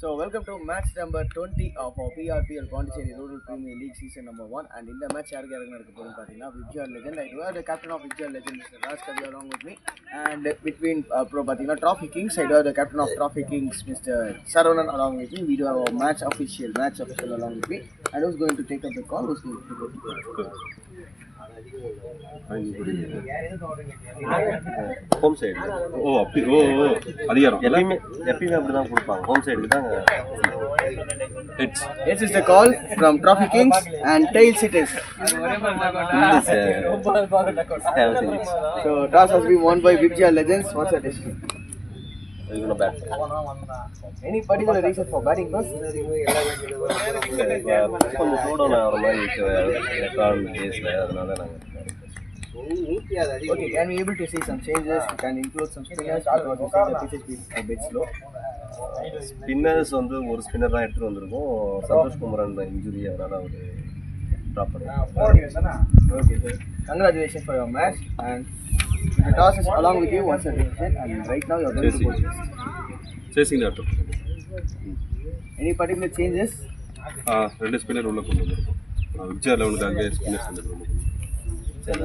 So welcome to match number 20 of our PRPL Pondy Rural Premier League season number 1. And in the match, VIBGYOR legend. I do have the captain of VIBGYOR legend, Mr. Sudhakar, along with me. And between Trophy Kings, I do have the captain of Trophy Kings, Mr. Saronan, along with me. We do have our match official along with me. And who's going to take up the call? Who's going to go to the home side. Home side. This is the call from Trophy Kings and tails it is. So toss has been won by VIBGYOR legends. What's your decision? You're gonna bat. Any particular reason for batting first? Okay, can we able to see some changes? Can include some spinners because you say the pitch is a bit slow. Spinners on the one spinner right through the go. Santosh Kumar and injury around drop. Okay, sir. Congratulations for your match and the toss is along with you. What's your decision? And right now you're going to go chasing that. Any particular changes? Red spinner roll up. Okay,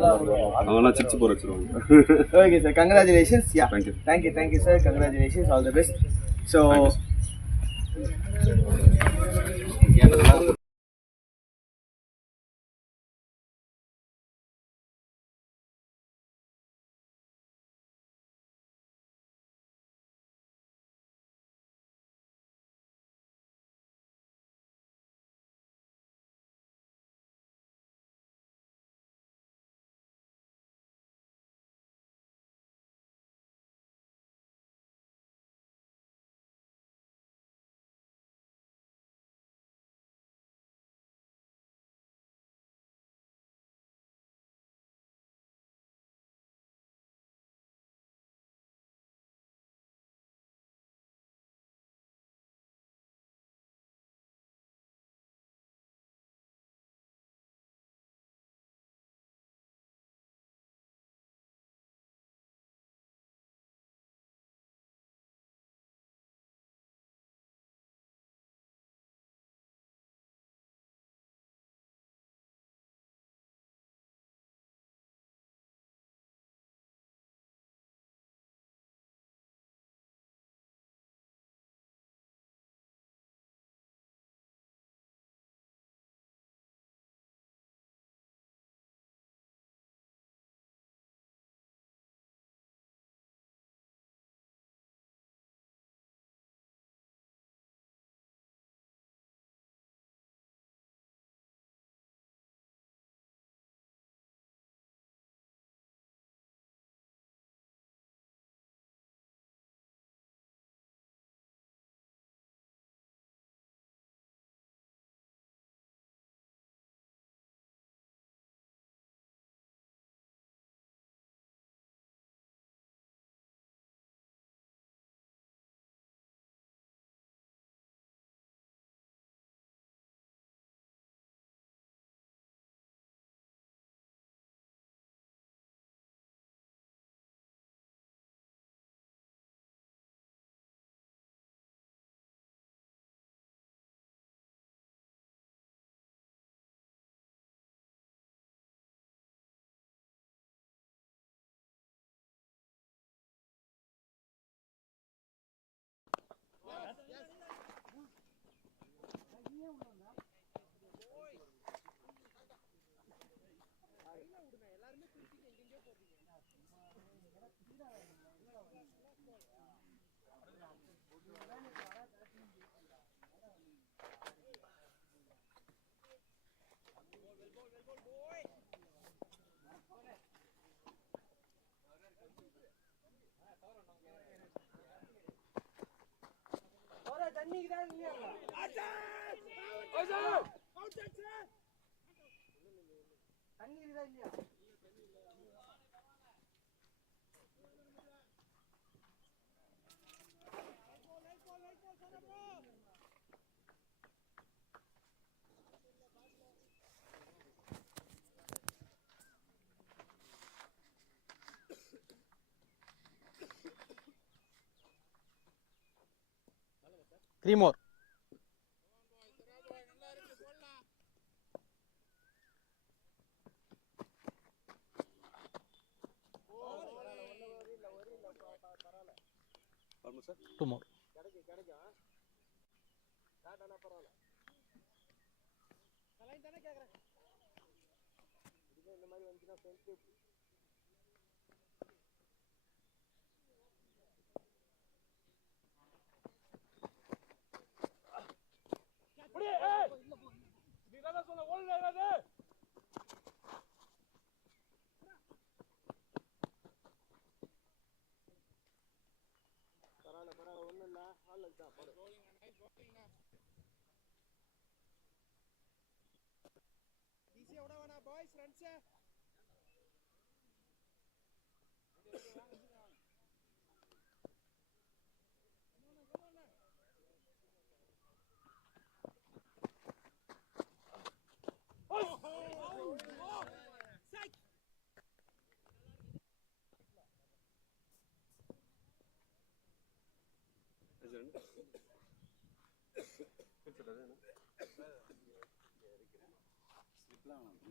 sir. Congratulations. Yeah. Thank you. Thank you, sir. Congratulations. All the best. So. Three more. 2 more.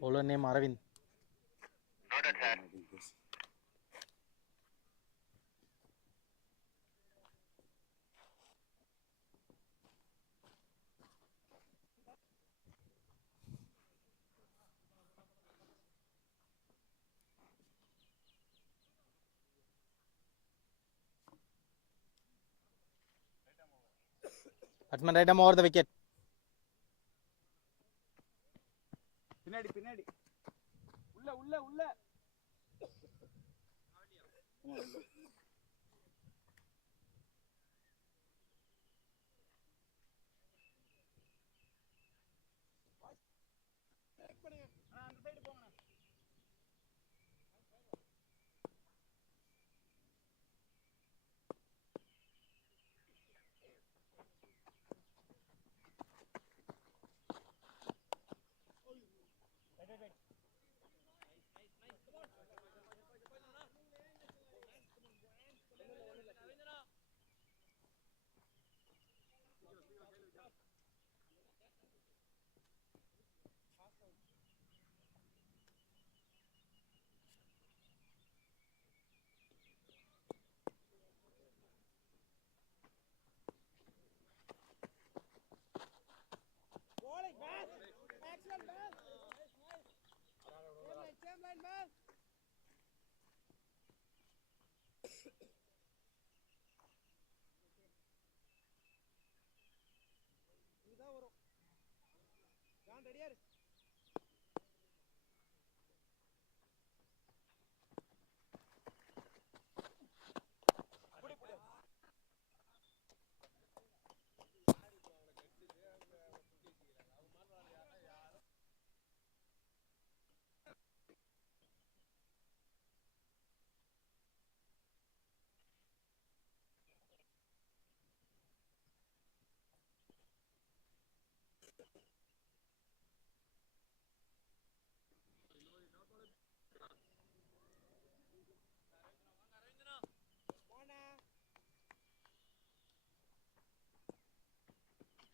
Bowler name Aravind. Noted, sir. Batsman right arm over the wicket. பின்னாடி பின்னாடி உள்ள உள்ள உள்ள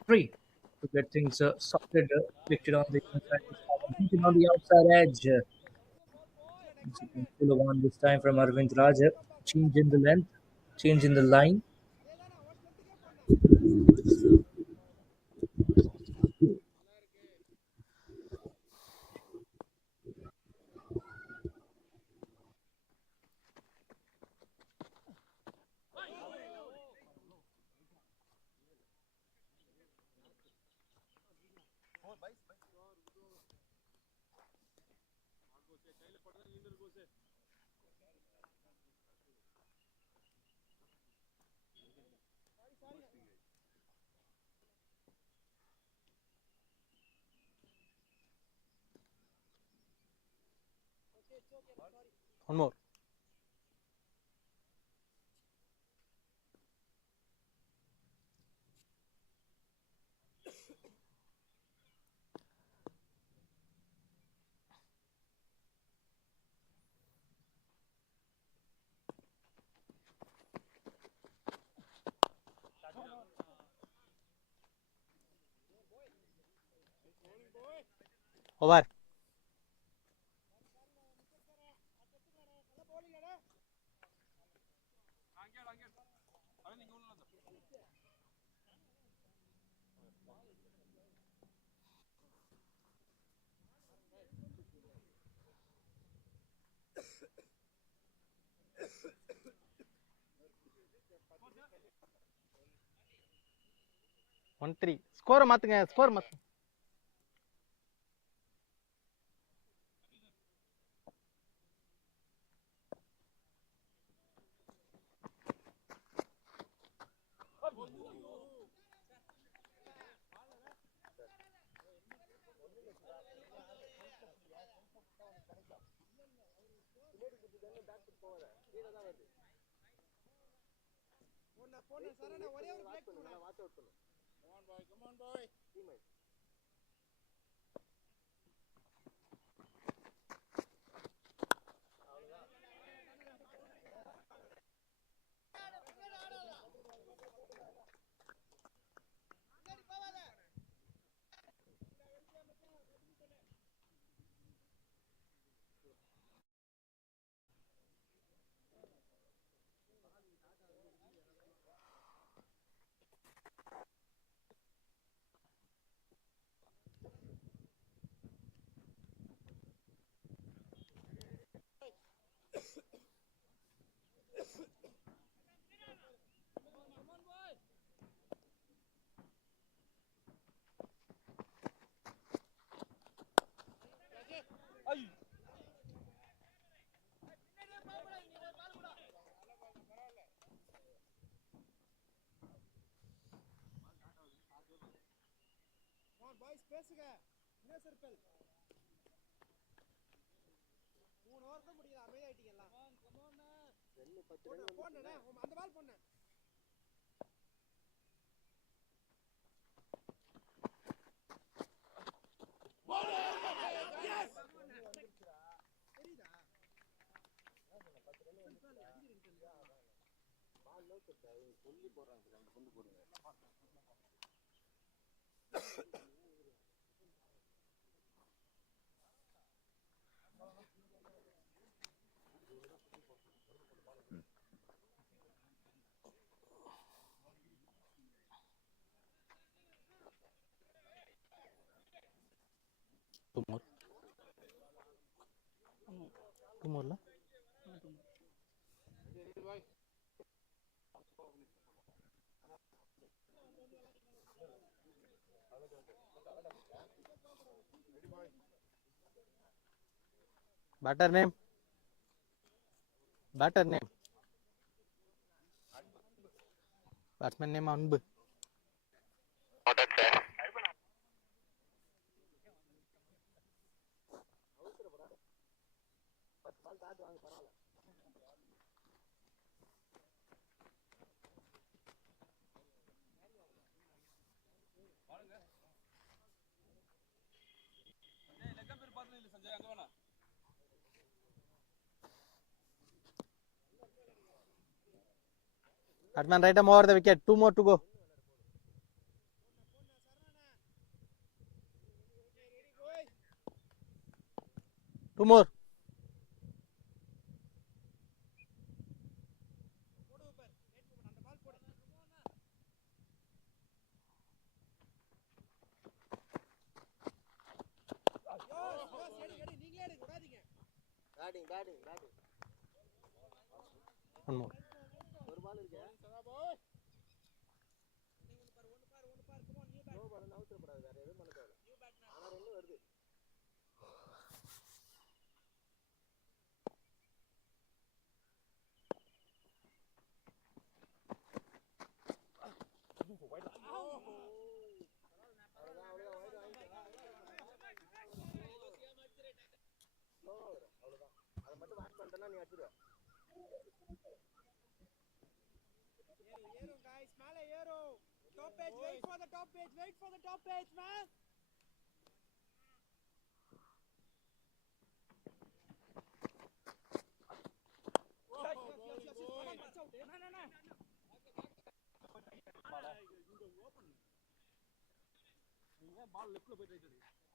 Three to get things sorted. Wicket on the inside, on the outside edge. Full one this time from Arvind Raja. Change in the length, change in the line. One more. Over. 1-3. ஸ்கோரை மாத்துங்க, score மாத்துங்க. Two more. Two more, la? Batter name. Batter name. Batsman name Anbu. Noted, sir. Batsman right arm over the wicket. Two more to go. Two more. One more.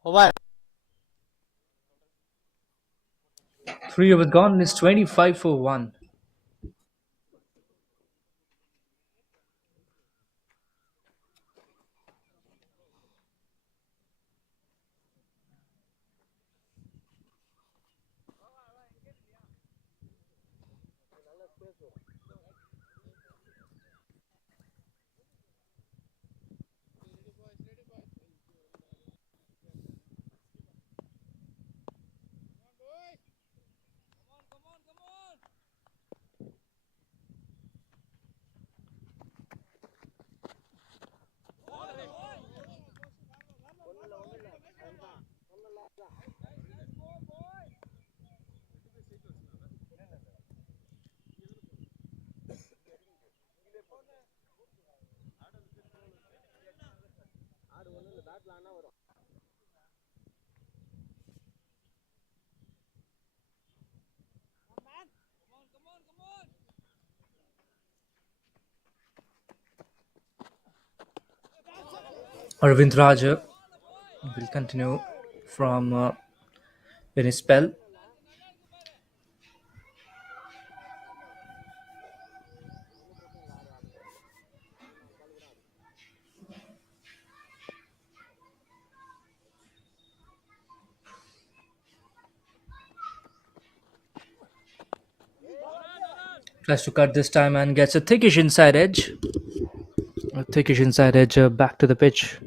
Over. 3 overs gone. It's 25 for 1. Arvind Raja will continue from in his spell. Tries to cut this time and gets a thickish inside edge. A thickish inside edge back to the pitch.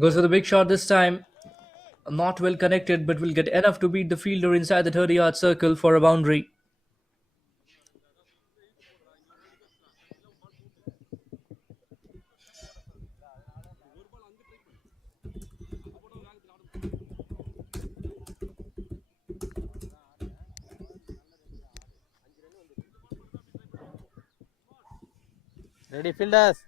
Goes for the big shot this time. Not well connected, but will get enough to beat the fielder inside the 30-yard circle for a boundary. Ready, fielders.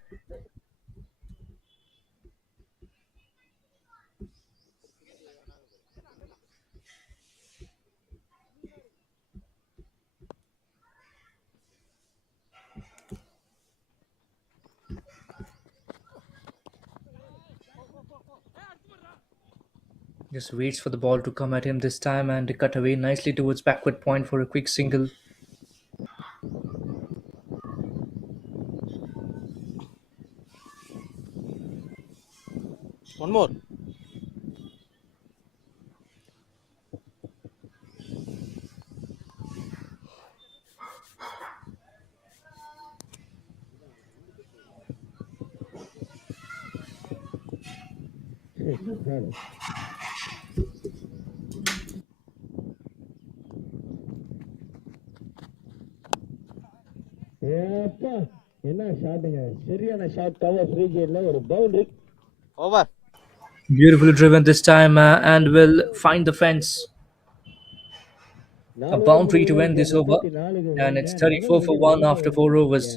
Just waits for the ball to come at him this time and cut away nicely towards backward point for a quick single. One more. ஏப்பா என்ன ஷாட்டுங்க, சரியான shot, cover free கேட்ல ஒரு boundary. Over. Beautifully driven this time and will find the fence. A boundary to end this over, and it's 34 for 1 after 4 overs.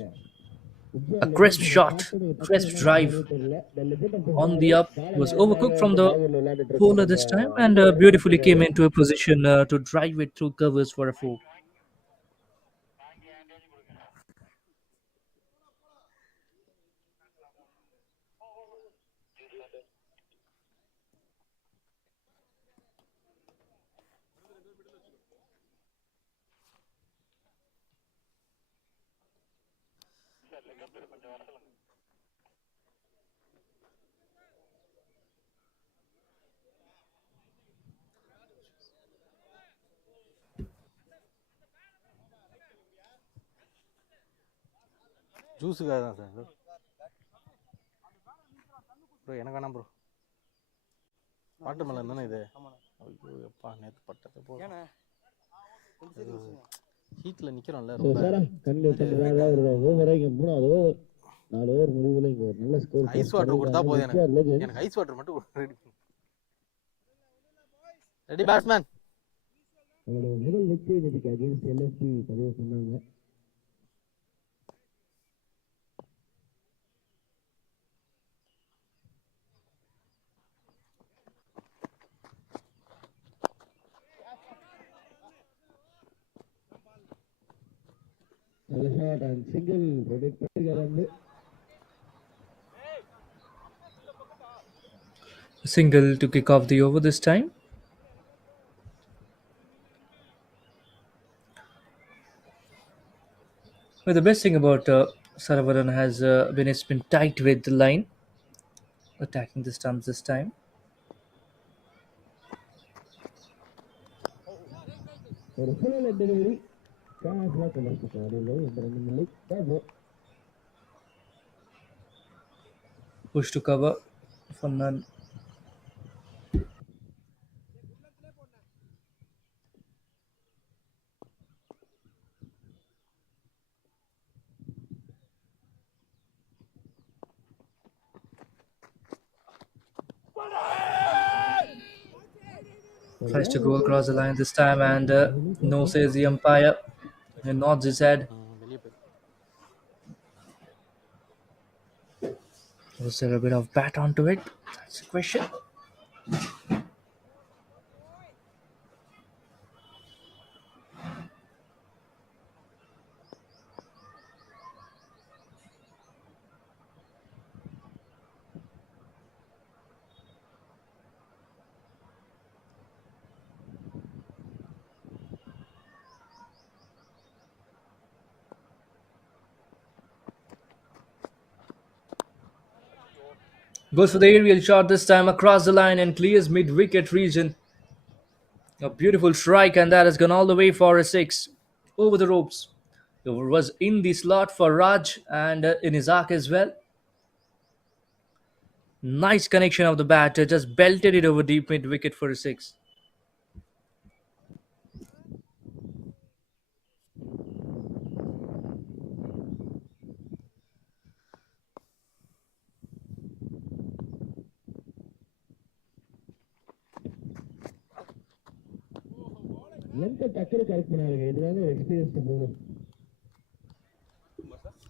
A crisp shot, crisp drive on the up, was overcooked from the bowler this time and beautifully came into a position to drive it through covers for a 4. ஜூஸுக்காக தான் sir bro. எனக்கு வேணாம் bro. Water melon தானே இது? ஐயோ எப்பா, நேற்று பட்டத்தை போ ஹீட்டில் நிற்கிறோம்ல ரொம்ப. ஐஸ் வாட்டர் கொடுத்தா போதும் எனக்கு ஐஸ் வாட்டர் மட்டும் ரெடி. Ready batsman. அவங்களோட முதல் வெற்றி இன்னைக்கு அகேன்ஸ்ட் எல்எஸ்பி பதிவு பண்ணாங்க. சிங்கிள் ப்ரொடெக்ட் பண்ணிருக்காரு. Single to kick off the over this time. Well, the best thing about Saravaran has been it's been tight with the line, attacking the stumps this time. ஒரு full delivery காஸ்ல கலந்துட்டாரு. இந்த 2 minute தான் Push to cover for none. Tries to go across the line this time, and no, says the umpire. He nods his head. வெளியே போயிரு. Was there a bit of bat onto it? That's the question. Goes for the aerial shot this time across the line and clears mid wicket region. A beautiful strike, and that has gone all the way for a six. Over the ropes. It was in the slot for Raj and in his arc as well. Nice connection of the bat, just belted it over deep mid wicket for a six. லென்த்தை டக்குனு correct பண்ணாருங்க. இதுதாங்க experience போகணும்.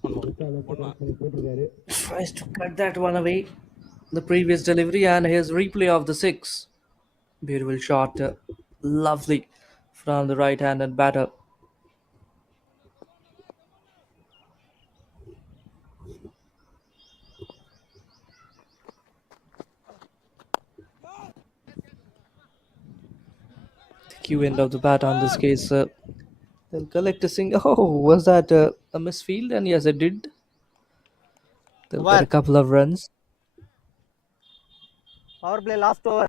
Poட்டிருக்காரு. Tries to cut that one away. The previous delivery and his replay of the six. Beautiful shot. Lovely from the right-handed batter. The cue end of the bat on this case. They'll collect a single. Oh, was that a misfield? And yes, it did. They'll get a couple of runs. Power play last over.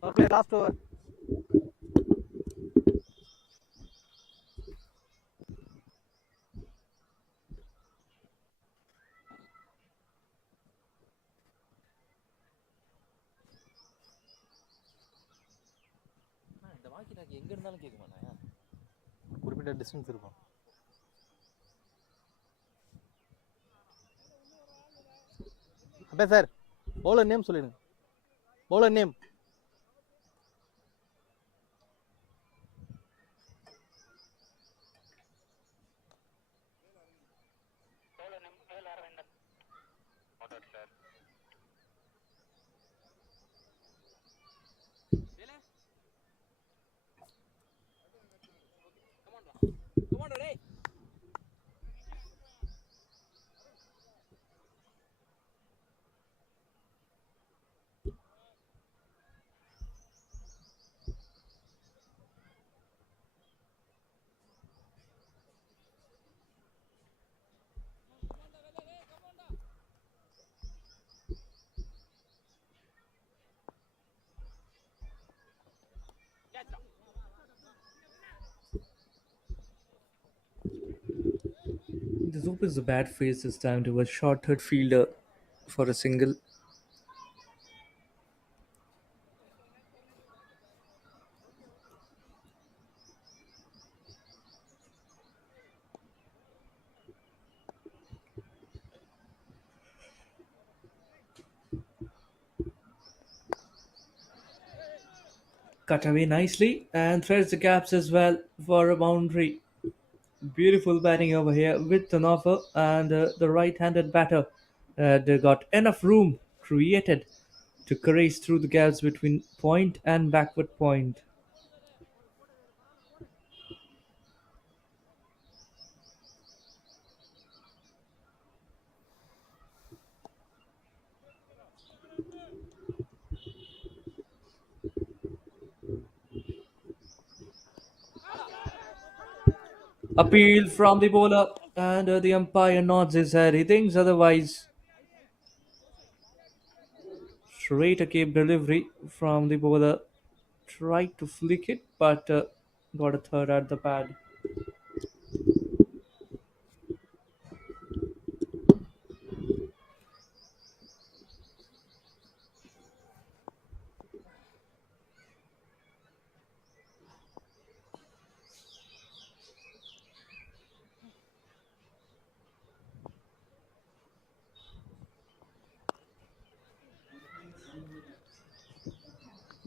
Power play last over. இந்த walkie talkie எங்க இருந்தாலும் கேட்க மாட்டாங்க. குறிப்பிட்ட distance இருக்கும். அப்பே sir bowler name சொல்லிடுங்க. bowler name. This opens the bat face this time to a short third fielder for a single. Cut away nicely and threads the gaps as well for a boundary. Beautiful batting over here with an offer, and the right-handed batter they got enough room created to caress through the gaps between point and backward point. Appeal from the bowler, and the umpire nods his head. He thinks otherwise. Straight a cape delivery from the bowler. Tried to flick it, but got a third at the pad.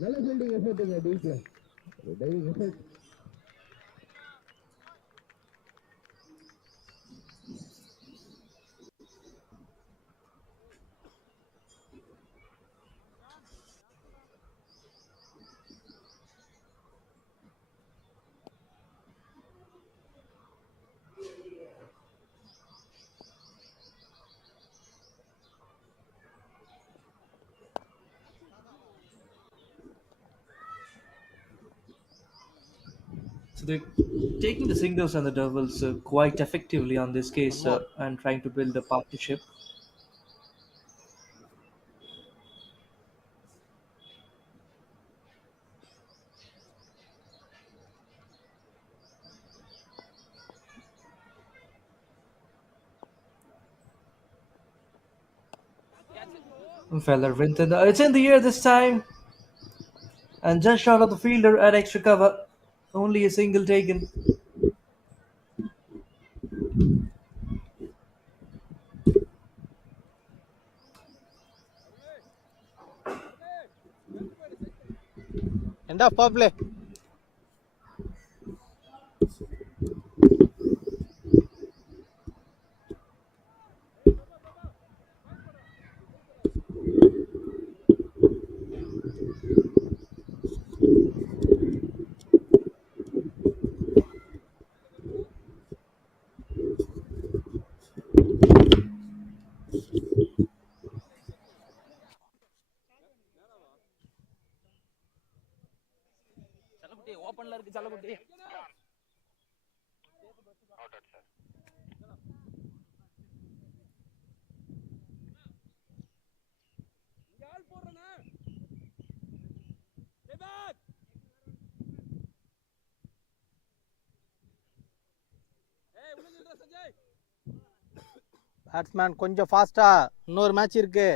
நல்ல fielding எஃபர்ட்டுங்க டீப்ல diving effort. So they're taking the singles and the doubles quite effectively on this case and trying to build a partnership. Feller wins in it's in the air this time and just short of the fielder at extra cover. Only a single taken. End of power play. ஓபன்ல இருக்கு சல்லகுட்டி. Out, sir. Batsman கொஞ்சம் ஃபாஸ்டா, இன்னொரு match இருக்கு.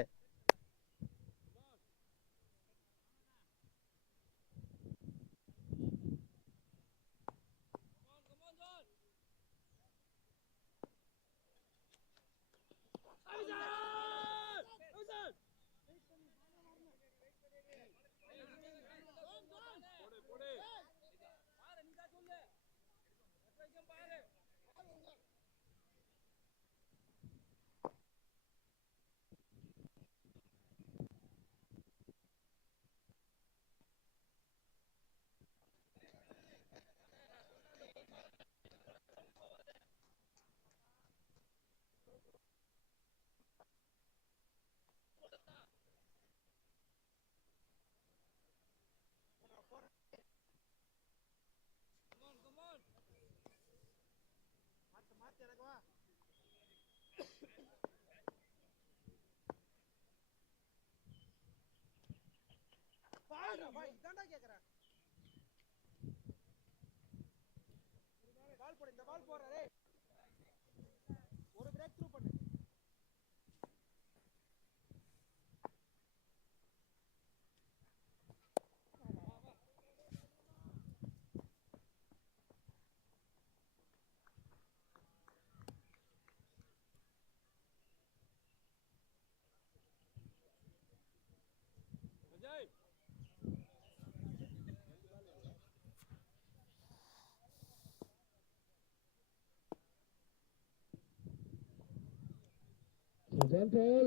Control.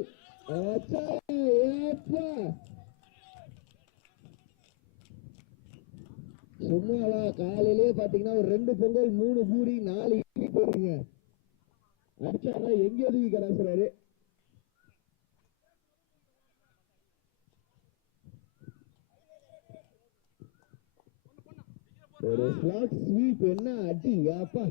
சும்மாவா காலையிலேயே பாத்தீங்கன்னா ஒரு 2 பொங்கல் 3 பூரி 4 இட்லி போடுறீங்க. அடிச்சாதான் எங்க எதுவி கலாசுறாரு. ஒரு ஸ்லாட் ஸ்வீப் என்ன அடி அப்பா.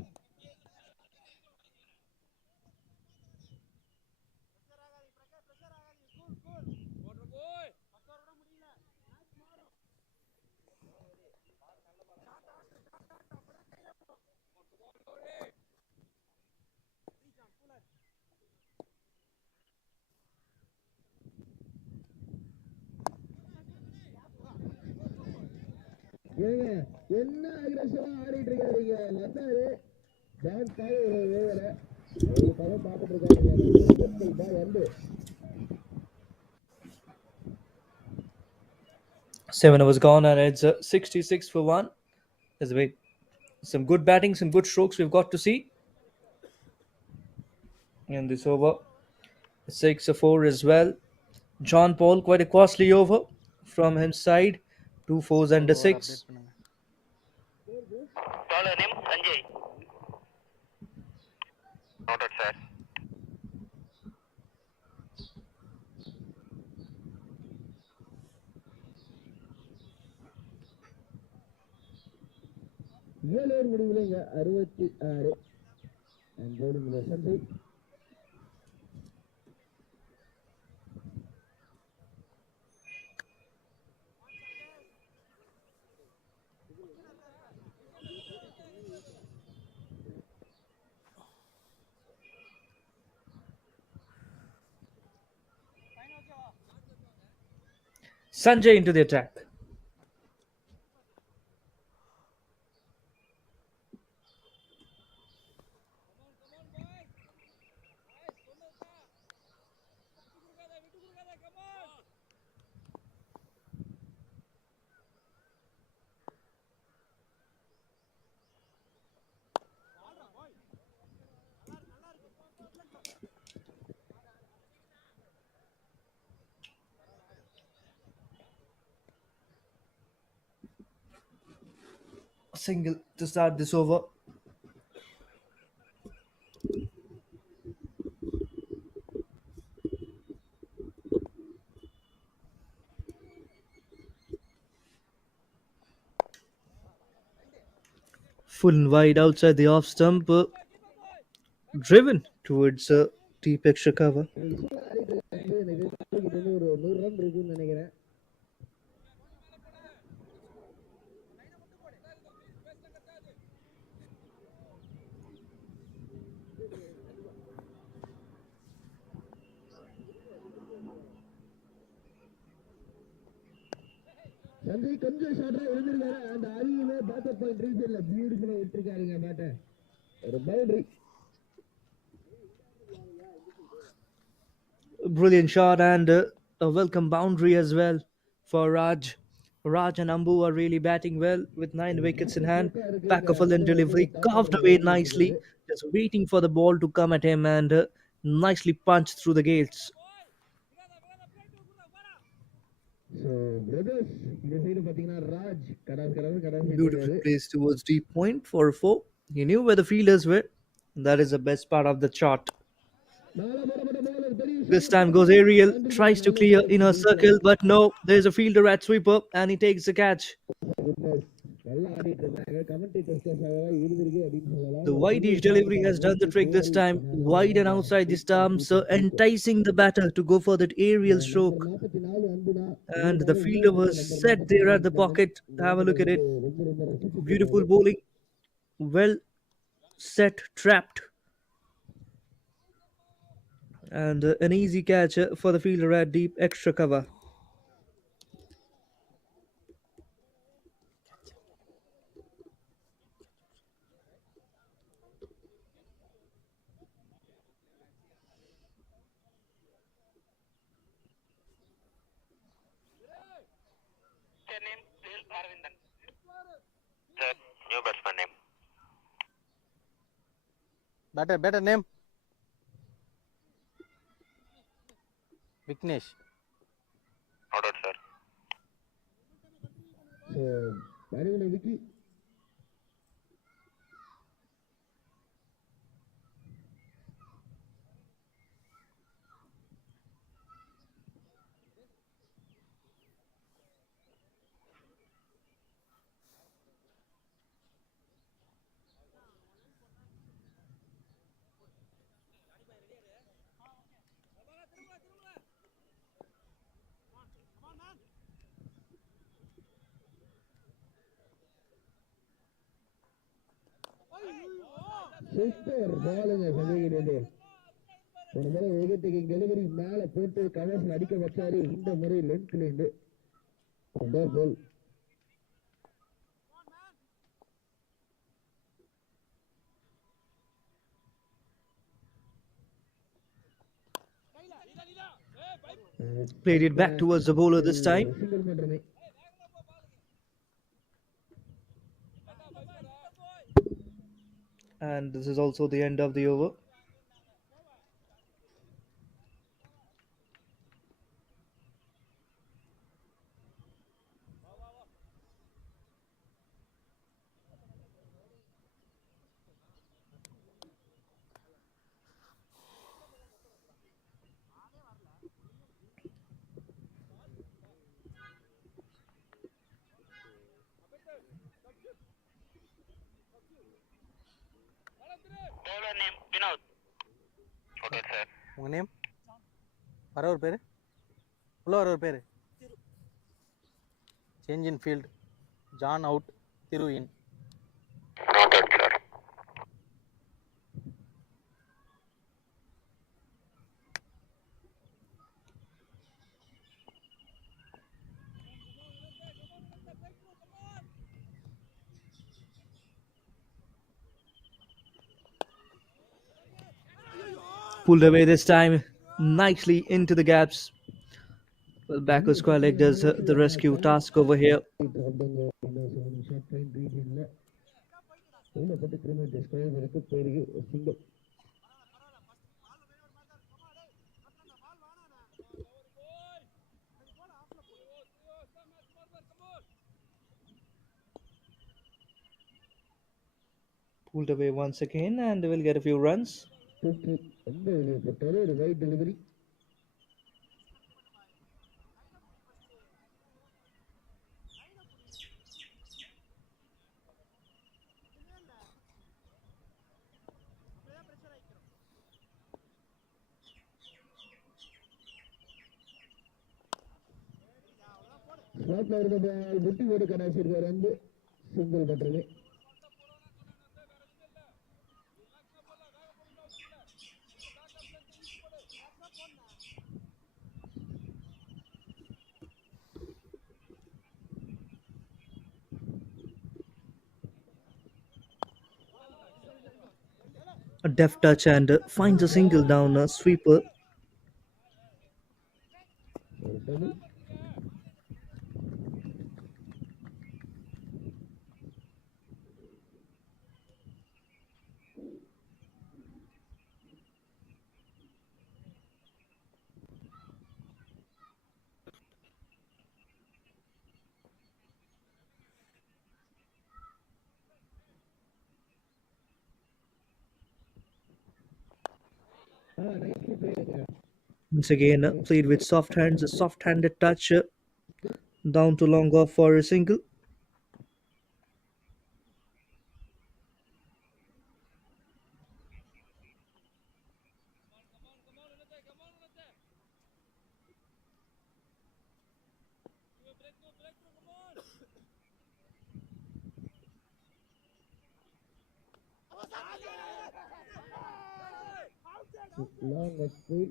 என்ன அக்ரெசிவா ஆடிட்டு இருக்காருங்க லத்தாரு. பேங்காக ஒரு வேலை ஒரு படம் பார்த்துட்டு இருக்காருங்க. வந்து 7 overs gone, and it's 66 for 1. There's a bit, some good batting, some good strokes we've got to see in this over. 6 or 4 as well. John Paul, quite a costly over from his side. 2 fours and a ஒரு over 6. Update பண்ணுங்க. Bowler name Sanjay. Noted, sir. ஏழு over முடிவுலைங்க 66 and bowling Sanjay. Sanjay into the attack. Single to start this over. Full and wide outside the off stump, driven towards deep extra cover. எனக்கு ஒரு 100 run இருக்குன்னு நினைக்கிறேன். சஞ்சய் கொஞ்சம் ஷார்ட்டா எழுந்திருக்காரு. அந்த அருகிலே பேட்டர் பாயிண்ட் ரீச் இல்ல, பியூட்டிஃபுல்லா விட்டுருக்காருங்க பேட்டை. ஒரு boundary. Brilliant shot and a welcome boundary as well for Raj. Raj and Ambu are really batting well with 9 wickets in hand. Back of a lane delivery, carved away nicely, just waiting for the ball to come at him and nicely punched through the gates. So brothers, இந்த side பாத்தீங்கன்னா Raj Beautiful place towards deep point for a 4. He knew where the fielders were. That is the best part of the shot. This time goes aerial, tries to clear inner circle, but no, there's a fielder at sweeper and he takes the catch. The wide edge delivery has done the trick this time, wide and outside the stumps, enticing the batter to go for that aerial stroke. And the fielder was set there at the pocket. Have a look at it. Beautiful bowling, well set, trapped. And an easy catch for the fielder at deep extra cover. Sir name Dale Arvindan. Sir, new batsman name. Better name. Vignesh. Noted, sir. So பாருங்க Vicky. Super பாலுங்க சந்தேகிட்டே. ஒரு முறை விக்கெட்டுக்கு delivery மேல போட்டு கவர்ஸ்ல அடிக்க வச்சாரு. இந்த முறை லென்த்ல இருந்து பால். Played it back towards the bowler this time. Single மட்டுமே. And this is also the end of the over. Bowler name Vinod. Okay, sir. உங்கள் நேம் வரவர் பேர் உள்ள வரவர் பேர் change in field John out Thiru in Noted, sir. Pulled away this time, nicely into the gaps. Well, Backer Square Leg does the rescue task over here. Short right ரீஜனில் உள்ள பட்டு திரும்ப square வரைக்கும் போயிருக்கு single. Pulled away once again and will get a few runs. தூக்கி ரொம்ப வெளியே போட்டாரு. ஒரு ரைட் டெலிவரி. ஸ்லாட்ல இருந்த பால் முட்டி போட்டு கடாச்சிருக்காரு. வந்து சிங்கிள் பண்றது. A deft touch and finds a single down a sweeper. ஒரு double. Once again, played with soft hands, a soft-handed touch down to long off for a single. Long speed.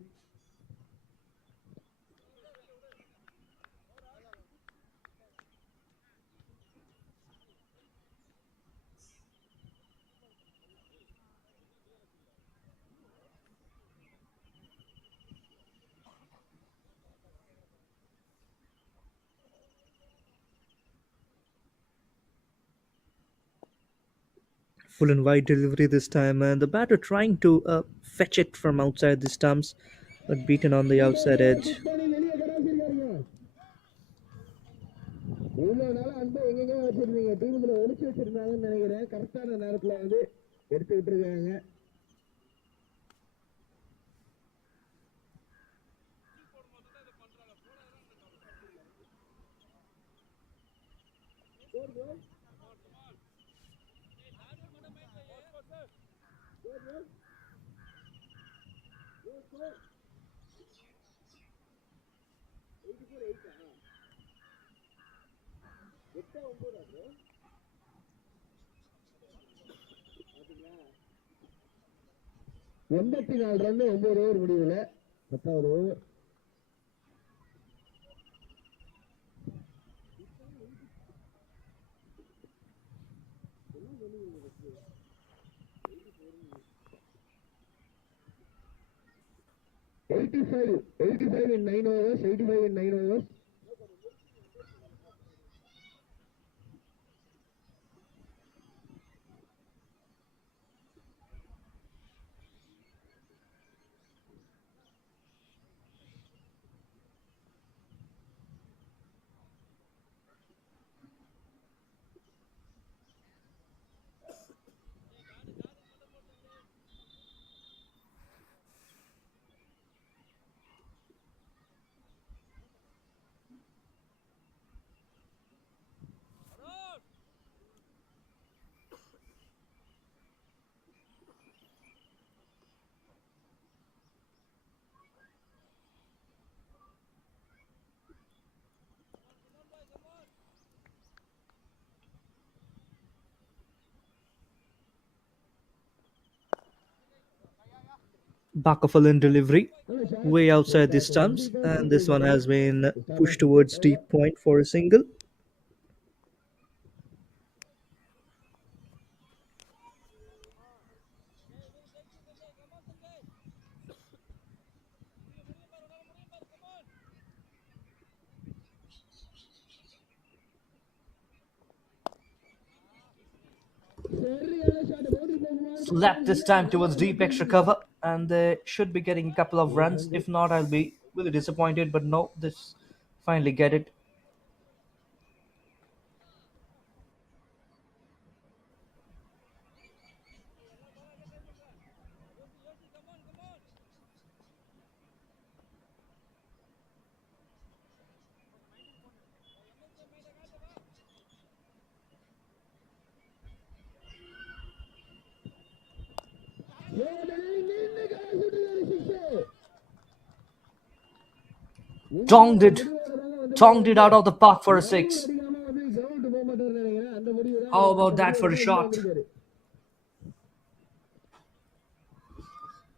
Full and wide delivery this time, and the batter trying to fetch it from outside the stumps, but beaten on the outside edge. வெளியே கடாச்சிருக்காருங்க. இவ்வளவு நாளா அன்பை எங்கெங்க வச்சிருந்தீங்க? டீமுக்குள்ள ஒளிச்சு வச்சிருந்தாங்கன்னு நினைக்கிறேன். கரெக்டான நேரத்துல வந்து எடுத்துக்கிட்டு இருக்காங்க. எண்பத்தி 4 ரன் 9 ஓவர் முடிவுல 10வது over. $85 in 9 overs. 85 in 9 overs. Back of a line delivery, way outside the stumps, and this one has been pushed towards deep point for a single. Slapped this time towards deep extra cover, and they should be getting a couple of runs. If not, I'll be really disappointed. But no, this finally get it. Tonged it. Tonged it out of the park for a six. How about that for a shot?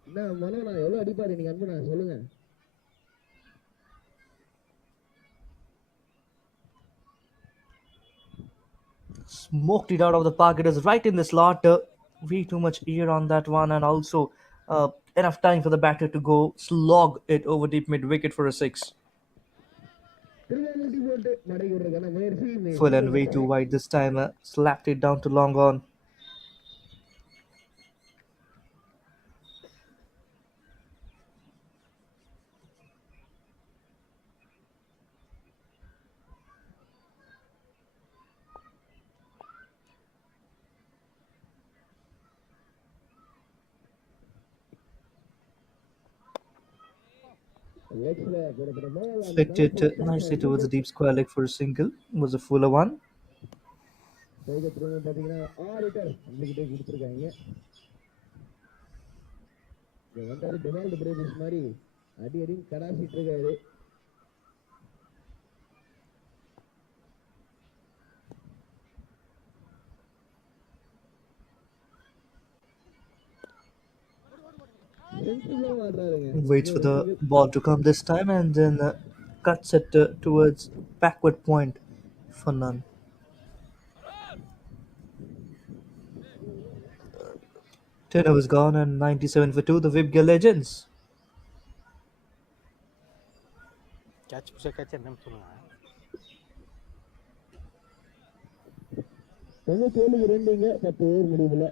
என்ன மனோண்ணா எவ்வளோ அடிப்பாரு நீங்க அன்புண்ணா சொல்லுங்க. Smoked it out of the park. It is right in the slot. Way too much air on that one, and also enough time for the batter to go slog it over deep mid wicket for a six. திரும்ப முட்டி போட்டு மடக்கி விடுறதுக்கான முயற்சி Full and way too wide this time. Slapped it down to long on. லெக்ஸ்ல போடுற பால் Flicked it nicely towards the deep square leg for a single. Was a fuller one. திரும்ப பார்த்தீங்கன்னா 6 wicket நம்மகிட்டே கொடுத்துருக்காங்க. வந்தாரு டொனால்டு பிரேபிஸ் மாதிரி அடி அடி கடாசிட்டு இருக்காரு. Waits for the ball to come this time and then cuts it towards backward point for none. Tenner was gone and 97 for 2. The VIBGYOR legends. Catch புஷ கேட்ச் என்னன்னு சொல்லுங்க. 97 ரெண்டுங்க 10 ஓவர் முடிவுல.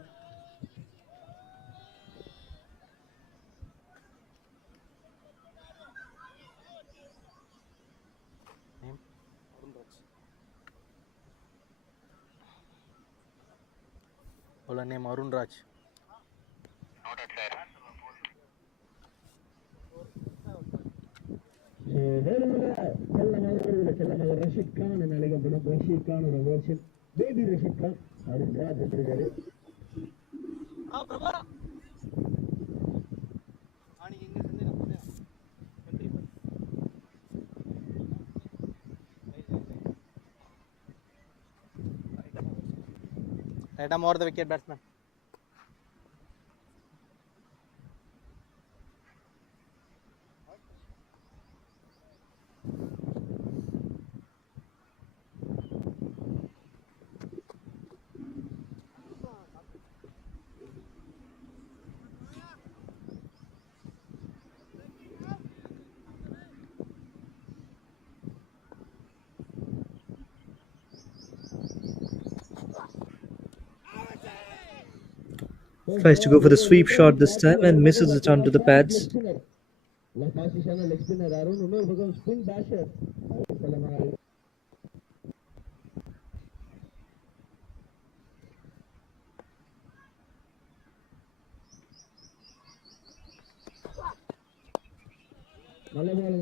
bowler name Arun Raj. Noted, sir. செல்லமாக ரஷீத் கான் என அழைக்கப்படும் Rashid கானோட version baby Rashid Khan Arun Raj எடுத்திருக்காரு. Right arm over the wicket batsman. Tries to go for the sweep shot this time and misses it onto the pads. Leg spinner Arun இன்னொரு பக்கம் spin பேஷர் செல்லமாக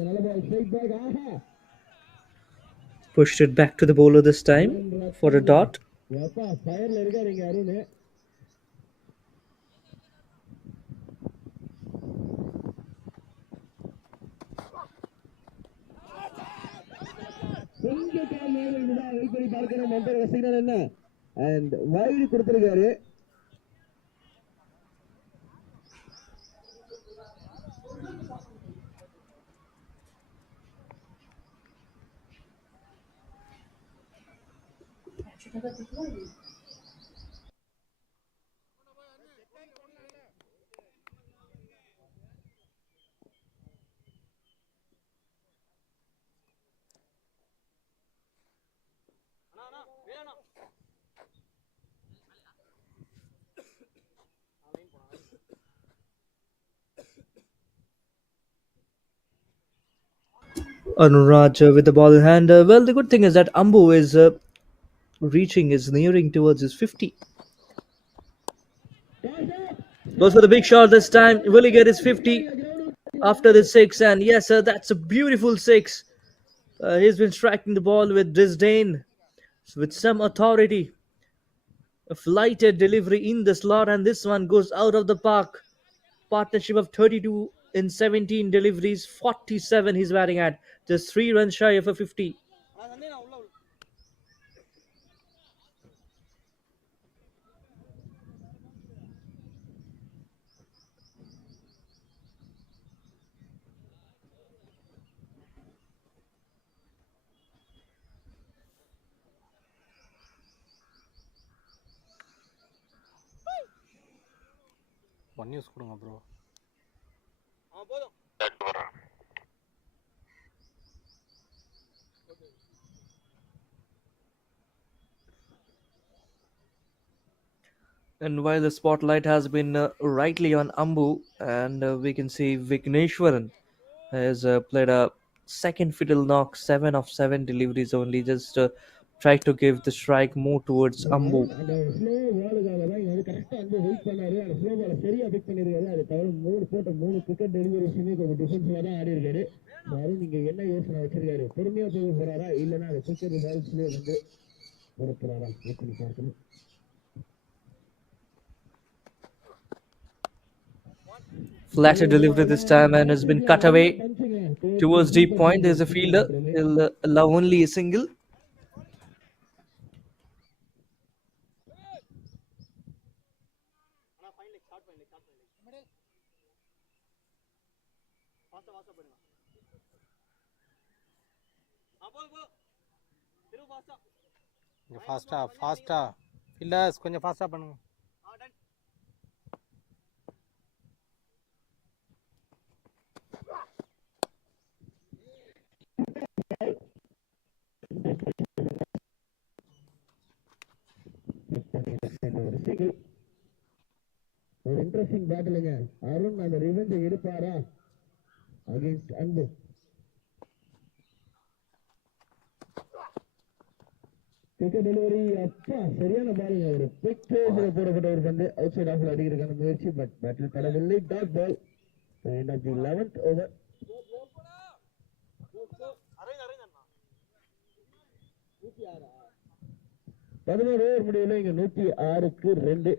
நல்ல ball straight back. ஆஹா Pushed it back to the bowler this time for a dot. எப்பா ஃபயர்ல இருக்காருங்க அருண். கொஞ்ச கால் நேரம் இதுதான் வெயிட் பண்ணி பார்க்கணும். மண்டல சிக்னல் என்ன அண்ட் வைடு கொடுத்திருக்காரு. Anuraj with the ball in hand. Well, the good thing is that Ambu is nearing towards his 50. Goes for the big shot this time. Will he get his 50 after the 6? And yes, sir, that's a beautiful 6. He's been striking the ball with disdain, with some authority. A flighted delivery in the slot, and this one goes out of the park. Partnership of 32 in 17 deliveries, 47 he's batting at. Just 3 runs shy of a 50. One news கொடுங்க bro. Third over. And while the spotlight has been rightly on Ambu, and we can see Vigneshwaran has played a second fiddle knock, 7 of 7 deliveries only, just tried to give the strike more towards Ambu. அந்த slow பாலுக்காக தான் இங்க வந்து கரெக்டாக வந்து wait பண்ணாரு. அந்த slow பாலை சரியாக பிக் பண்ணியிருக்காரு. அது தவிர மூணு கிரிக்கெட் டெலிவரிஸுமே கொஞ்சம் டிஃபென்சிவாக தான் ஆடி இருக்காரு. அருண் நீங்க என்ன யோசனை வச்சிருக்காரு? பொறுமையாக போக போறாரா இல்லைன்னா அந்த கிரிக்கெட் பால்ஸ்லேயே வந்து போட போறாரா? எப்படி பார்க்கணும். Flatter delivery this time and has been cut away towards deep point. There's a fielder. He'll allow only a single. கொஞ்சம் ஃபாஸ்டா இல்லஸ் கொஞ்சம் ஃபாஸ்டா பண்ணுங்க. ஒரு இன்ட்ரெஸ்டிங் பேட்டிலுங்க. அருண் அந்த ரிவெஞ்சை எடுப்பாரா அகைன்ஸ்ட் அன்பு? கிரிக்கெட் டெலிவரி அப்பா சரியான பாலுங்க. ஒரு பிக் பேஸ்ல போடப்பட்ட ஒரு பந்து அவுட் சைட் ஆஃப்ல அடிக்கிறதுக்கான முயற்சி. பட் பேட்டில் படவில்லை. Dot ball. End of the 11th over. 11 over முடியல. இங்க 106க்கு 2.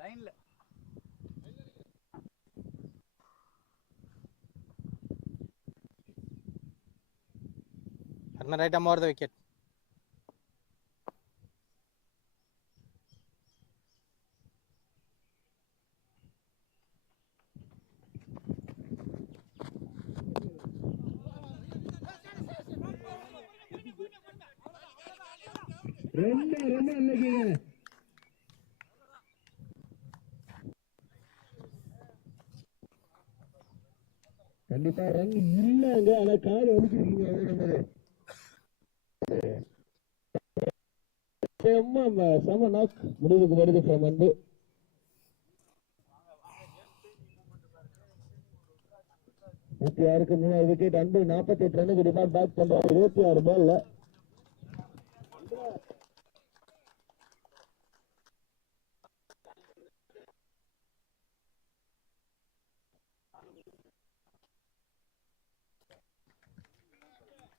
லைன்ல Arna right arm over the wicket. ரொம்ப நல்லதுங்க. கண்டிப்பா ரன் இல்லங்க. ஆனா கால் ஒதுக்கிருக்கீங்க. செம நாக் முடிவுக்கு வருது ஃப்ரம் அன்பு. 106க்கு 3 விக்கெட். அன்பு 48 ரன்னுக்கு டிபார்ட் பேக் பண்றாரு 26 பால்ல.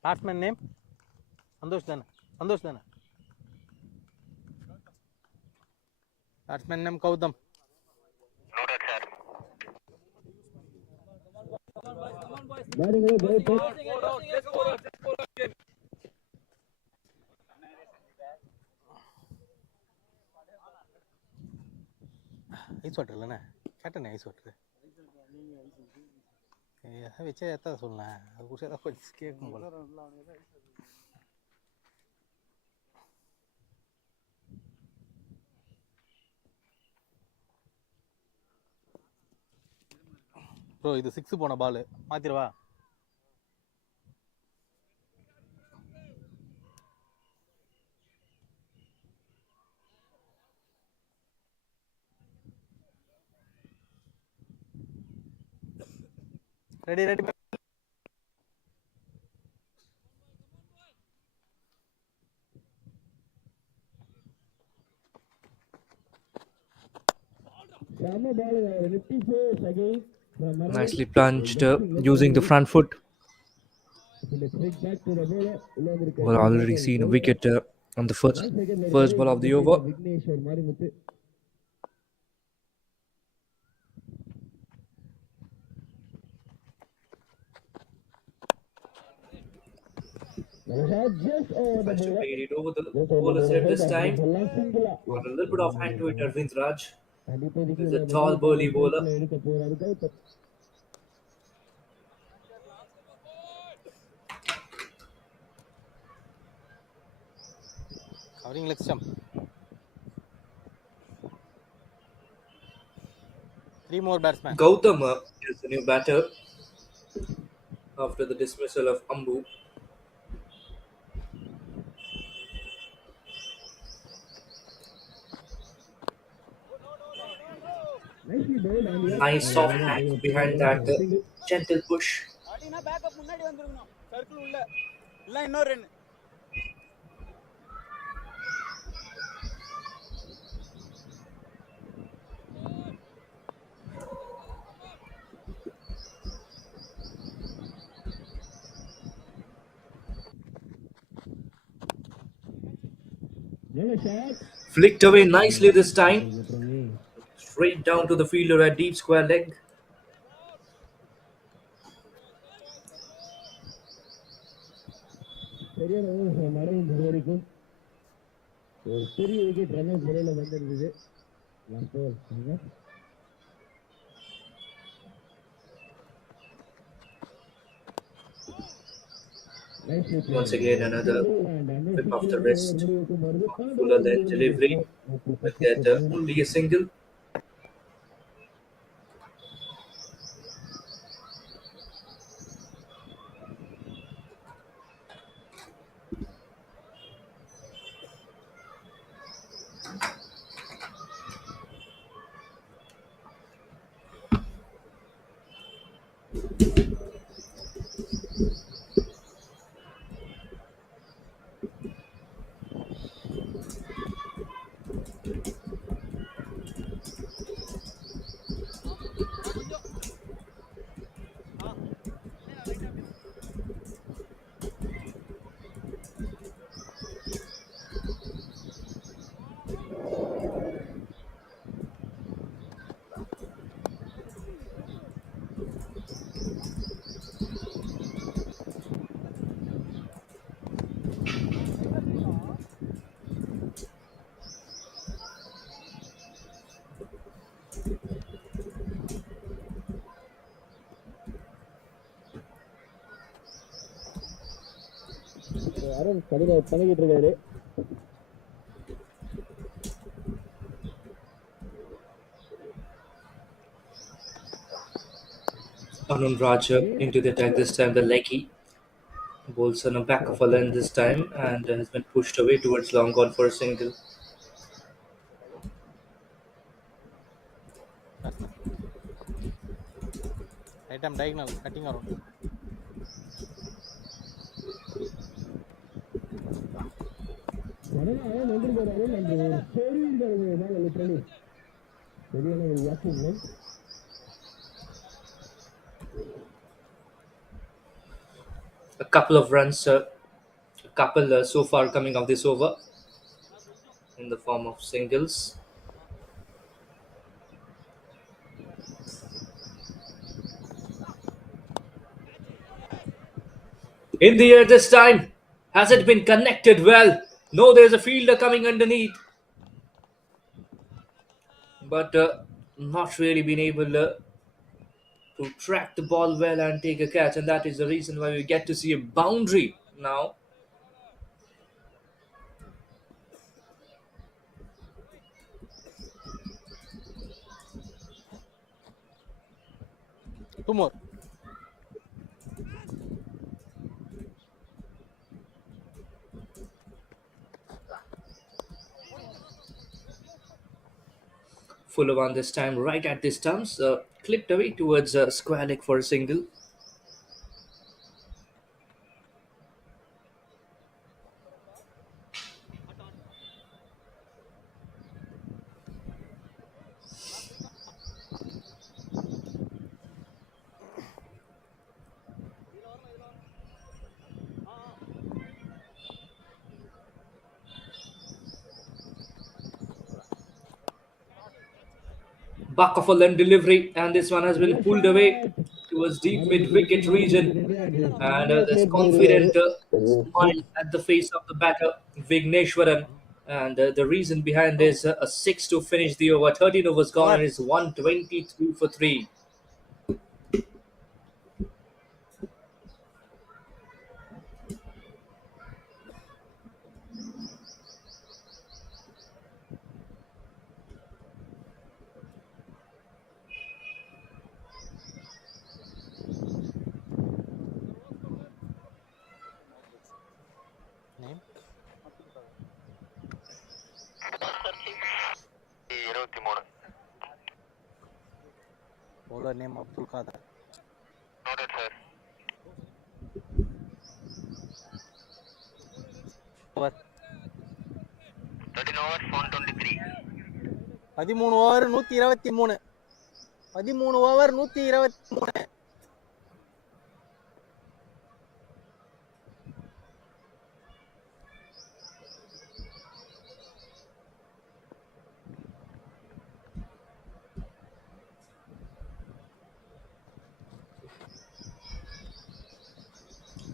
Batsman name? Santosh Dana. Batsman name Kautam. Noted, sir. Batting over, ice water இல்லைண்ணே கேட்டேண்ணே ஐஸ் வாட்டர் எதாவது வச்சா எத்தான் சொன்னேன் அது குடிச்சா தான் கொஞ்சம் கேட்கும் போல. ப்ரோ இது 6 போன பால் மாத்திரவா? Ready ready. Nicely plunged using the front foot. We've already seen a wicket on the first ball of the over. Tries to play it over the bowler's head this time. Got a little bit of hand to it, Arvind Raj. He's a tall, burly bowler. Covering leg stump. 3 more batsmen. Gautam is the new batter after the dismissal of Ambu. Nice soft hands behind that gentle push. Flicked away nicely this time. Straight down to the fielder at deep square leg. Once again another whip off the wrist. Fuller than delivery. Will get only a single. Arun கடிதம் பண்ணிக்கிட்டு இருக்காரு. Arun Raj into the attack this time. The leggy bowls on a back of a length this time and has been pushed away towards long on for a single. Right arm diagonal cutting around. A couple of runs, so far coming off this over in the form of singles. In the air this time. Has it been connected well? No, there's a fielder coming underneath. But not really been able to track the ball well and take a catch, and that is the reason why we get to see a boundary now. Two more. Fuller one this time, right at the stumps, clipped away towards square leg for a single. Back of a length delivery, and this one has been pulled away towards deep mid wicket region. And there's confident smile at the face of the batter, Vigneshwaran. And the reason behind is a 6 to finish the over. 13 overs gone, and it's 123 for 3. Name? 23. Bowler name Abdul Qadir. Noted, sir. Over. 13 overs, 123. 13 over 123. 13 over 123.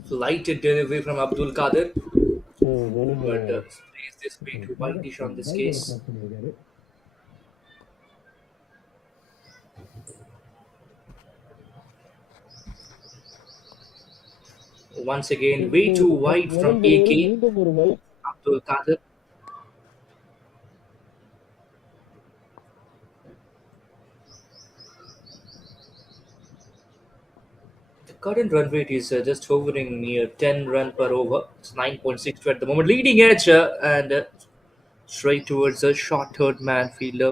Lighted delivery from Abdul Qadir, but வெளியே plays this way to Whitish on this case. பண்ணியிருக்காரு. Once again, way too wide from AK. மீண்டும் ஒரு white Abdul Qadir. The current run rate is just hovering near 10 run per over. It's 9.62 at the moment. Leading edge and straight towards a short third man fielder.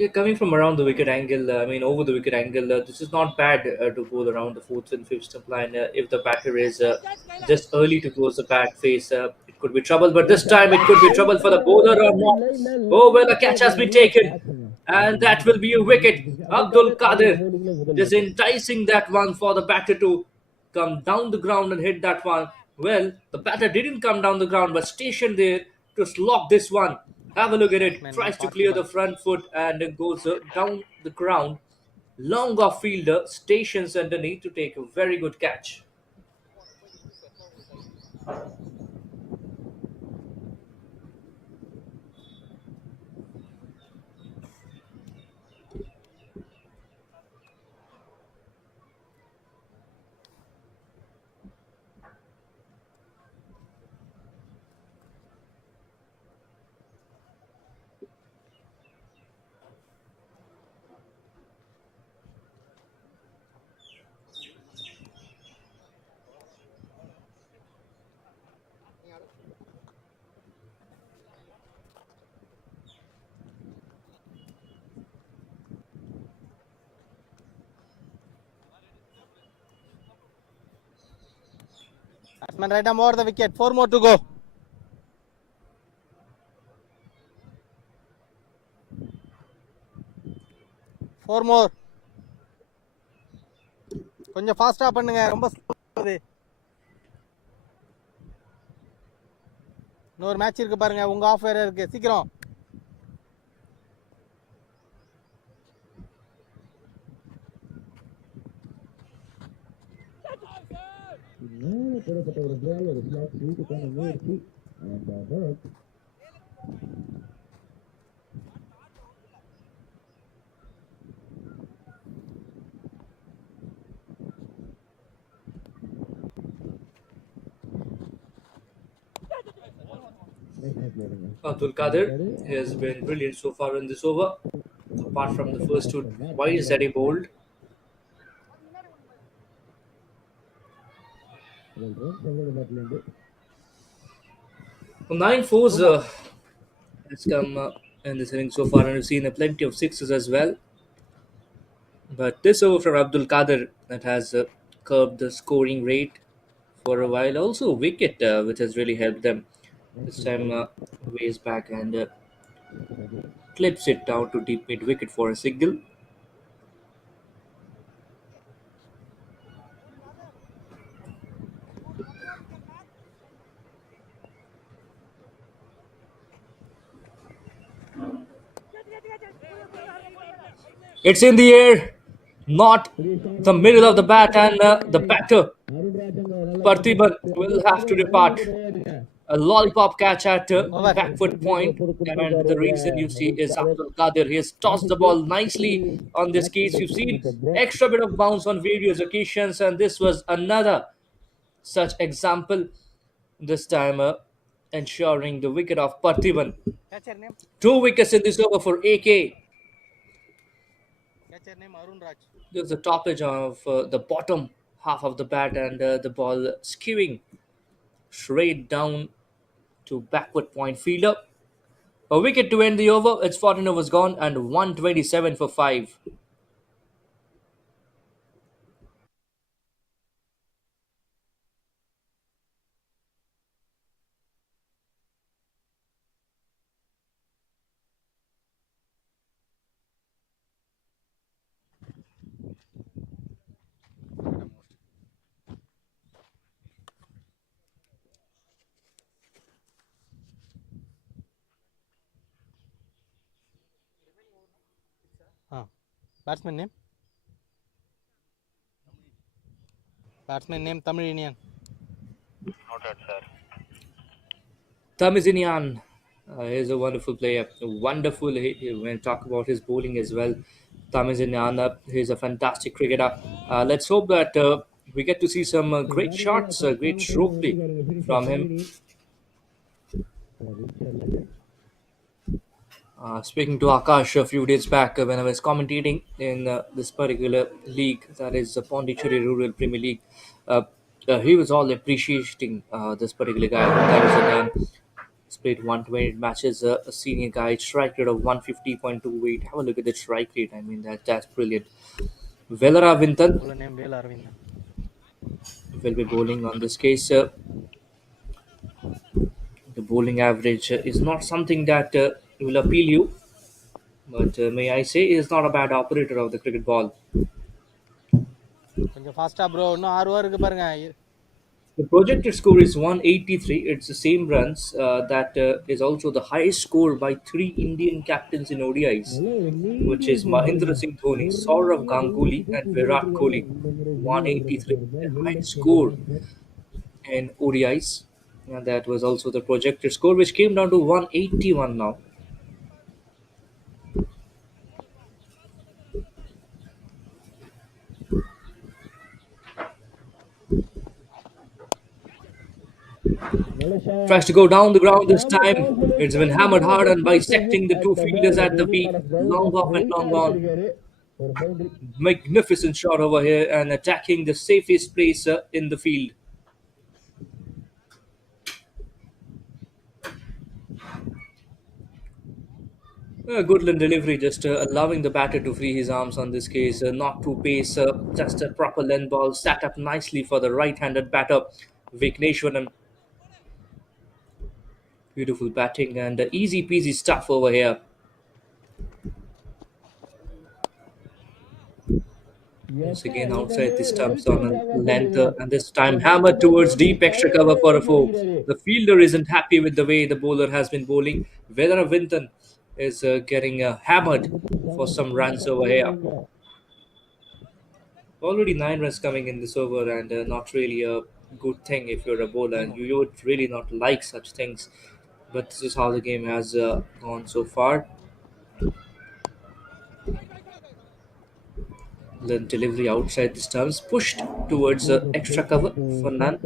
Yeah, coming from around the wicket angle, over the wicket angle, this is not bad to go around the fourth and fifth stump line. If the batter is just early to close the bat face, it could be trouble. But this time, it could be trouble for the bowler or not. Oh, well, a catch has been taken, and that will be a wicket. Abdul Qadir just enticing that one for the batter to come down the ground and hit that one. Well, the batter didn't come down the ground, but stationed there to slog this one. Have a look at it. Tries to clear the front foot and it goes down the ground. Long off fielder stations underneath to take a very good catch. Batsman right arm over the wicket. 4 more to go. Four more. கொஞ்சம் ஃபாஸ்டா பண்ணுங்க, ரொம்ப ஸ்லோவாகுது. இன்னொரு match இருக்கு பாருங்க, உங்க of வேற இருக்கு, சீக்கிரம். மேலே போடப்பட்ட ஒரு பால் ஒரு ஸ்லாட் வீட்டுக்கான முயற்சி and Abdul Kadir has been brilliant so far in this over. Apart from the first two wides that he bowled, 9 fours has come in this inning so far, and we've seen plenty of sixes as well. But this over from Abdul Kadir that has curbed the scoring rate for a while. Also, wicket, which has really helped them. This time, ways back and clips it down to deep mid wicket for a single. It's in the air, not the middle of the bat, and the batter Parthiban will have to depart. A lollipop catch at Over. back foot point, and the reason you see is Abdul Qadir. He has tossed the ball nicely on this case. You've seen extra bit of bounce on various occasions, and this was another such example. This time, ensuring the wicket of Parthiban. Catcher name? 2 wickets in this over for AK. Catcher name Arun Raj. There's the top edge of the bottom half of the bat, and the ball skewing straight down to backward point fielder. A wicket to end the over. Its 14 overs gone and 127 for 5. Batsman name? Batsman name Tamil Indian. Noted, sir. Tamizinian is a wonderful player. Wonderful. When talk about his bowling as well. Tamizinian, he's a fantastic cricketer. Let's hope that we get to see some great shots, great stroke play from him. Speaking to Akash a few days back when I was commentating in this particular league, that is the Pondicherry Rural Premier League, he was all appreciating this particular guy. Tamizinian. He's played 120 matches, a senior guy, strike rate of 150.28. Have a look at the strike rate. I mean, that's brilliant. Velara Vintan Bowler name Vel Arvind. will be bowling on this case. The bowling average is not something that will appeal you, but may I say, is not a bad operator of the cricket ball. கொஞ்சம் ஃபாஸ்டா bro இன்னும் 6 over இருக்கு பாருங்க. The projected score is 183. It's the same runs. That is also the highest score by 3 Indian captains in ODIs, which is Mahendra Singh Dhoni, Saurav Ganguly, and Virat Kohli. 183, the highest score in ODIs. And that was also the projected score, which came down to 181 now. Tries to go down the ground this time. It's been hammered hard and bisecting the two fielders at the peak. Long off and long on. Magnificent shot over here and attacking the safest place in the field. A good delivery, just allowing the batter to free his arms on this case. Not too pace, just a proper length ball. Sat up nicely for the right-handed batter, Vigneshwaran. Beautiful batting and easy peasy stuff over here. Once again outside the stumps on a length, and this time hammered towards deep extra cover for a four. The fielder isn't happy with the way the bowler has been bowling. Vedara Vinton is getting hammered for some runs over here. Already 9 runs coming in this over, and not really a good thing if you're a bowler, and you would really not like such things. But this is how the game has gone so far. The delivery outside the stumps, pushed towards extra cover for none.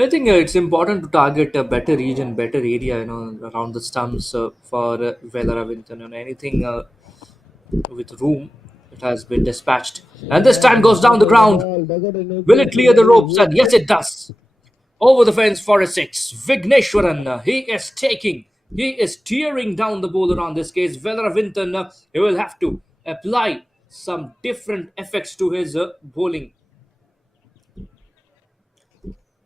I think it's important to target a better region, better area, around the stumps for Vellaravinthan and anything with room. It has been dispatched, and this time goes down the ground. Will it clear the ropes? And yes, it does. Over the fence for a six. Vigneshwaran, he is tearing down the bowler on this case. Vellaravinthan, he will have to apply some different effects to his bowling.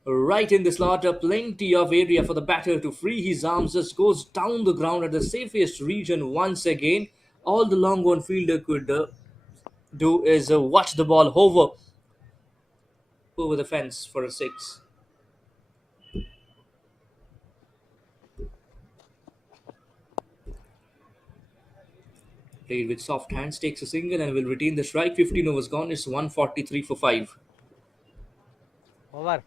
Right in the slot, plenty of area for the batter to free his arms. Just goes down the ground at the safest region once again. All the long one fielder could do is watch the ball hover over the fence for a six. Played with soft hands, takes a single and will retain the strike. 15 overs gone. It's 143 for 5. Over.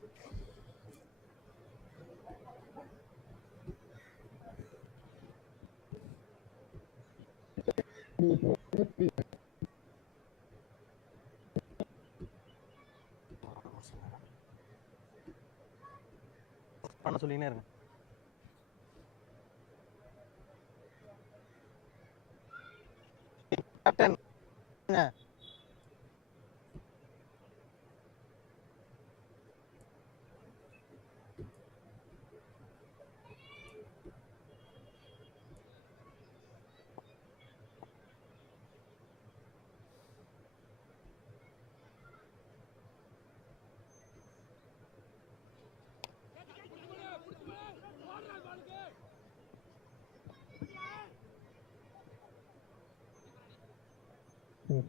பண்ண சொல்லினே இருங்க. Captain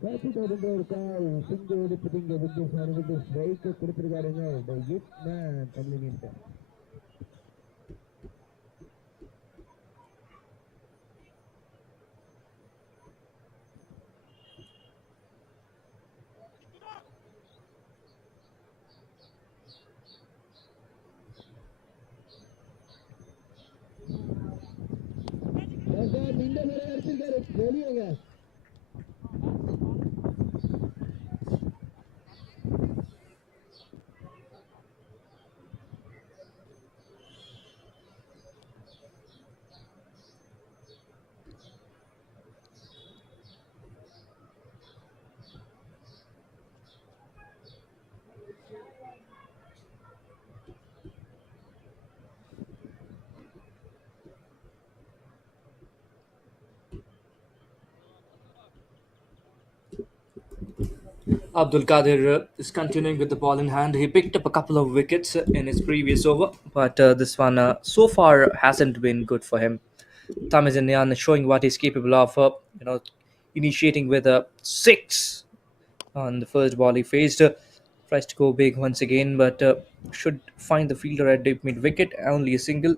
பேசிட்டு வந்து ஒரு கால் சிங்கு எடுத்துட்டு இங்க Vijay strike கொடுத்துருக்காருங்க. Tamil மீன் இந்த முறை அடிச்சிருக்காரு வெளியேங்க. Abdul Qadir is continuing with the ball in hand. He picked up a couple of wickets in his previous over, but this one so far hasn't been good for him. Tamizinian showing what he's capable of, initiating with a six on the first ball he faced. Tries to go big once again, but should find the fielder at deep mid wicket. Only a single.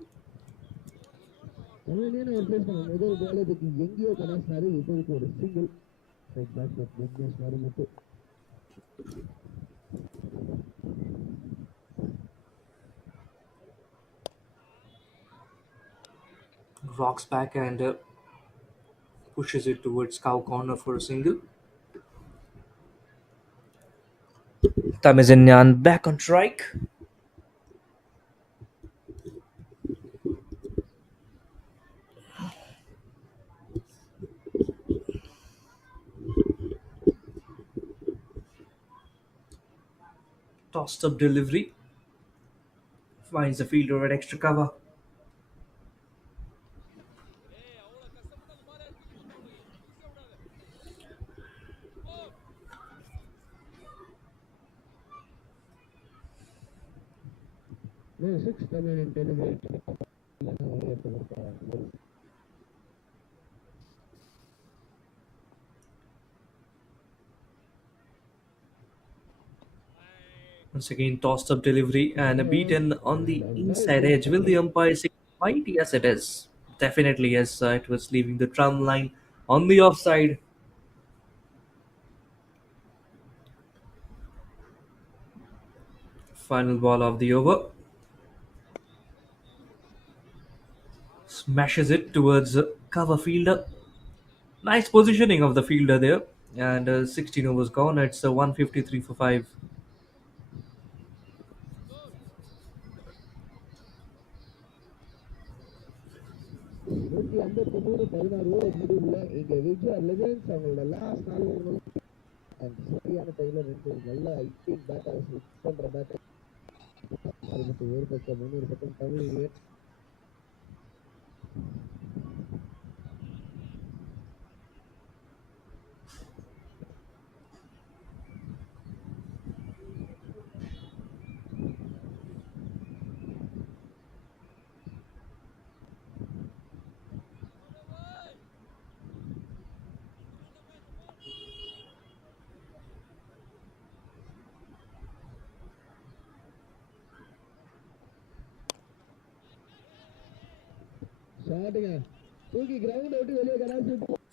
தமிழ்னு ஒரு place பண்ண முதல் பாலத்துக்கு எங்கேயோ கடாசினாரு. இப்போதைக்கு ஒரு single மட்டும். Rocks back and pushes it towards cow corner for a single. Tamizinian back on strike. Tossed up delivery. Finds the fielder at extra cover. Six Tamil delivery Once again, tossed up delivery and a beaten on the inside edge. Will the umpire say white? Yes, it is. Definitely, yes. It was leaving the trum line on the offside. Final ball of the over. Smashes it towards cover fielder. Nice positioning of the fielder there. And 16 overs gone. It's 153 for 5. 153-16 over முடிவுல இங்க Vijay legends அவங்களோட last 4 over and சரியான டைம்ல 2 நல்ல hitting batters hit பண்ற batter ஒரு பக்கம் இன்னொரு பக்கம் Tamil.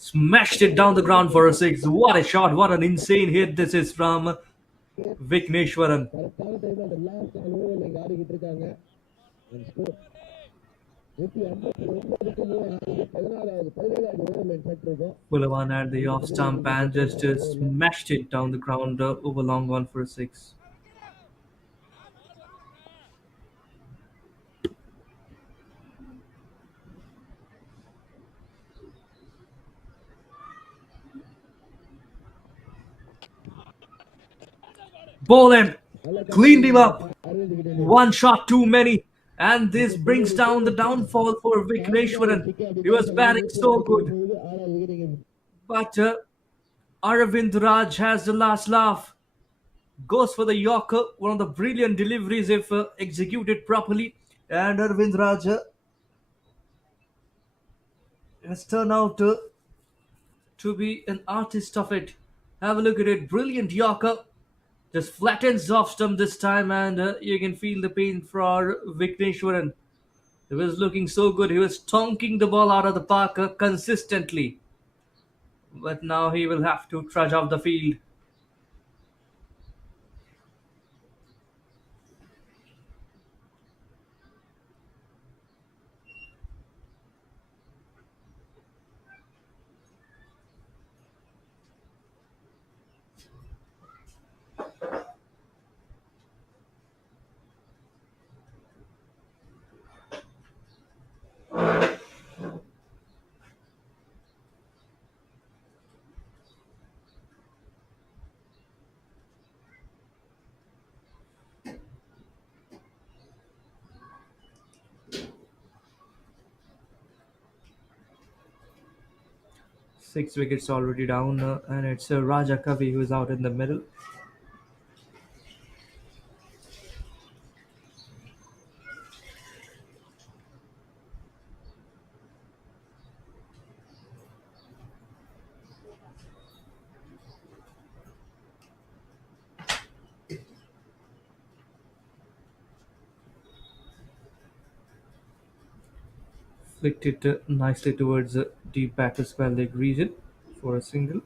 Smashed it down the ground for a six. What a shot! What an insane hit this is from Vigneshwaran. Pulavan at the off stump and just smashed it down the ground over long on for a six. Boland cleaned him up. One shot too many. And this brings down the downfall for Vigneshwaran. He was batting so good. But Aravind Raj has the last laugh. Goes for the Yorker, one of the brilliant deliveries if executed properly. And Aravind Raj has turned out to be an artist of it. Have a look at it. Brilliant Yorker. Just flattens off stump this time, and you can feel the pain for Vigneshwaran. He was looking so good. He was tonking the ball out of the park consistently. But now he will have to trudge off the field. Six wickets already down, and it's Raja Kavi who's out in the middle. Flicked it nicely towards the deep back square leg region for a single.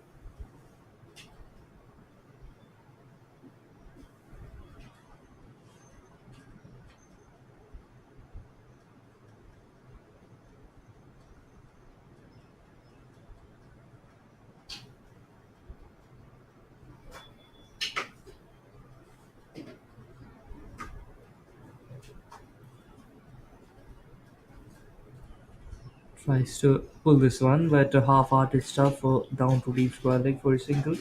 Tries to pull this one, but half-hearted stuff down to deep square leg for a single.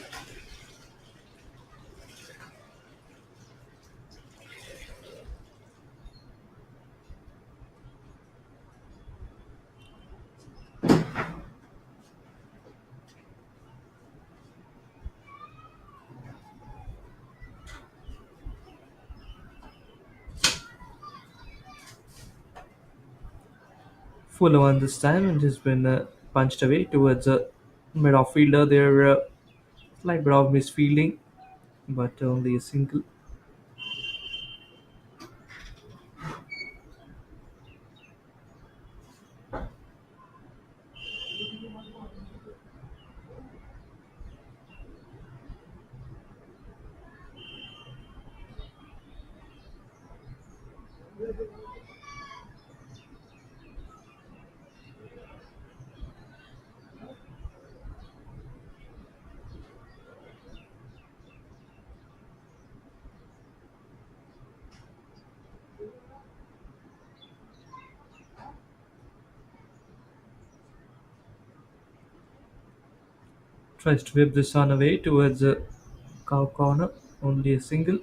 Full one this time and has been punched away towards a mid-off fielder. There slight bit of misfielding, but only a single. Tries to whip this on away towards the cow corner. Only a single.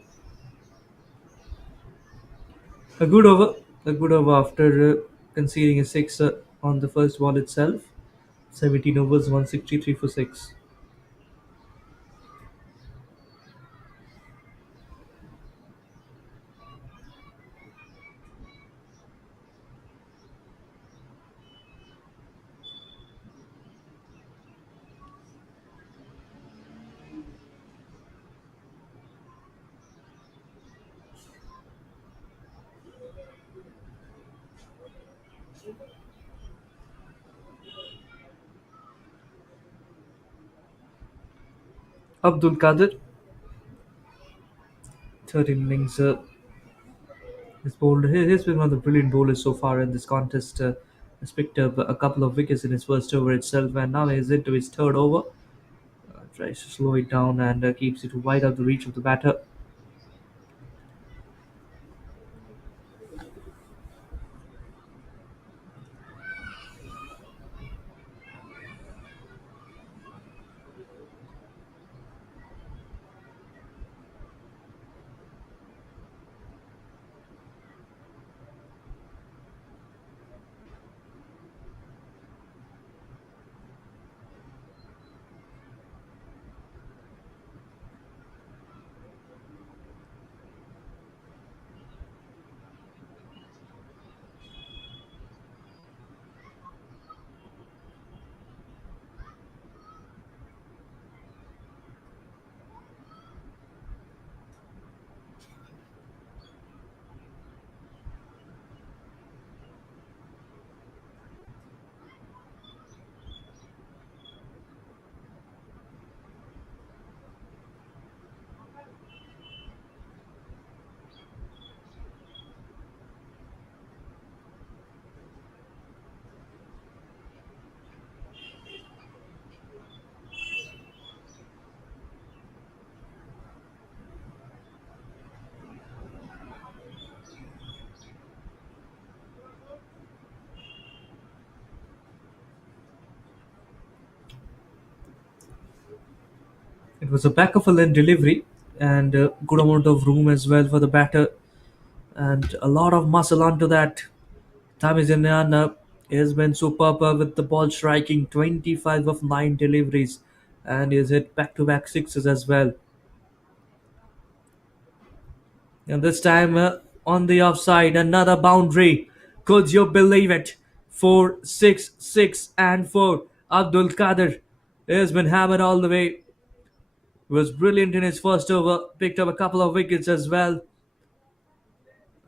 A good over. A good over after conceding a sixer on the first ball itself. 17 overs, 163 for 6. Abdul Kadir, 13 innings. His bowler, he's been one of the brilliant bowlers so far in this contest. Has picked up a couple of wickets in his first over itself, and now he's into his third over. Tries to slow it down and keeps it wide out the reach of the batter. It was a back of a length delivery and a good amount of room as well for the batter and a lot of muscle onto that. Tamizinian has been superb with the ball striking 25 of 9 deliveries and he's hit back to back sixes as well. And this time on the offside, another boundary. Could you believe it? 4, 6, 6, and 4. Abdul Kadir has been hammered all the way. Was brilliant in his first over, picked up a couple of wickets as well.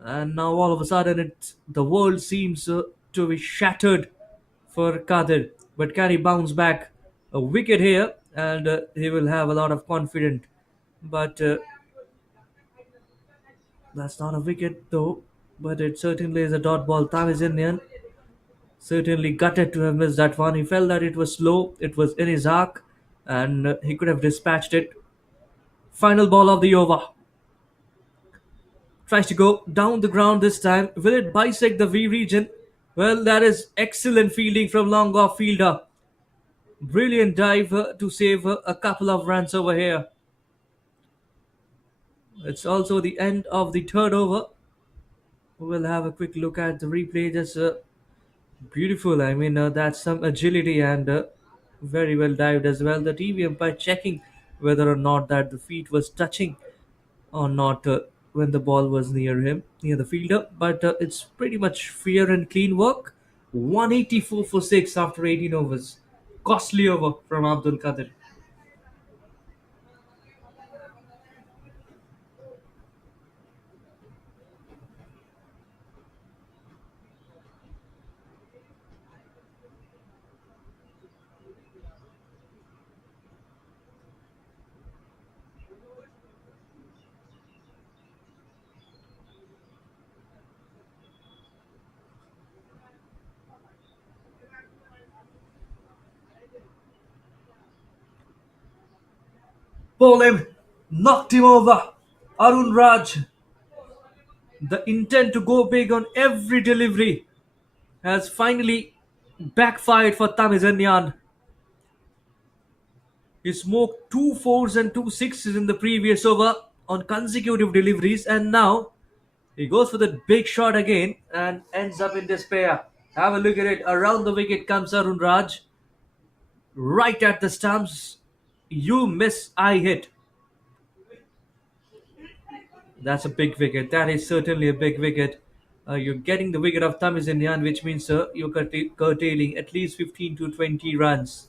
And now all of a sudden, the world seems to be shattered for Kadir. But can he bounce back? A wicket here, and he will have a lot of confidence. But that's not a wicket though. But it certainly is a dot ball. Taviz Indian certainly gutted to have missed that one. He felt that it was slow, it was in his arc, and he could have dispatched it. Final ball of the over. Tries to go down the ground this time. Will it bisect the V region? Well, that is excellent fielding from long off fielder. Brilliant dive to save a couple of runs over here. It's also the end of the third over. We'll have a quick look at the replay. Just beautiful. I mean, that's some agility and very well dived as well. The TV umpire checking whether or not that the feet was touching or not when the ball was near him, near the fielder. But it's pretty much fair and clean work. 184 for 6 after 18 overs. Costly over from Abdul Qadir. Ball him, knocked him over. Arun Raj, the intent to go big on every delivery has finally backfired for Tamizanian. He smoked two fours and two sixes in the previous over on consecutive deliveries, and now he goes for the big shot again and ends up in despair. Have a look at it. Around the wicket comes Arun Raj. Right at the stumps. You miss, I hit. That's a big wicket. That is certainly a big wicket. You're getting the wicket of Tamiz Indian, which means you're curtailing at least 15 to 20 runs.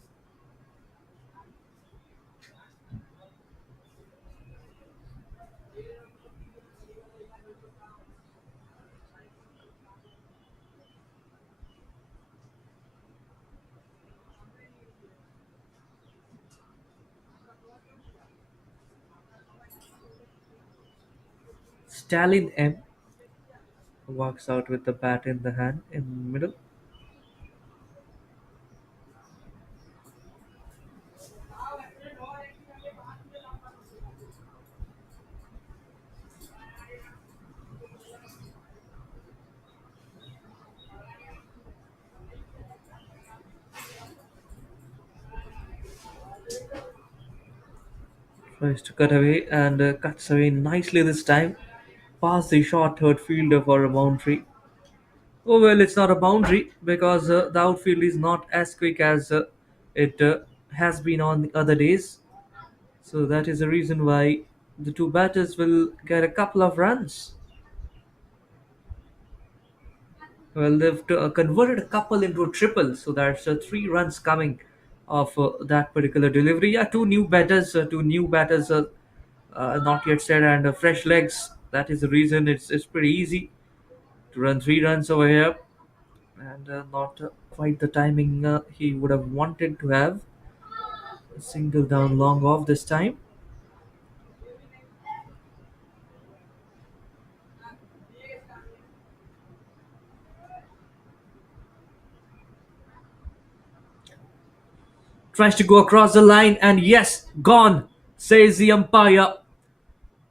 Stalin M walks out with the bat in the hand in the middle. Tries to cut away and cuts away nicely this time. Past the short third fielder for a boundary. Oh well, it's not a boundary because the outfield is not as quick as it has been on the other days. So that is the reason why the two batters will get a couple of runs. Well, they've converted a couple into a triple, so that's three runs coming of that particular delivery. Yeah, two new batters, not yet set, and fresh legs. That is the reason it's pretty easy to run three runs over here, and not quite the timing he would have wanted to have. A single down, long off this time. Tries to go across the line, and yes, gone, says the umpire.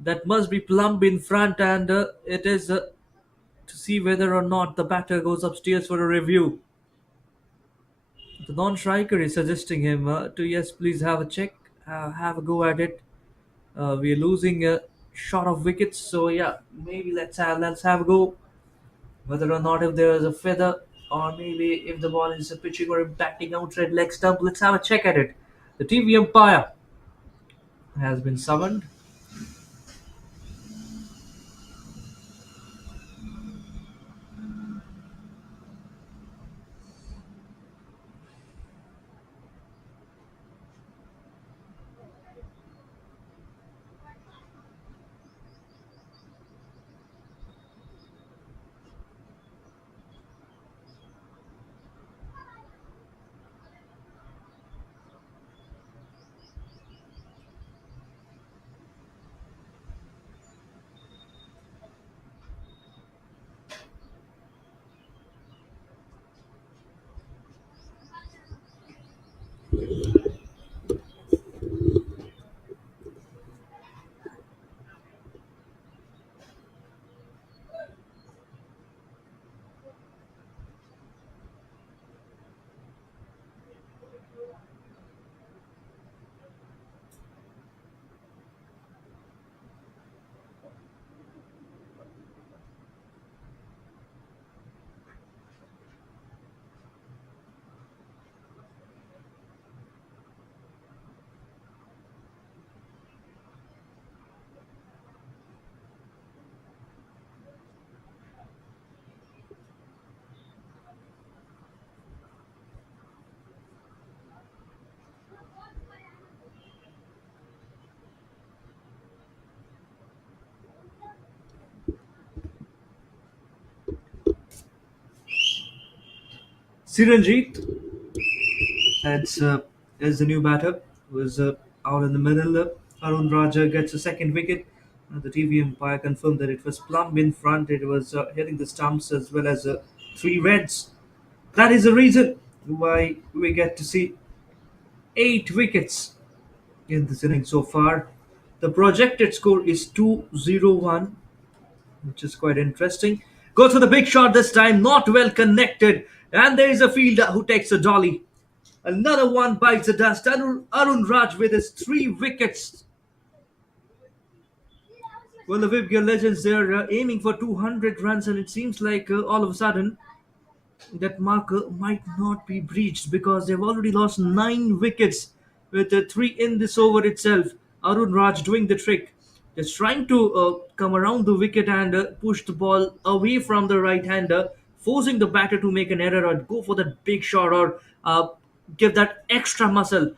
That must be plumb in front, and it is to see whether or not the batter goes upstairs for a review. The non-striker is suggesting him to yes, please have a check, have a go at it. We are losing a shot of wickets, so yeah, maybe let's have a go. Whether or not if there is a feather, or maybe if the ball is pitching or impacting outside leg stump, let's have a check at it. The TV umpire has been summoned. Siranjeet That's is the new batter. Was out in the middle. Arun Raja gets a second wicket. The TV umpire confirmed that it was plumb in front. It was hitting the stumps as well as three reds. That is the reason why we get to see eight wickets in this inning so far. The projected score is 201, which is quite interesting. Goes for the big shot this time, not well connected. And there is a fielder who takes a dolly. Another one bites the dust. Arun Raj with his 3 wickets. Well, the VIBGYOR legends, they're aiming for 200 runs, and it seems like all of a sudden that marker might not be breached because they've already lost 9 wickets with 3 in this over itself. Arun Raj doing the trick, just trying to come around the wicket and push the ball away from the right hander, forcing the batter to make an error or go for that big shot or give that extra muscle.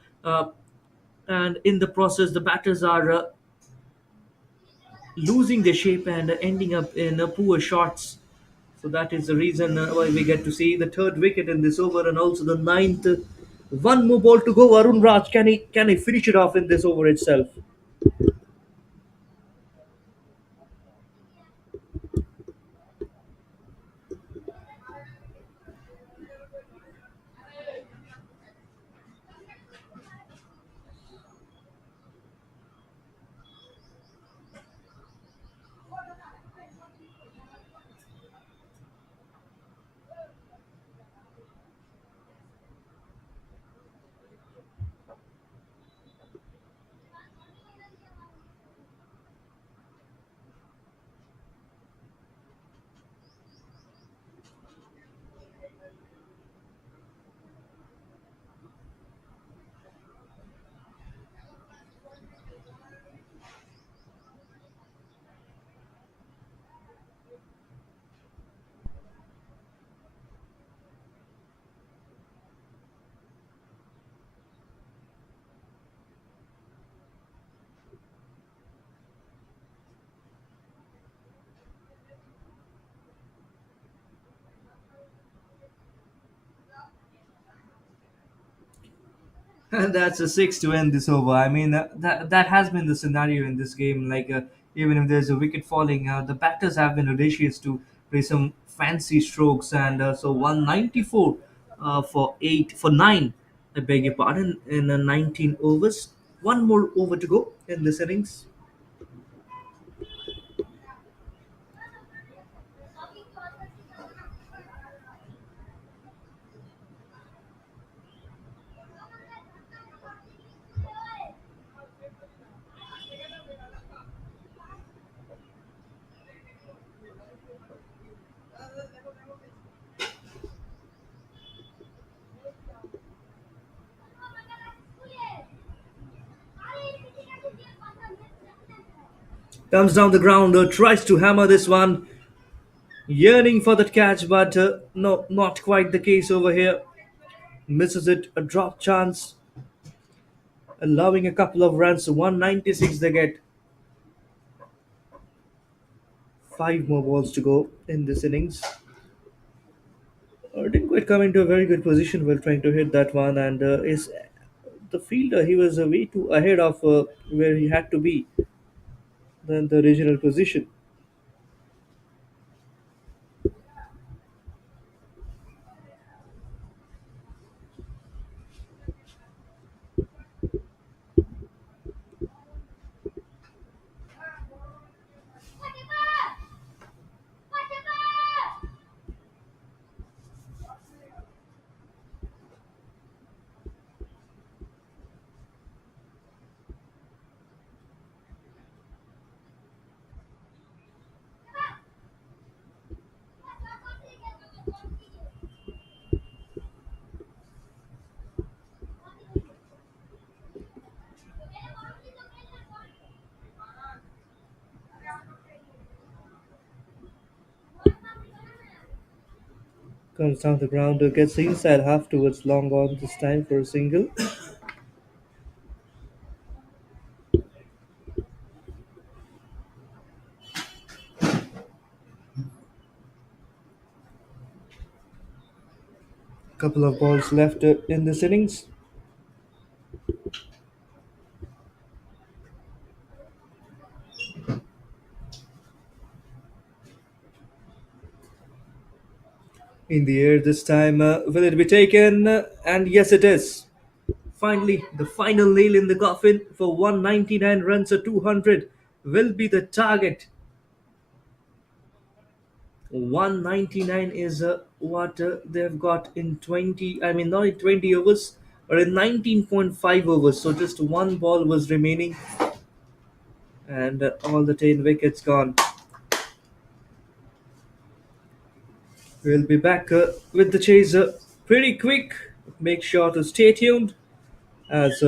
And in the process, the batters are losing their shape and ending up in poor shots. So that is the reason why we get to see the 3rd wicket in this over and also the ninth. One more ball to go. Arun Raj, can he finish it off in this over itself? That's a 6 to end this over. I mean, that has been the scenario in this game. Like, even if there's a wicket falling, the batters have been audacious to play some fancy strokes. And so 194 for 8, for 9, I beg your pardon, in 19 overs. One more over to go in this innings. Comes down the ground, tries to hammer this one, yearning for that catch, but no, not quite the case over here. Misses it, a drop chance, allowing a couple of runs. 196 they get. 5 more balls to go in this innings. Didn't quite come into a very good position while trying to hit that one, and is the fielder, he was way too ahead of where he had to be than the original position. Comes down the ground, gets the inside half towards long on this time for a single. Couple of balls left in this innings. In the air this time, will it be taken? And yes, it is. Finally, the final nail in the coffin for 199 runs or 200 will be the target. 199 is what they've got in 20, I mean, not in 20 overs, Or in 19.5 overs, so just one ball was remaining, and all the 10 wickets gone. We'll be back with the chaser pretty quick. Make sure to stay tuned, as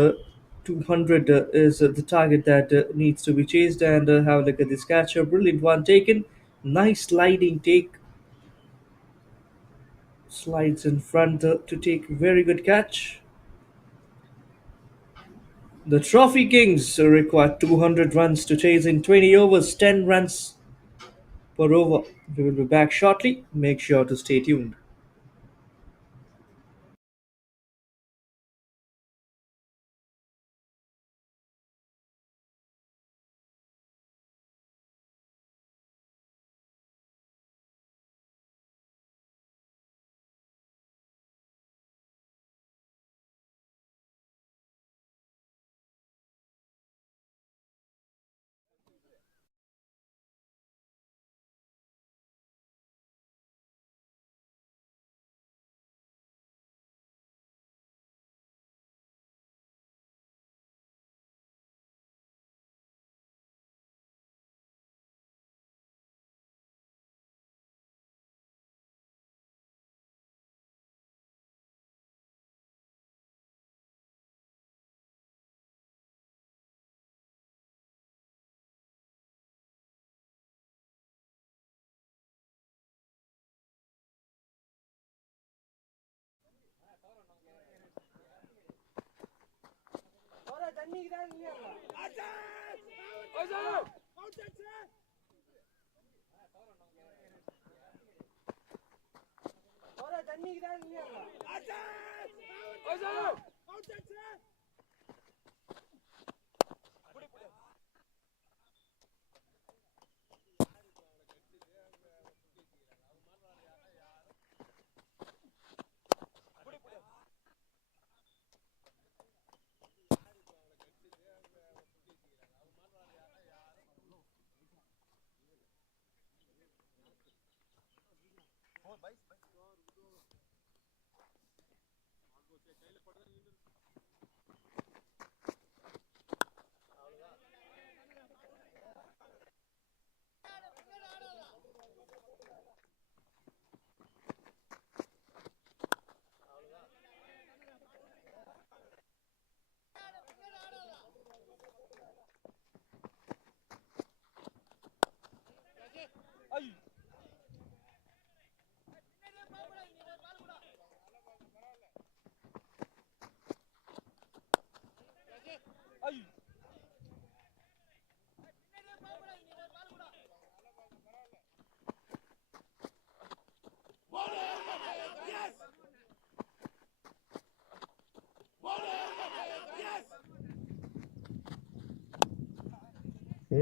200 is the target that needs to be chased. And have a look at this catcher. Brilliant one taken. Nice sliding take. Slides in front to take very good catch. The Trophy Kings require 200 runs to chase in 20 overs, 10 runs per over. We will be back shortly. Make sure to stay tuned.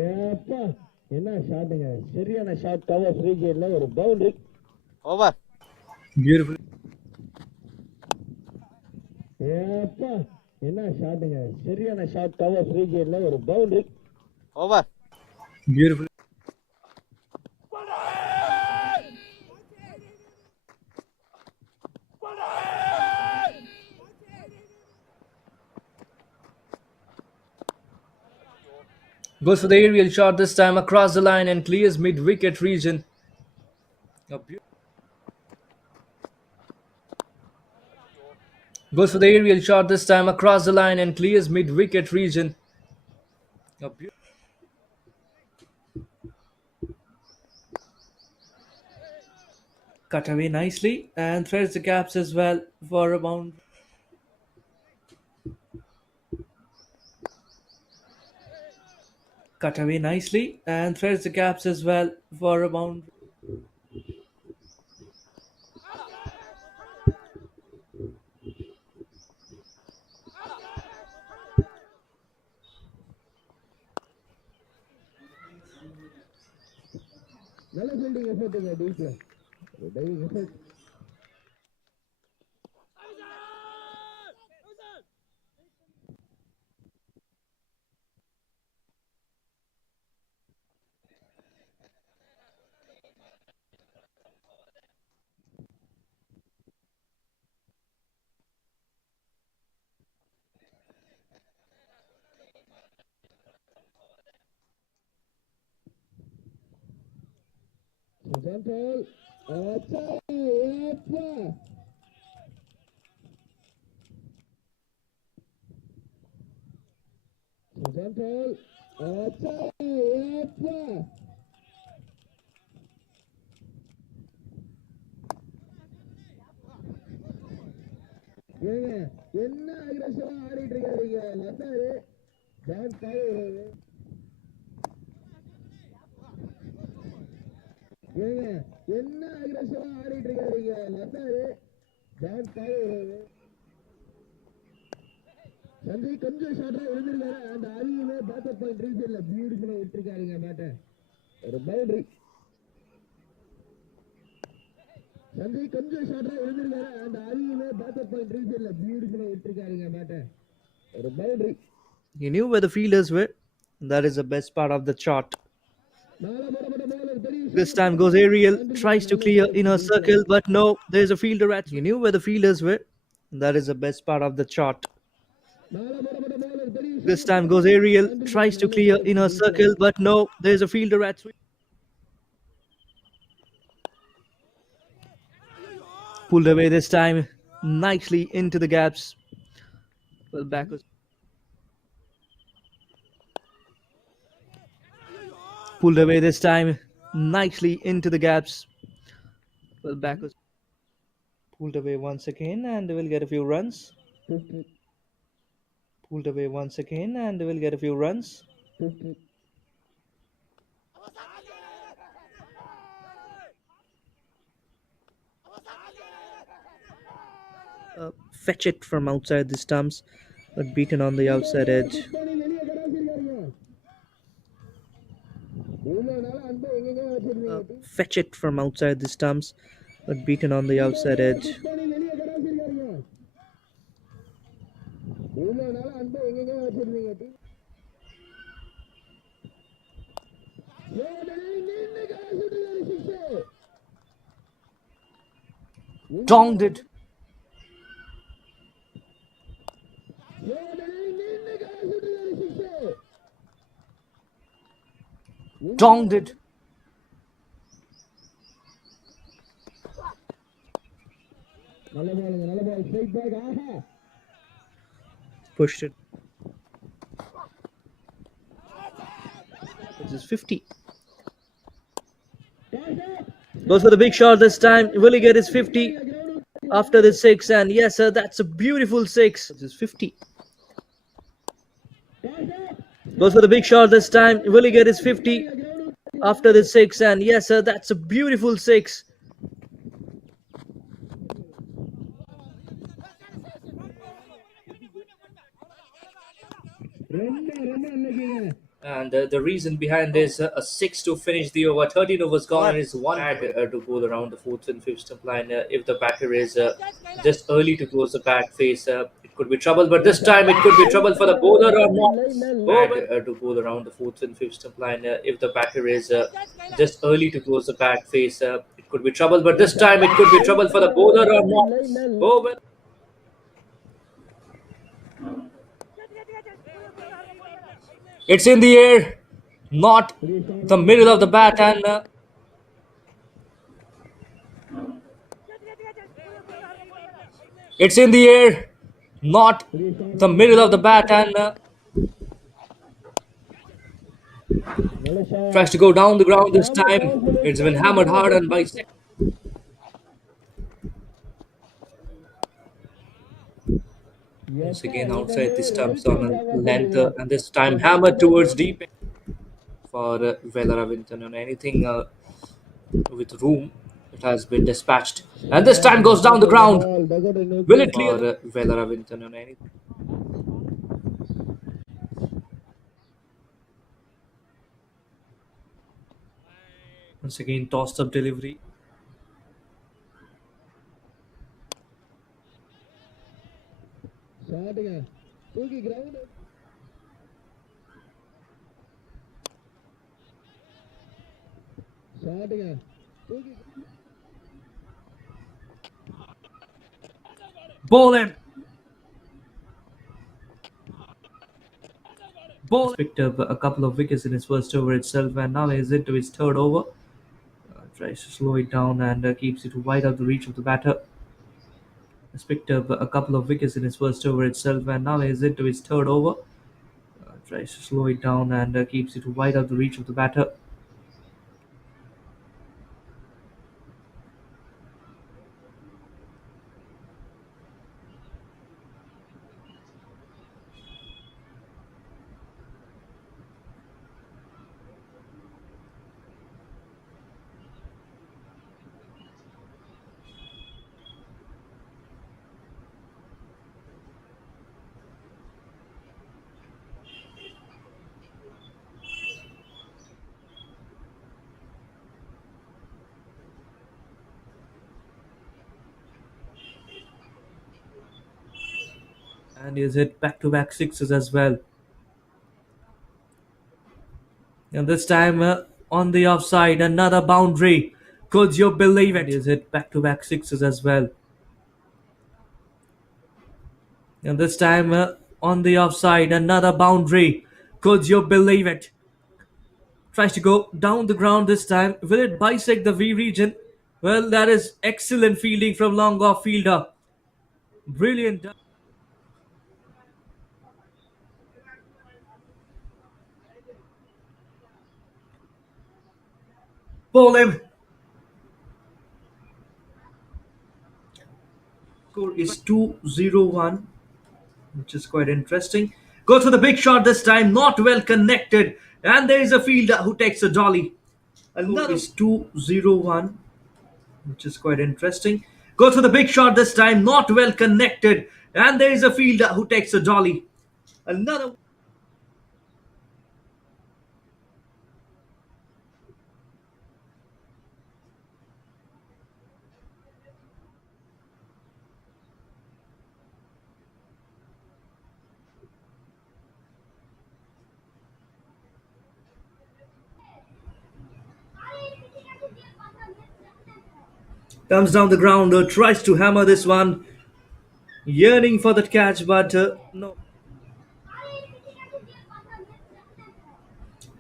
ஏப்பா என்ன ஷாட்டுங்க, சரியான shot, cover free கேட்ல ஒரு boundary. Over. Beautiful. ஏப்பா என்ன ஷாட்டுங்க, சரியான ஷாட், கவர் ஃப்ரீ கேட்ல ஒரு boundary. Over. Beautiful. Goes for the aerial shot this time across the line and clears mid-wicket region. Goes for the aerial shot this time across the line and clears mid-wicket region. Cut away nicely and threads the gaps as well for a boundary. Cut away nicely and threads the gaps as well for a boundary. நல்ல fielding எஃபர்ட்டுங்க டீப்ல, diving effort. Control. Control. என்ன அக்ரஸிவா ஆடிட்டு இருக்காருங்க வந்தாரு Don பாரு என்ன அக்ரஸிவா ஆடிட்டு இருக்காருங்க வந்தாரு டான் பாரு சஞ்சய் கொஞ்சம் ஷார்ட்டா விழுந்திருக்காரு அந்த அழியுமே பேக்கப் பாயிண்ட் ரீசன்ல பியூட்டிஃபுல்லா விட்டுருக்காருங்க பேட்டை ஒரு பவுண்டரி சஞ்சய் கொஞ்சம் ஷார்ட்டா விழுந்திருக்காரு அந்த அழியுமே பேக்கப் பாயிண்ட் ரீசன்ல பியூட்டிஃபுல்லா விட்டுருக்காருங்க பேட்டை ஒரு boundary. He knew where the fielders were. That is the best part of the shot. This time goes aerial, tries to clear inner circle, but no, there's a fielder at. He knew where the fielders were. That is the best part of the shot. This time goes aerial, tries to clear inner circle, but no, there's a fielder at. Pulled away this time, nicely into the gaps. Well, back was. Pulled away this time, nicely into the gaps. Well, back was pulled away once again, and we'll get a few runs. Pulled away once again, and we'll get a few runs. Fetch it from outside the stumps, but beaten on the outside edge. Fetch it from outside the stumps, but beaten on the outside edge. Donged it. Donged it. Pushed it. This is 50. Goes for the big shot this time. Will he get his 50 after the 6? And yes, sir, that's a beautiful 6. This is 50. Goes for the big shot this time. Will he get his 50 after the 6? And yes, sir, that's a beautiful 6. And the reason behind is a 6 to finish the over. 13 overs gone and is one had to go around the 4th and 5th stump line. If the batter is just early to close the bat face, it could be trouble. But this time it could be trouble for the bowler or not. Had to go around the 4th and 5th stump line. If the batter is just early to close the bat face, it could be trouble. But this time it could be trouble for the bowler or not. Oh well. It's in the air, not the middle of the bat, and it's in the air, not the middle of the bat, and tries to go down the ground this time. It's been hammered hard and by six. Once again outside the stumps on a length, and this time hammered towards deep for Velaravinthan, and anything with room, it has been dispatched, and this time goes down the ground. Will it clear for Velaravinthan, and anything? Once again tossed up delivery. Ball him. Ball. Picked up a couple of wickets in his first over itself, and now he's into his third over. Tries to slow it down and keeps it wide out the reach of the batter. Has picked up a couple of wickets in his first over itself, and now he's into his third over. Tries to slow it down and keeps it wide out the reach of the batter. And he's hit back-to-back sixes as well. And this time on the offside, another boundary. Could you believe it? He's hit back-to-back sixes as well. And this time on the offside, another boundary. Could you believe it? Tries to go down the ground this time. Will it bisect the V region? Well, that is excellent fielding from long off fielder. Brilliant. Ball him. Score is 2-0-1, which is quite interesting. Go for the big shot this time, not well connected. And there is a fielder who takes a dolly. Another is 2-0-1, which is quite interesting. Go for the big shot this time, not well connected. And there is a fielder who takes a dolly. Another. Comes down the ground, tries to hammer this one. Yearning for that catch, but no.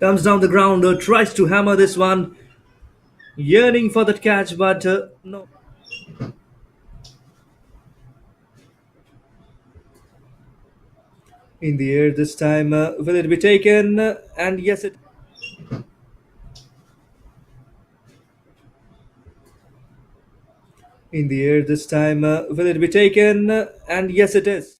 Comes down the ground, tries to hammer this one. Yearning for that catch, but no. In the air this time, will it be taken? And yes, it. In the air this time, will it be taken? And yes, it is.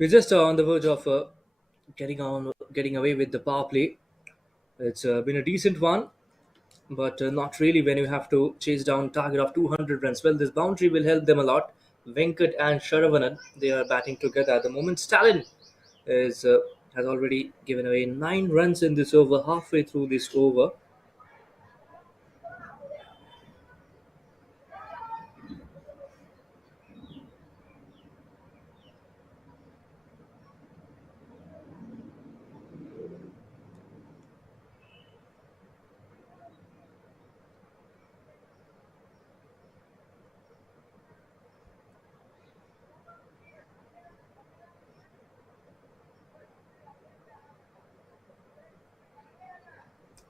We're just on the verge of getting away with the power play. It's been a decent one, but not really when you have to chase down target of 200 runs. Well, this boundary will help them a lot. Venkat and Sharavanan, they are batting together at the moment. Stalin is has already given away 9 runs in this over. Halfway through this over,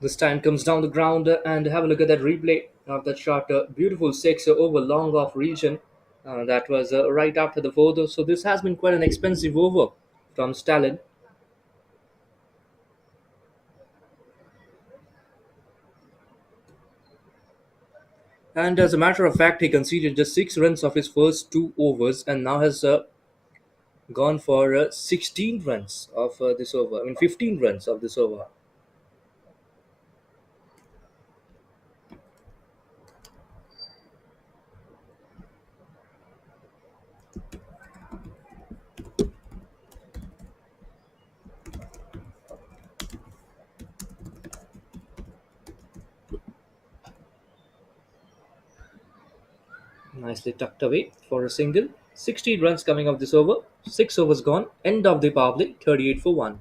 the stand comes down the ground and have a look at that replay of that shot. Beautiful six over long off region. That was right after the fourth. So this has been quite an expensive over from Stalin. And as a matter of fact, he conceded just 6 runs of his first 2 overs and now has gone for 16 runs of this over. I mean, 15 runs of this over. Nicely tucked away for a single. 16 runs coming off this over. 6 overs gone. End of the power play. 38 for 1.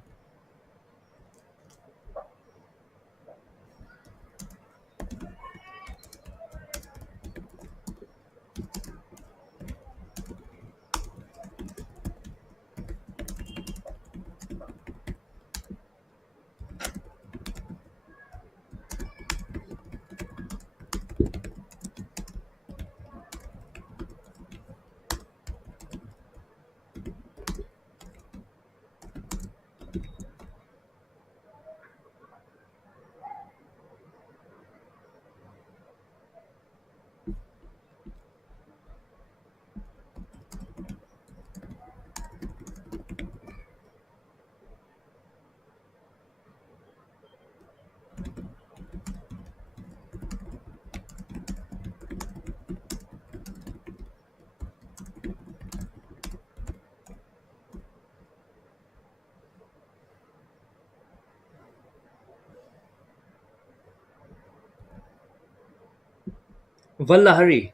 Vallahari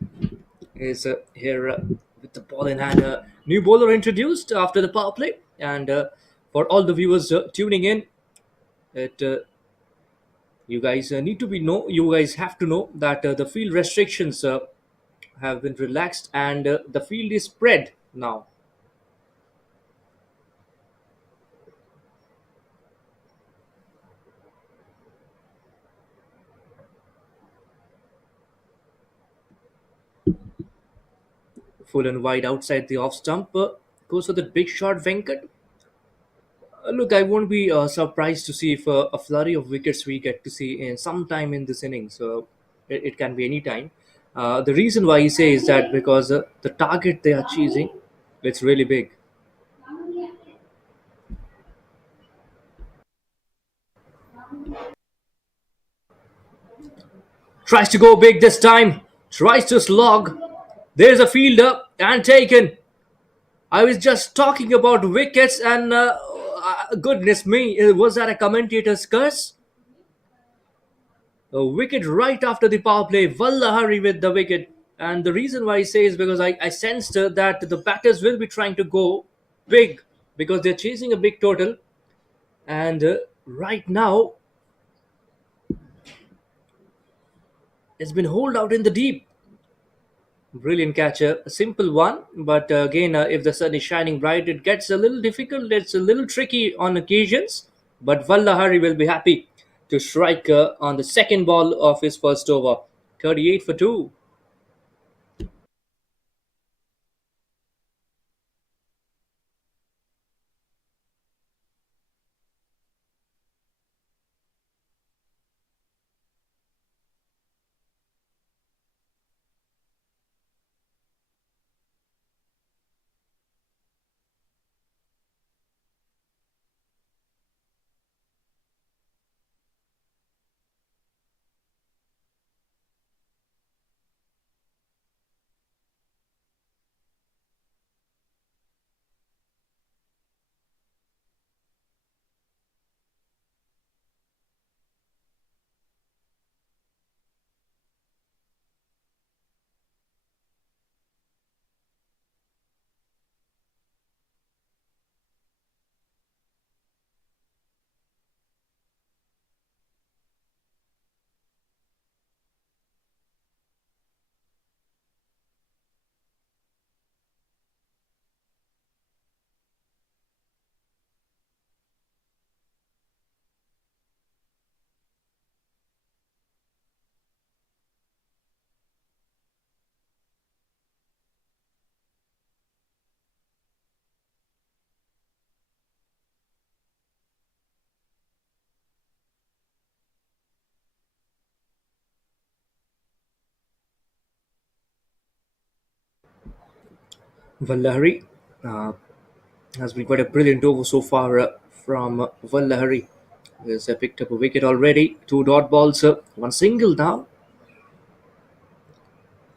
is here with the ball in hand. New bowler introduced after the power play. And for all the viewers tuning in, it you guys need to be know. You guys have to know that the field restrictions have been relaxed and the field is spread now. Full and wide outside the off stump. Goes for the big shot, Venkat. Look, I won't be surprised to see if a flurry of wickets we get to see in some time in this innings. So it can be any time. The reason why I say is that because the target they are chasing, it's really big. Tries to go big this time. Tries to slog. There's a fielder and taken. I was just talking about wickets and goodness me, was that a commentator's curse? A wicket right after the power play. Vallahari with the wicket. And the reason why I say is because I sensed that the batters will be trying to go big because they're chasing a big total. And right now, it's been holed out in the deep. Brilliant catcher, a simple one, but again, if the sun is shining bright, it gets a little difficult. It's a little tricky on occasions, but Vallahari will be happy to strike on the second ball of his first over. 38 for 2. Vallahari has been quite a brilliant over so far from Vallahari. He has picked up a wicket already, two dot balls, one single now.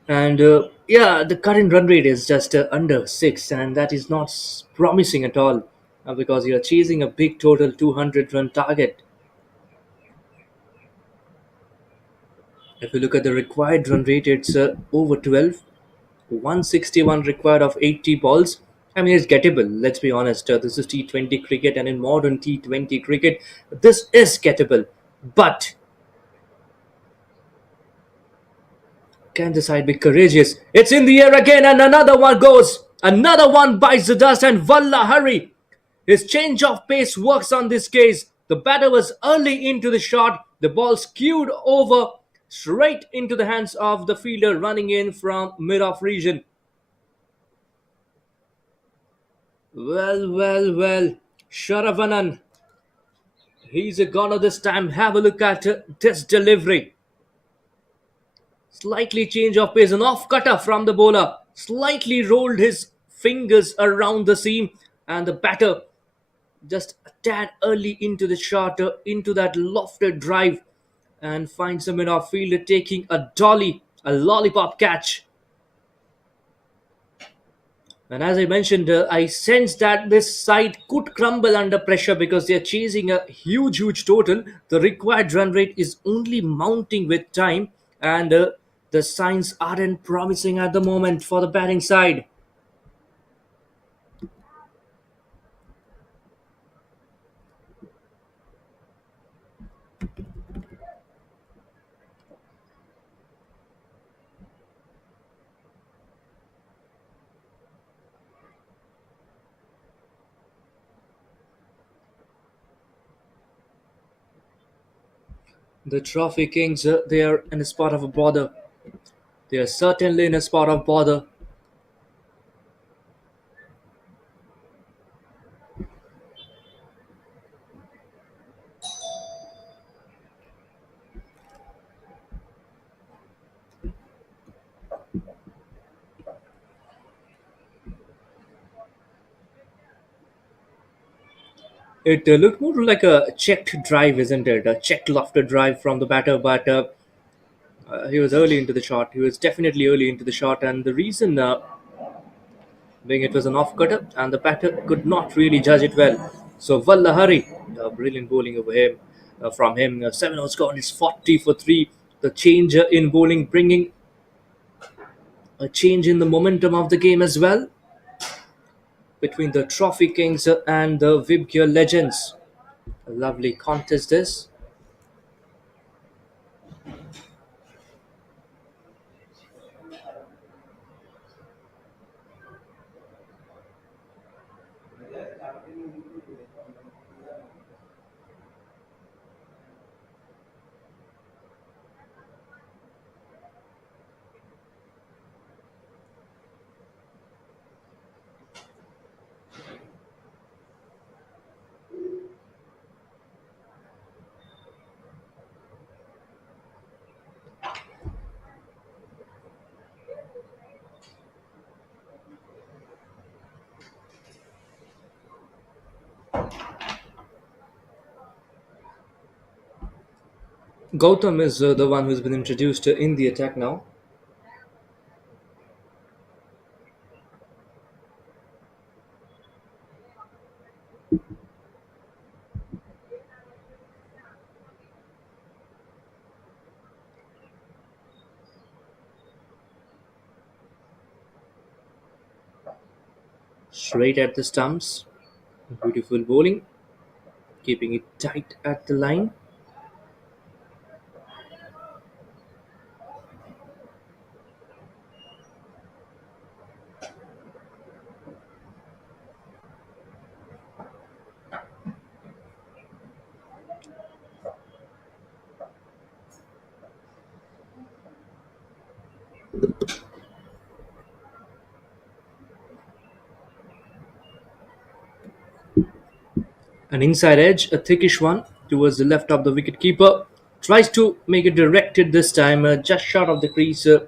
And yeah, the current run rate is just under 6, and that is not promising at all because you're chasing a big total 200 run target. If you look at the required run rate, it's over 12, 161 required of 80 balls. I mean, it's gettable, let's be honest. This is T20 cricket, and in modern T20 cricket, this is gettable. But can the side be courageous? It's in the air again, and another one goes. Another one bites the dust, and Vallahari. His change of pace works on this case. The batter was early into the shot. The ball skewed over straight into the hands of the fielder running in from mid-off region. Well, well, well. Sharavanan. He's a goner this time. Have a look at this delivery. Slightly change of pace, an off cutter from the bowler. Slightly rolled his fingers around the seam, and the batter just a tad early into the shot, into that lofted drive, and finds him in off fielder taking a dolly, a lollipop catch. And as I mentioned, I sense that this side could crumble under pressure because they're chasing a huge, huge total. The required run rate is only mounting with time, and the signs aren't promising at the moment for the batting side. The Trophy Kings, they are in a spot of a bother. They are certainly in a spot of bother. It looked more like a checked drive, isn't it? A checked lofted drive from the batter, but he was early into the shot. He was definitely early into the shot, and the reason being it was an off cutter, and the batter could not really judge it well. So Vallahari, brilliant bowling over him from him. 7 overs gone, it's 40 for 3. The change in bowling bringing a change in the momentum of the game as well between the Trophy Kings and the VIBGYOR Legends. A lovely contest this. Gautam is the one who's been introduced in the attack now. Straight at the stumps. Beautiful bowling. Keeping it tight at the line. An inside edge, a thickish one towards the left of the wicket keeper. Tries to make it directed this time, just short of the crease. The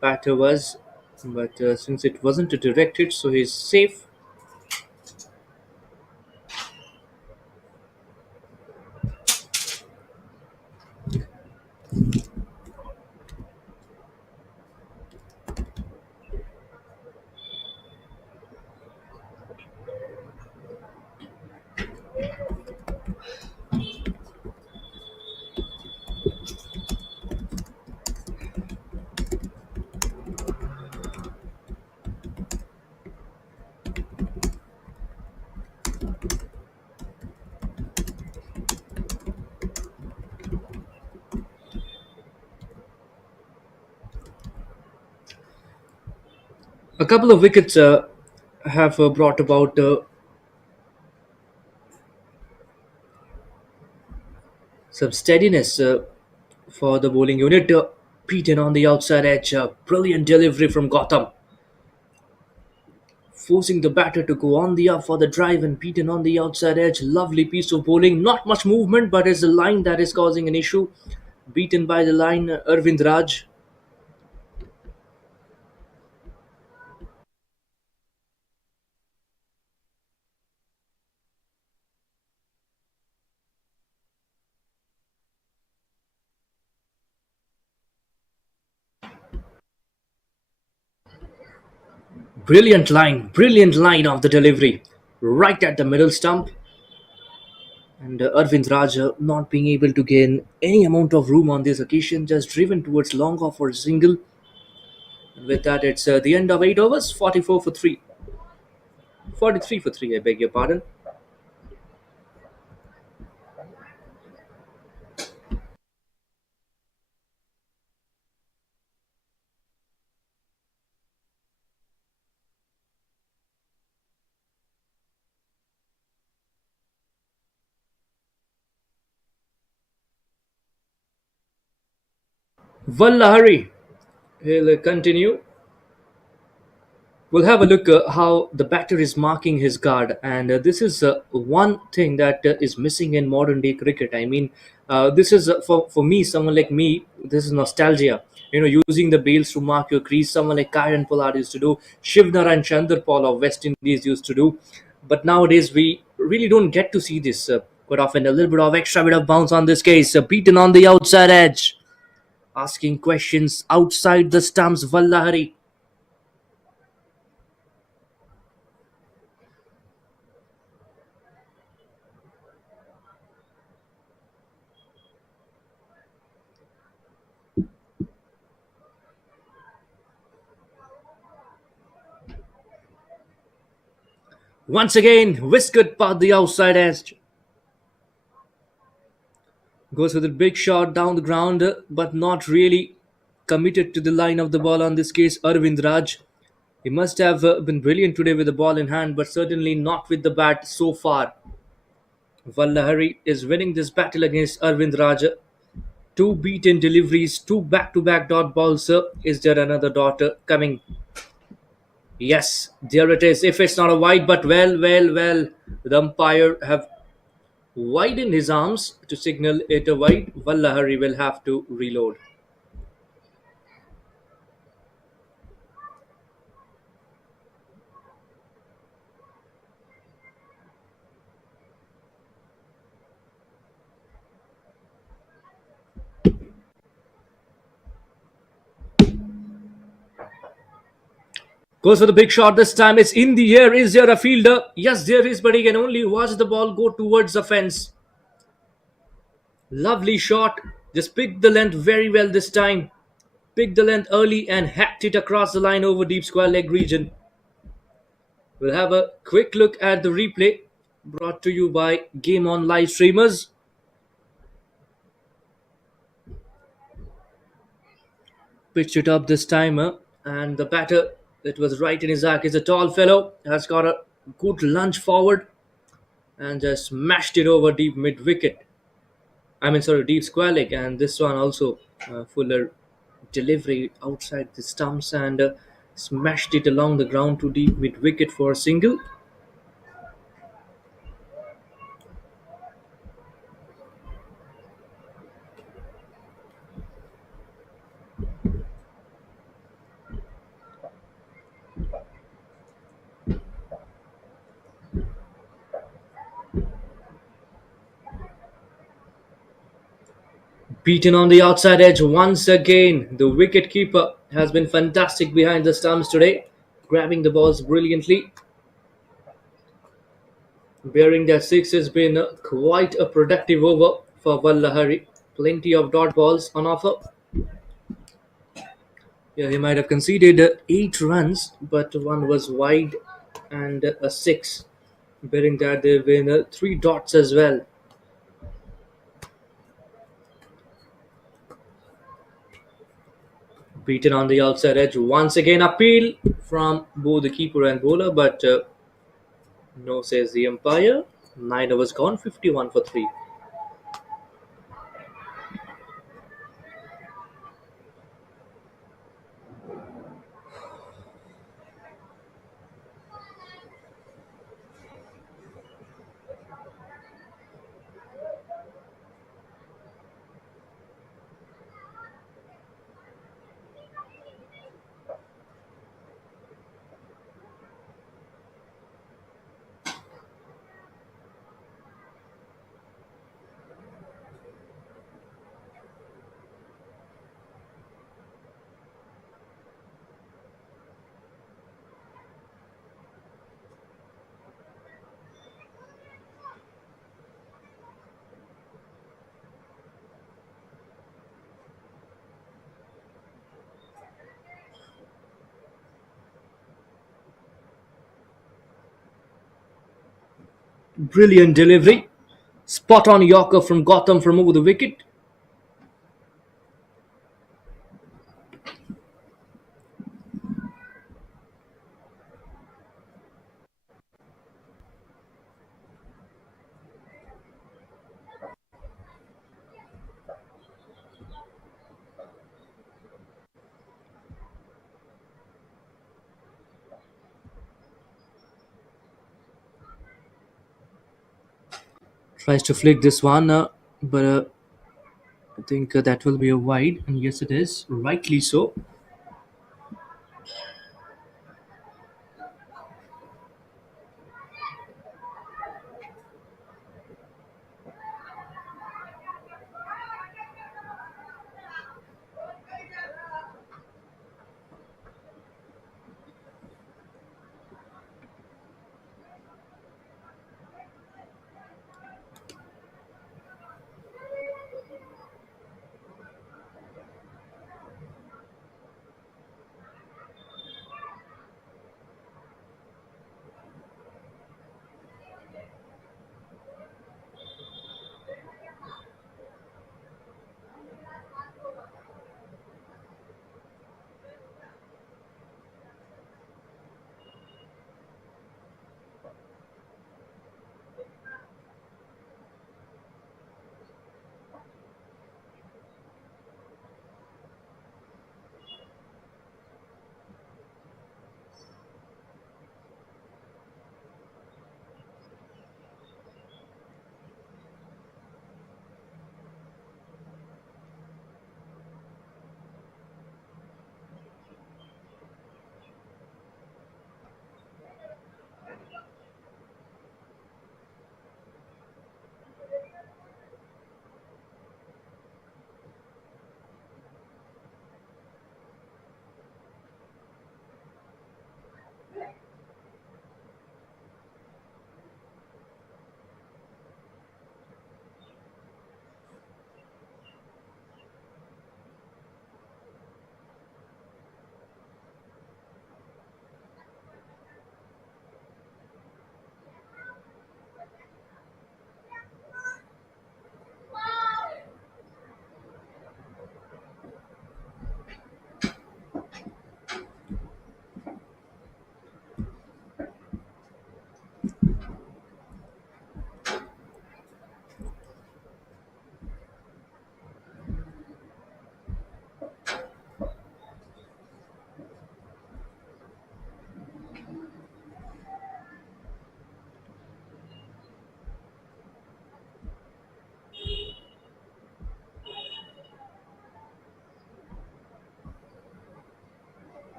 batter was. but since it wasn't a direct hit, so he's safe. A couple of wickets have brought about some steadiness for the bowling unit. Beaten on the outside edge, brilliant delivery from Gotham, forcing the batter to go on the up for the drive, and beaten on the outside edge. Lovely piece of bowling. Not much movement, but it's the line that is causing an issue. Beaten by the line, Arvind Raj. Brilliant line of the delivery, right at the middle stump. And Arvind Raj not being able to gain any amount of room on this occasion, just driven towards long off for a single. And with that, it's the end of 8 overs, 44 for 3. 43 for 3, I beg your pardon. Vallahari, he'll continue. We'll have a look how the batter is marking his guard, and this is one thing that is missing in modern day cricket. I mean, this is for me, someone like me, this is nostalgia. Using the bails to mark your crease, someone like Kieran Pollard used to do, Shivnar and Chanderpaul of West Indies used to do, but nowadays we really don't get to see this quite often. A little bit of extra bit of bounce on this case, beaten on the outside edge, asking questions outside the stumps. Vallahari. Once again, whiskered past the outside edge. Goes with a big shot down the ground, but not really committed to the line of the ball on this case, Arvind Raj. He must have been brilliant today with the ball in hand, but certainly not with the bat so far. Vallahari is winning this battle against Arvind Raj. Two beaten deliveries, two back-to-back dot balls. Is there another dot coming? Yes, there it is. If it's not a wide, but well, the umpire have widened his arms to signal it a wide. Vallahari will have to reload. Goes for the big shot this time. It's in the air. Is there a fielder? Yes, there is, but he can only watch the ball go towards the fence. Lovely shot. Just picked the length very well this time. Picked the length early and hacked it across the line over deep square leg region. We'll have a quick look at the replay brought to you by Game On live streamers. Pitched it up this time, and the batter that was right in his arc is a tall fellow. Has got a good lunge forward and just smashed it over deep mid wicket. I mean, sorry, deep square leg, and this one also fuller delivery outside the stumps and smashed it along the ground to deep mid wicket for a single. Beaten on the outside edge once again. The wicket keeper has been fantastic behind the stumps today, grabbing the balls brilliantly. Bearing that six has been quite a productive over for Vallahari. Plenty of dot balls on offer. Yeah, he might have conceded 8 runs, but one was wide and a six. Bearing that there have been 3 dots as well. Beaten on the outside edge once again. Appeal from both the keeper and bowler, but no, says the umpire. 9 overs gone, 51 for 3. Brilliant delivery. Spot on Yorker from Gotham from over the wicket. Tries to flick this one, but I think that will be a wide. And yes, it is. Rightly so.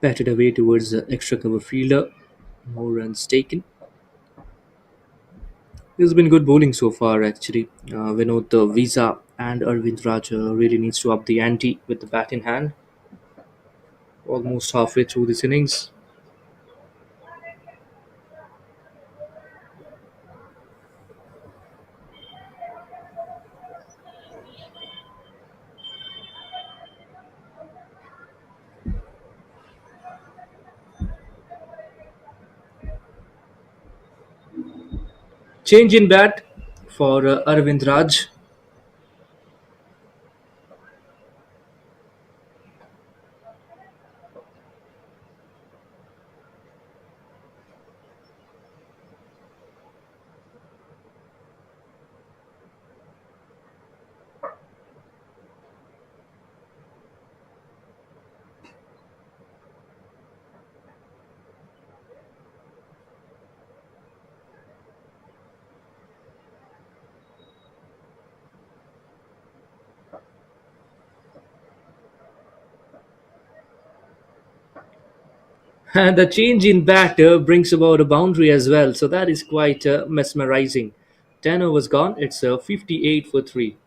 Batted away towards the extra cover fielder. More runs taken. It's been good bowling so far, actually. Vinod Visa and Arvind Raja really needs to up the ante with the bat in hand. Almost halfway through this innings. Change in bat for Arvind Raj. And the change in bat brings about a boundary as well, so that is quite mesmerizing. 10 overs gone, it's 58 for 3.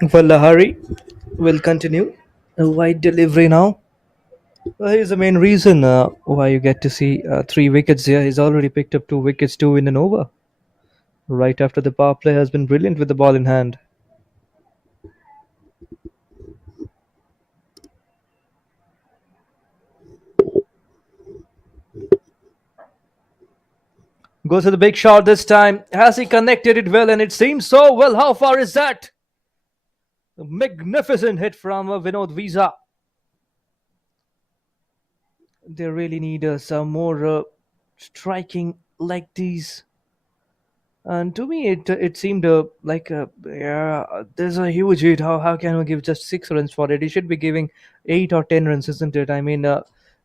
Well, Lahari will continue. A wide delivery now. Here's the main reason why you get to see 3 wickets here. He's already picked up 2 wickets, 2 in an over. Right after the power play has been brilliant with the ball in hand. Goes to the big shot this time. Has he connected it well? And it seems so well. How far is that? A magnificent hit from Vinod Visa. They really need some more striking like these. And to me, it seemed like yeah, there's a huge hit. How can we give just 6 runs for it? He should be giving 8 or 10 runs, isn't it? I mean,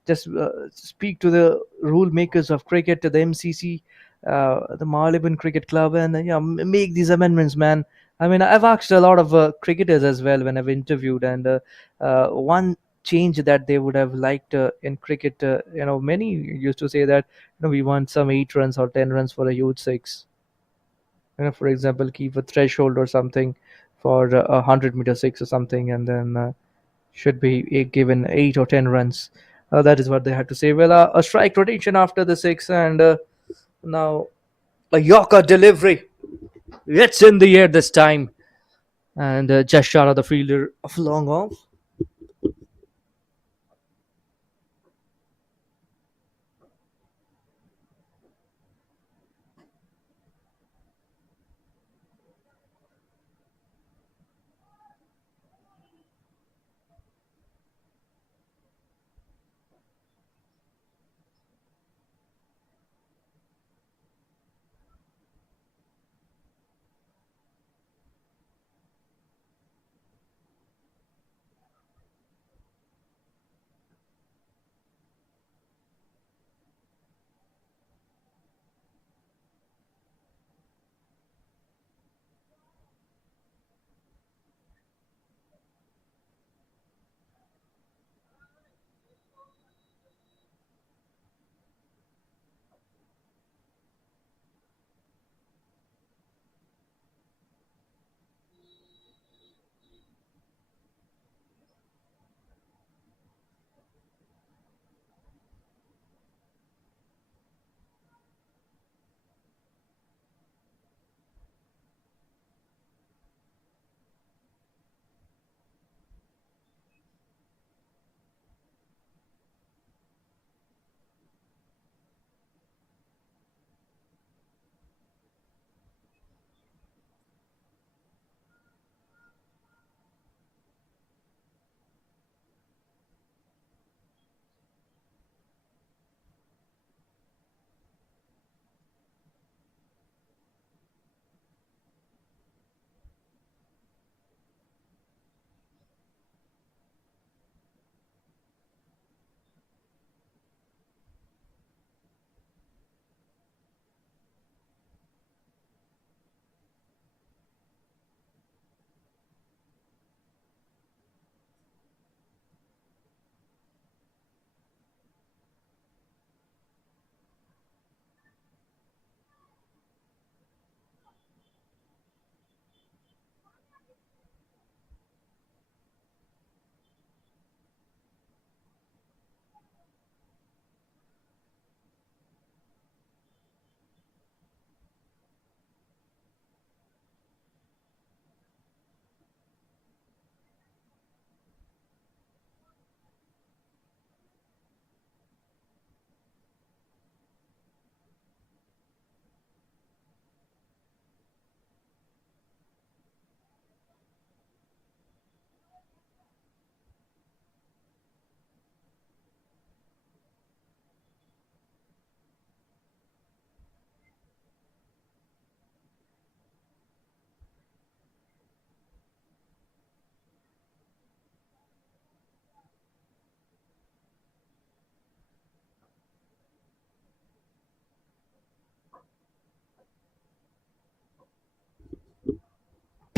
just speak to the rule makers of cricket, to the MCC, the Marylebone Cricket Club, and yeah, make these amendments, man. I mean, I've asked a lot of cricketers as well when I've interviewed, and one change that they would have liked in cricket, many used to say that we want some 8 runs or 10 runs for a huge six. For example, keep a threshold or something for a 100-meter six or something, and then should be given 8 or 10 runs. That is what they had to say. Well, a strike rotation after the six, and now a Yorker delivery. It's in the air this time, and just shot of the fielder of long off.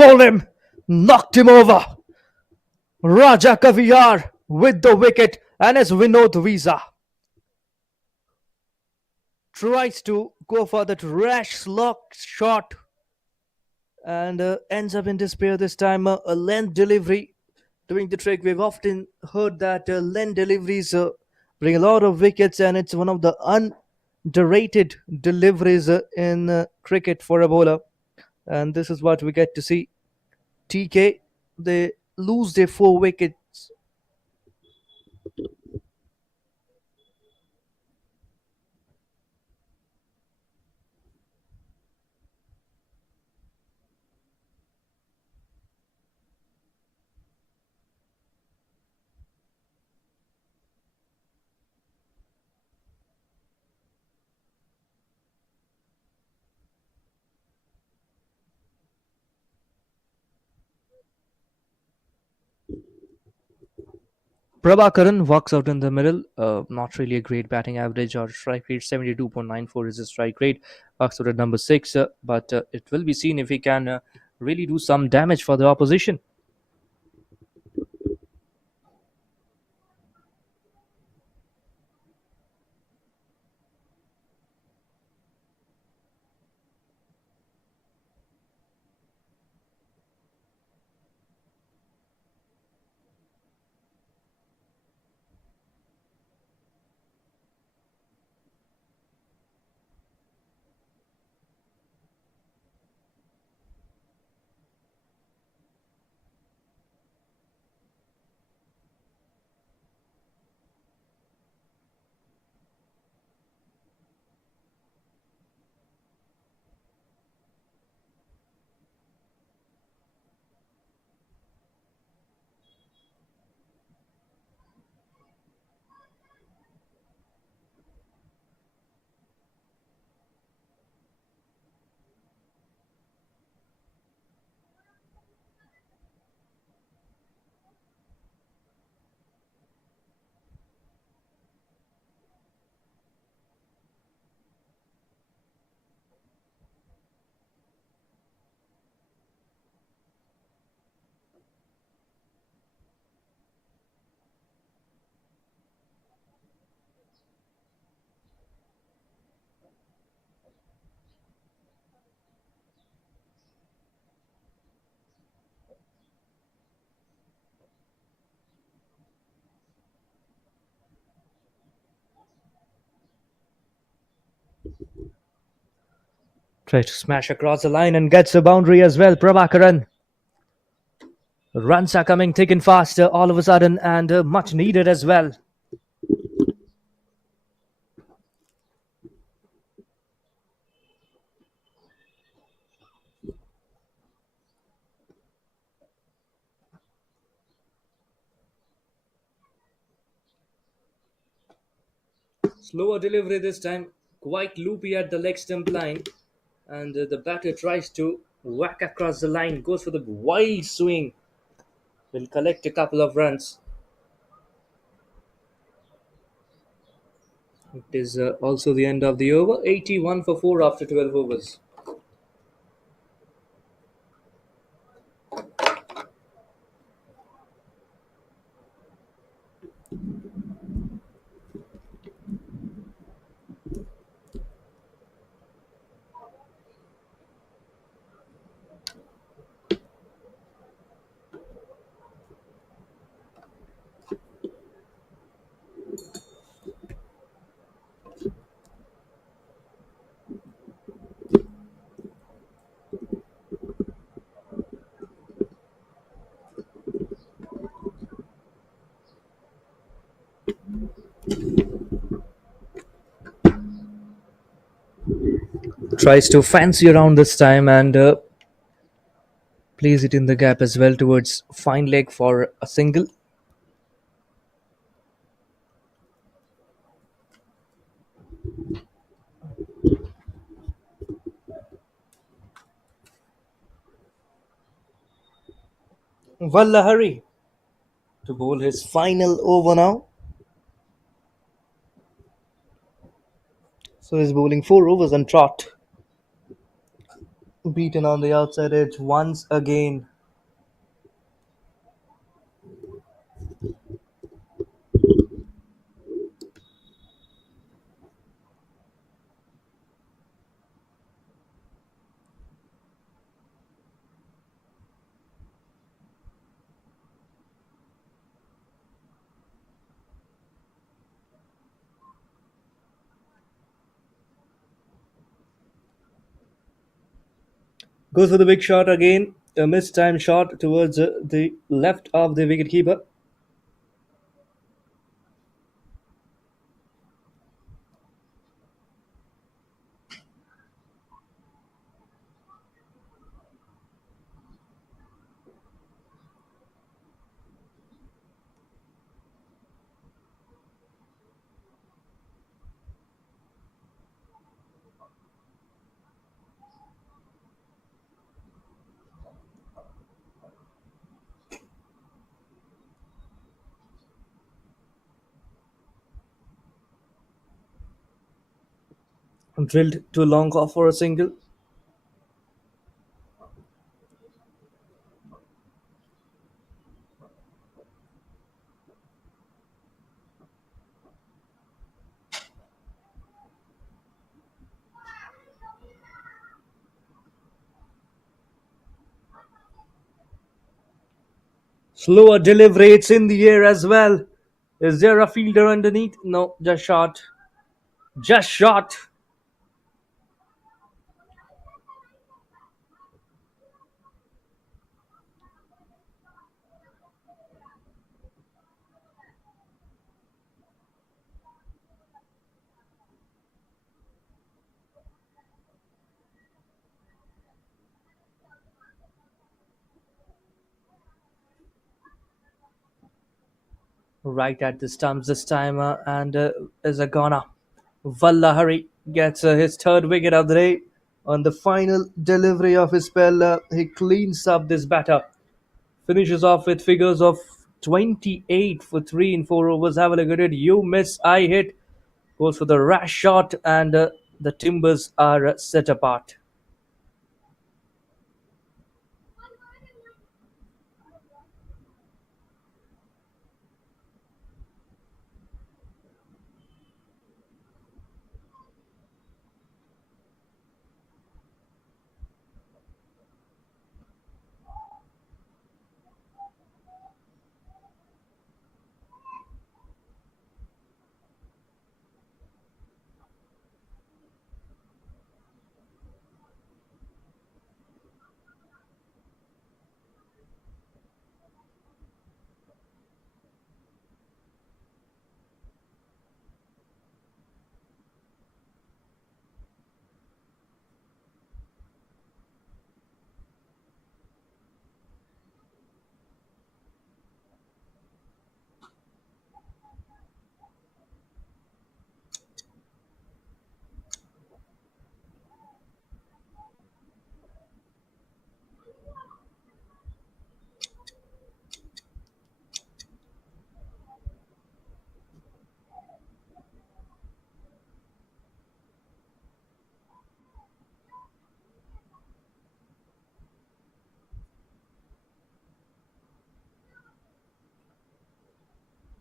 bowled him, knocked him over. Raja Kaviyar with the wicket, and as Vinod Visa tries to go for that rash slog shot and ends up in despair this time. A length delivery doing the trick. We've often heard that length deliveries bring a lot of wickets, and it's one of the underrated deliveries in cricket for a bowler. And this is what we get to see. TK, they lose their 4 wickets. Prabhakaran walks out in the middle. Not really a great batting average or strike rate. 72.94 is his strike rate. Walks out at number 6, but it will be seen if he can really do some damage for the opposition. Tries to smash across the line and gets a boundary as well. Prabhakaran. Runs are coming thick and fast all of a sudden, and much needed as well. Slower delivery this time, quite loopy at the leg stump line, and the batter tries to whack across the line, goes for the wild swing, will collect a couple of runs. It is also the end of the over. 81 for 4 after 12 overs. Tries to fancy around this time and plays it in the gap as well towards fine leg for a single. Vallahari to bowl his final over now. So he's bowling 4 overs on trot. beaten on the outside edge once again. Goes for the big shot again. A mistimed shot towards the left of the wicketkeeper. Drilled too long off for a single. Slower delivery. It's in the air as well. Is there a fielder underneath? No, just shot. Just shot. Right at the stumps this time, and is a goner. Vallahari gets his third wicket of the day. On the final delivery of his spell, he cleans up this batter. Finishes off with figures of 28 for 3 in 4 overs. Have a look at it. You miss, I hit. Goes for the rash shot, and the timbers are set apart.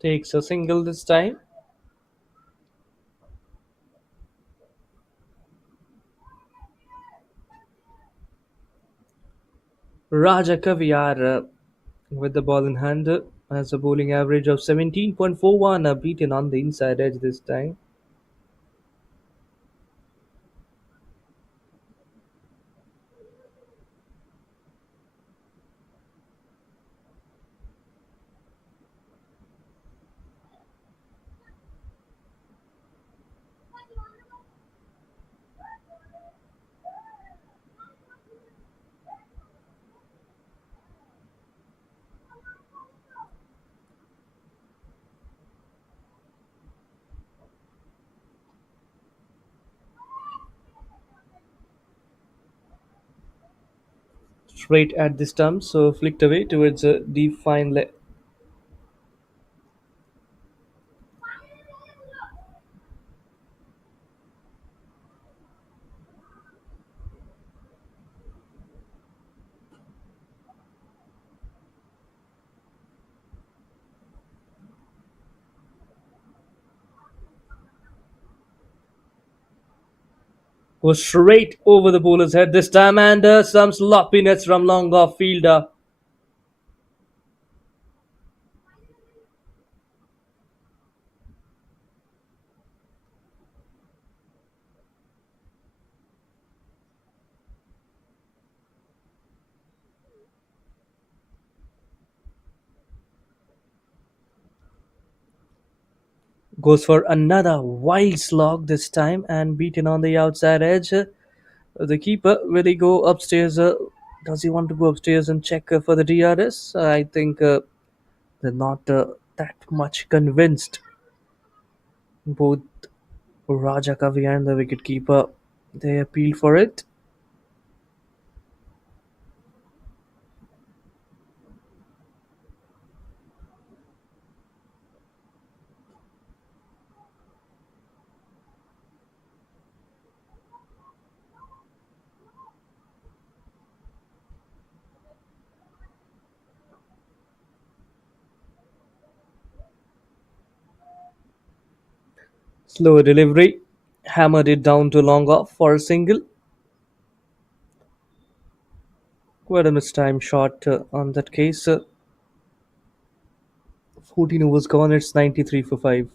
Takes a single this time. Raja Kaviar with the ball in hand has a bowling average of 17.41, beaten on the inside edge this time. Straight at the stump, so flicked away towards a deep fine leg. was straight over the bowler's head this time, and some sloppiness from long off fielder. Goes for another wild slog this time and beaten on the outside edge. The keeper, will he go upstairs? Does he want to go upstairs and check for the DRS? I think they're not that much convinced. Both Raja Kavi and the wicketkeeper, they appeal for it. Slower delivery, hammered it down to long off for a single. Quite a mistime shot on that case. 14 overs gone, it's 93 for 5.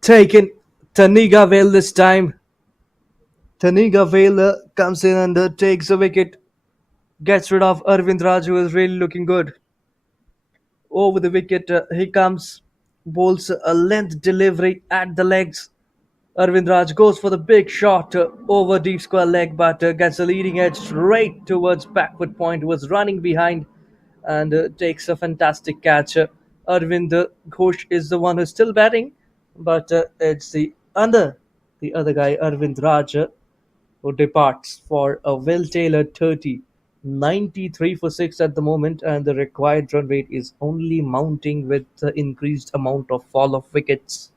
Taken Taniga Vale this time. Taniga Vale comes in and takes a wicket. Gets rid of Arvind Raj, who is really looking good. Over the wicket, he comes. Bowls a length delivery at the legs. Arvind Raj goes for the big shot over deep square leg, but gets a leading edge straight towards backward point. Was running behind and takes a fantastic catch. Arvind Ghosh is the one who's still batting, but it's the other guy, Arvind Raj, who departs for a well-tailored 30. 93 for 6 at the moment, and the required run rate is only mounting with the increased amount of fall of wickets.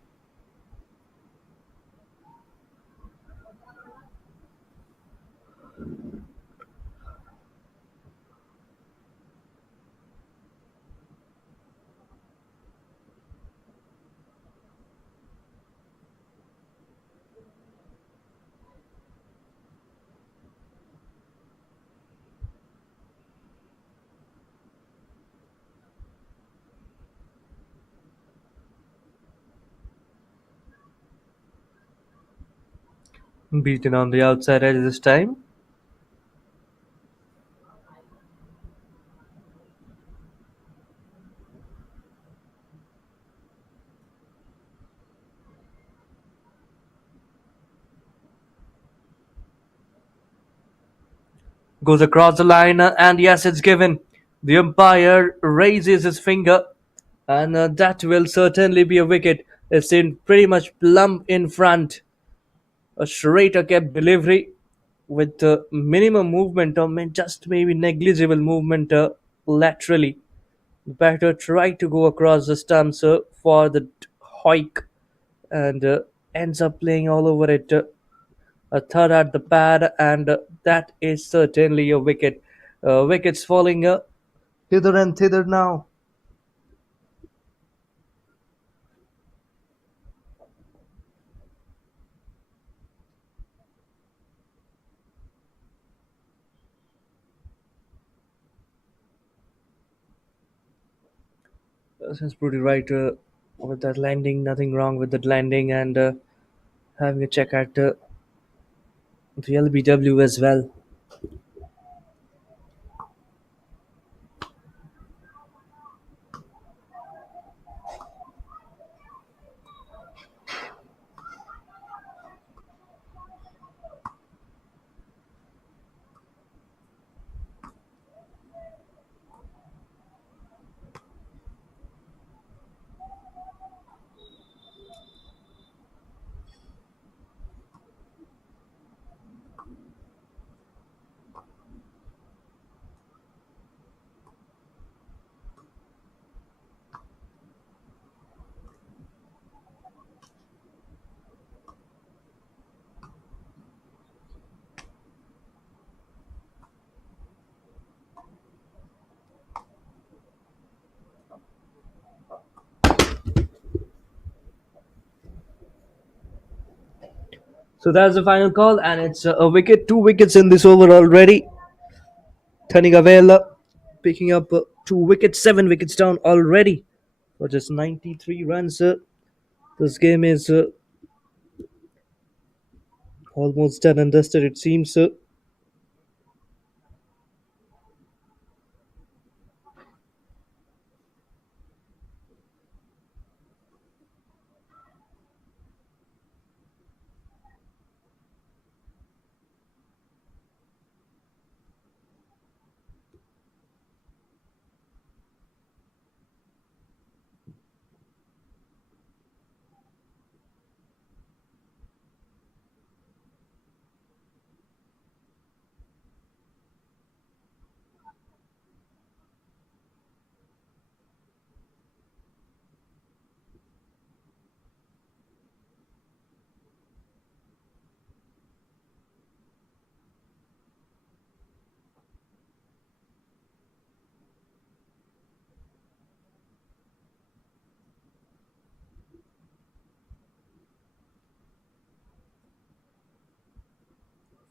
Beaten on the outside edge this time. Goes across the line, and yes, it's given. The umpire raises his finger, and that will certainly be a wicket. It's in pretty much plumb in front. A straight kept delivery with minimum movement, or just maybe negligible movement laterally. The batter tried to go across the stumps for the hoik, and ends up playing all over it. A third at the pad, and that is certainly a wicket. Wickets falling hither and thither now. That's pretty right with that landing. Nothing wrong with that landing, and having a check at the LBW as well. So that's the final call, and it's a wicket, 2 wickets in this over already. Thanigavela picking up 2 wickets, 7 wickets down already for just 93 runs. This game is almost done and dusted, it seems.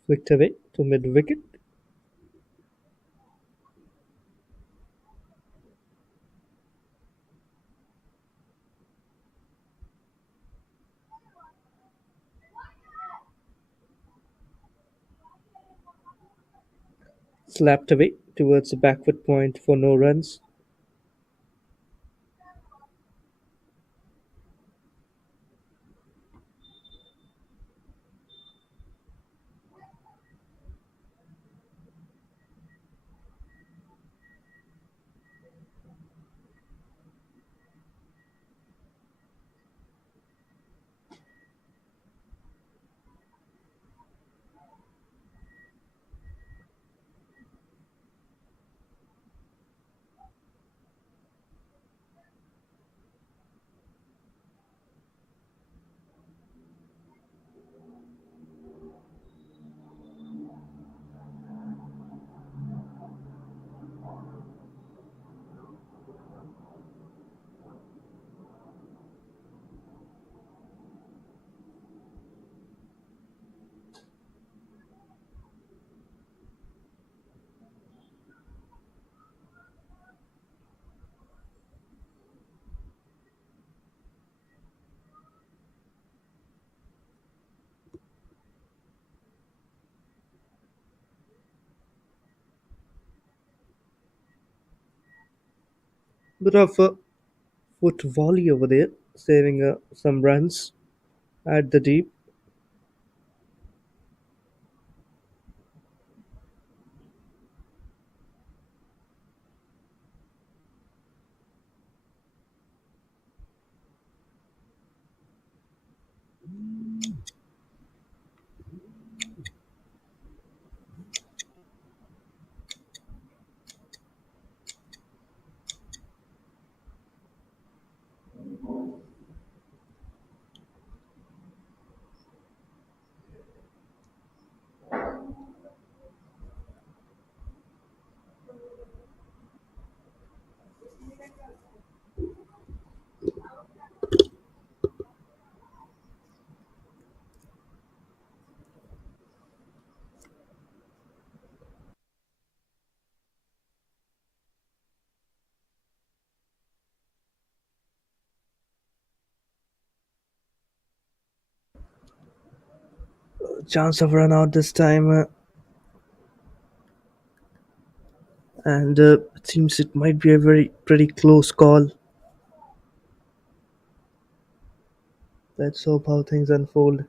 Flicked away to mid wicket. Slapped away towards the backward point for no runs. Bit of a foot volley over there, saving some runs at the deep. Chance of run out this time, and it seems it might be a very pretty close call. Let's hope how things unfold.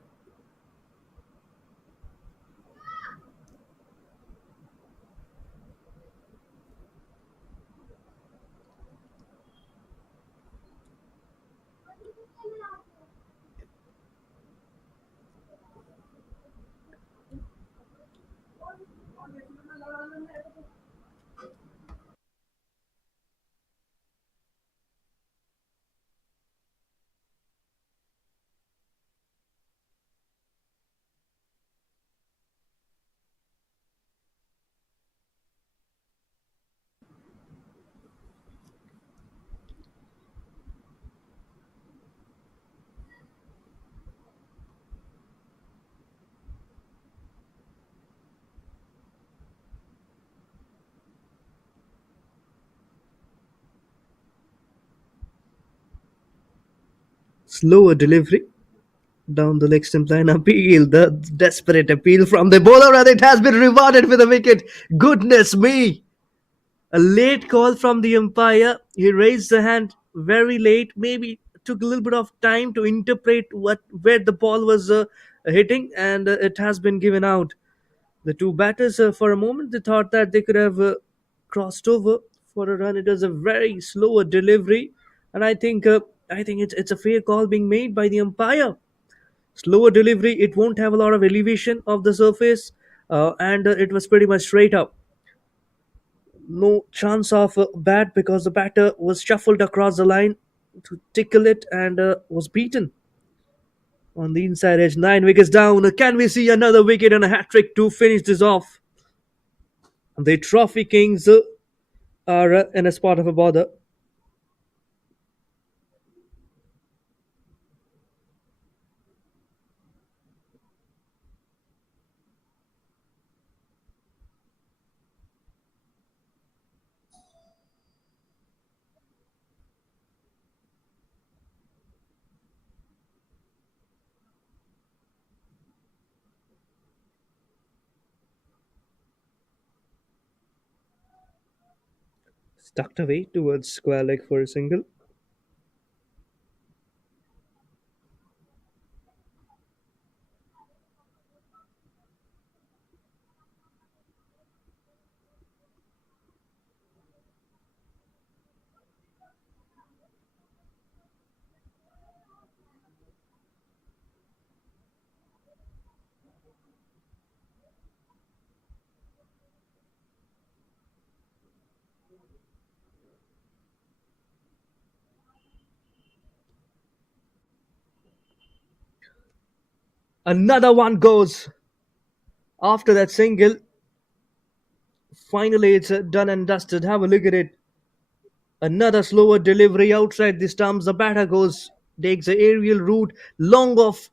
Slower delivery down the leg stump line. Appeal, the desperate appeal from the bowler, and it has been rewarded with a wicket. Goodness me! A late call from the umpire. He raised the hand very late. Maybe took a little bit of time to interpret where the ball was hitting, and it has been given out. The two batters, for a moment, they thought that they could have crossed over for a run. It was a very slower delivery, and I think it's a fair call being made by the umpire. Slower delivery, it won't have a lot of elevation of the surface, and it was pretty much straight up. No chance of bat because the batter was shuffled across the line to tickle it and was beaten on the inside edge. 9 wickets down. Can we see another wicket and a hat trick to finish this off? The Trophy Kings are in a spot of a bother. Tucked away towards square leg for a single. Another one goes after that single. Finally, it's done and dusted. Have a look at it. Another slower delivery outside the stumps. The batter takes the aerial route, long off,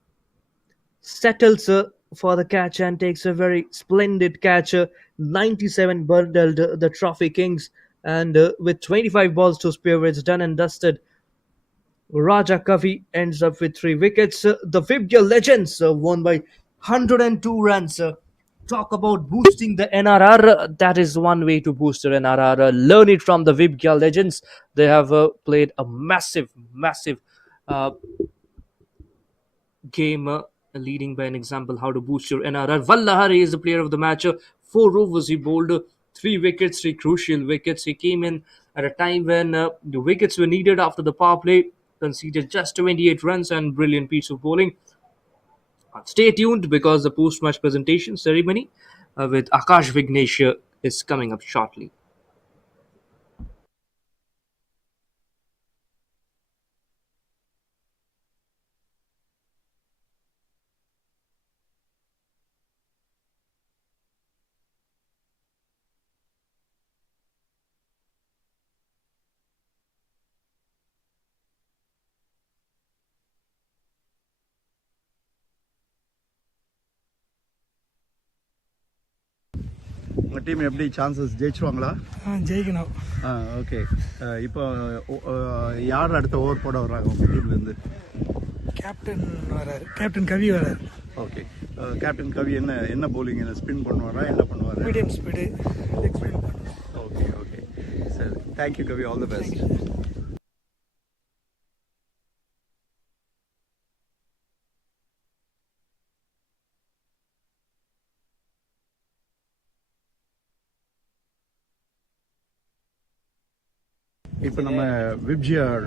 settles for the catch and takes a very splendid catch. 97 bundled the Trophy Kings, and with 25 balls to spare, it's done and dusted. Raja Kavi ends up with 3 wickets. The VIBGYOR Legends won by 102 runs. Talk about boosting the NRR. That is one way to boost your NRR. Learn it from the VIBGYOR Legends. They have played a massive game, leading by an example how to boost your NRR. Vallahari is the player of the match. 4 overs he bowled, 3 wickets, 3 crucial wickets. He came in at a time when the wickets were needed after the power play. Conceded just 28 runs and brilliant piece of bowling. Stay tuned because the post-match presentation ceremony with Akash Vignesh is coming up shortly. உங்கள் team எப்படி chances ஜெயிச்சிருவாங்களா? ஜெயிக்கணும். Okay, இப்போ யார் அடுத்த over போட வர்றாங்க உங்கள் டீம்லேருந்து? Captain வராரு, கேப்டன் கவி வராரு. ஓகே, கேப்டன் கவி என்ன bowling ஸ்பின் பண்ணுவாரா, என்ன பண்ணுவார்? மீடியம் ஸ்பீடு எக்ஸ்பிளைன் பண்ணுவோம். ஓகே ஓகே, சரி, thank you Kavi, all the best. இப்போ நம்ம விப்ஜிஆர்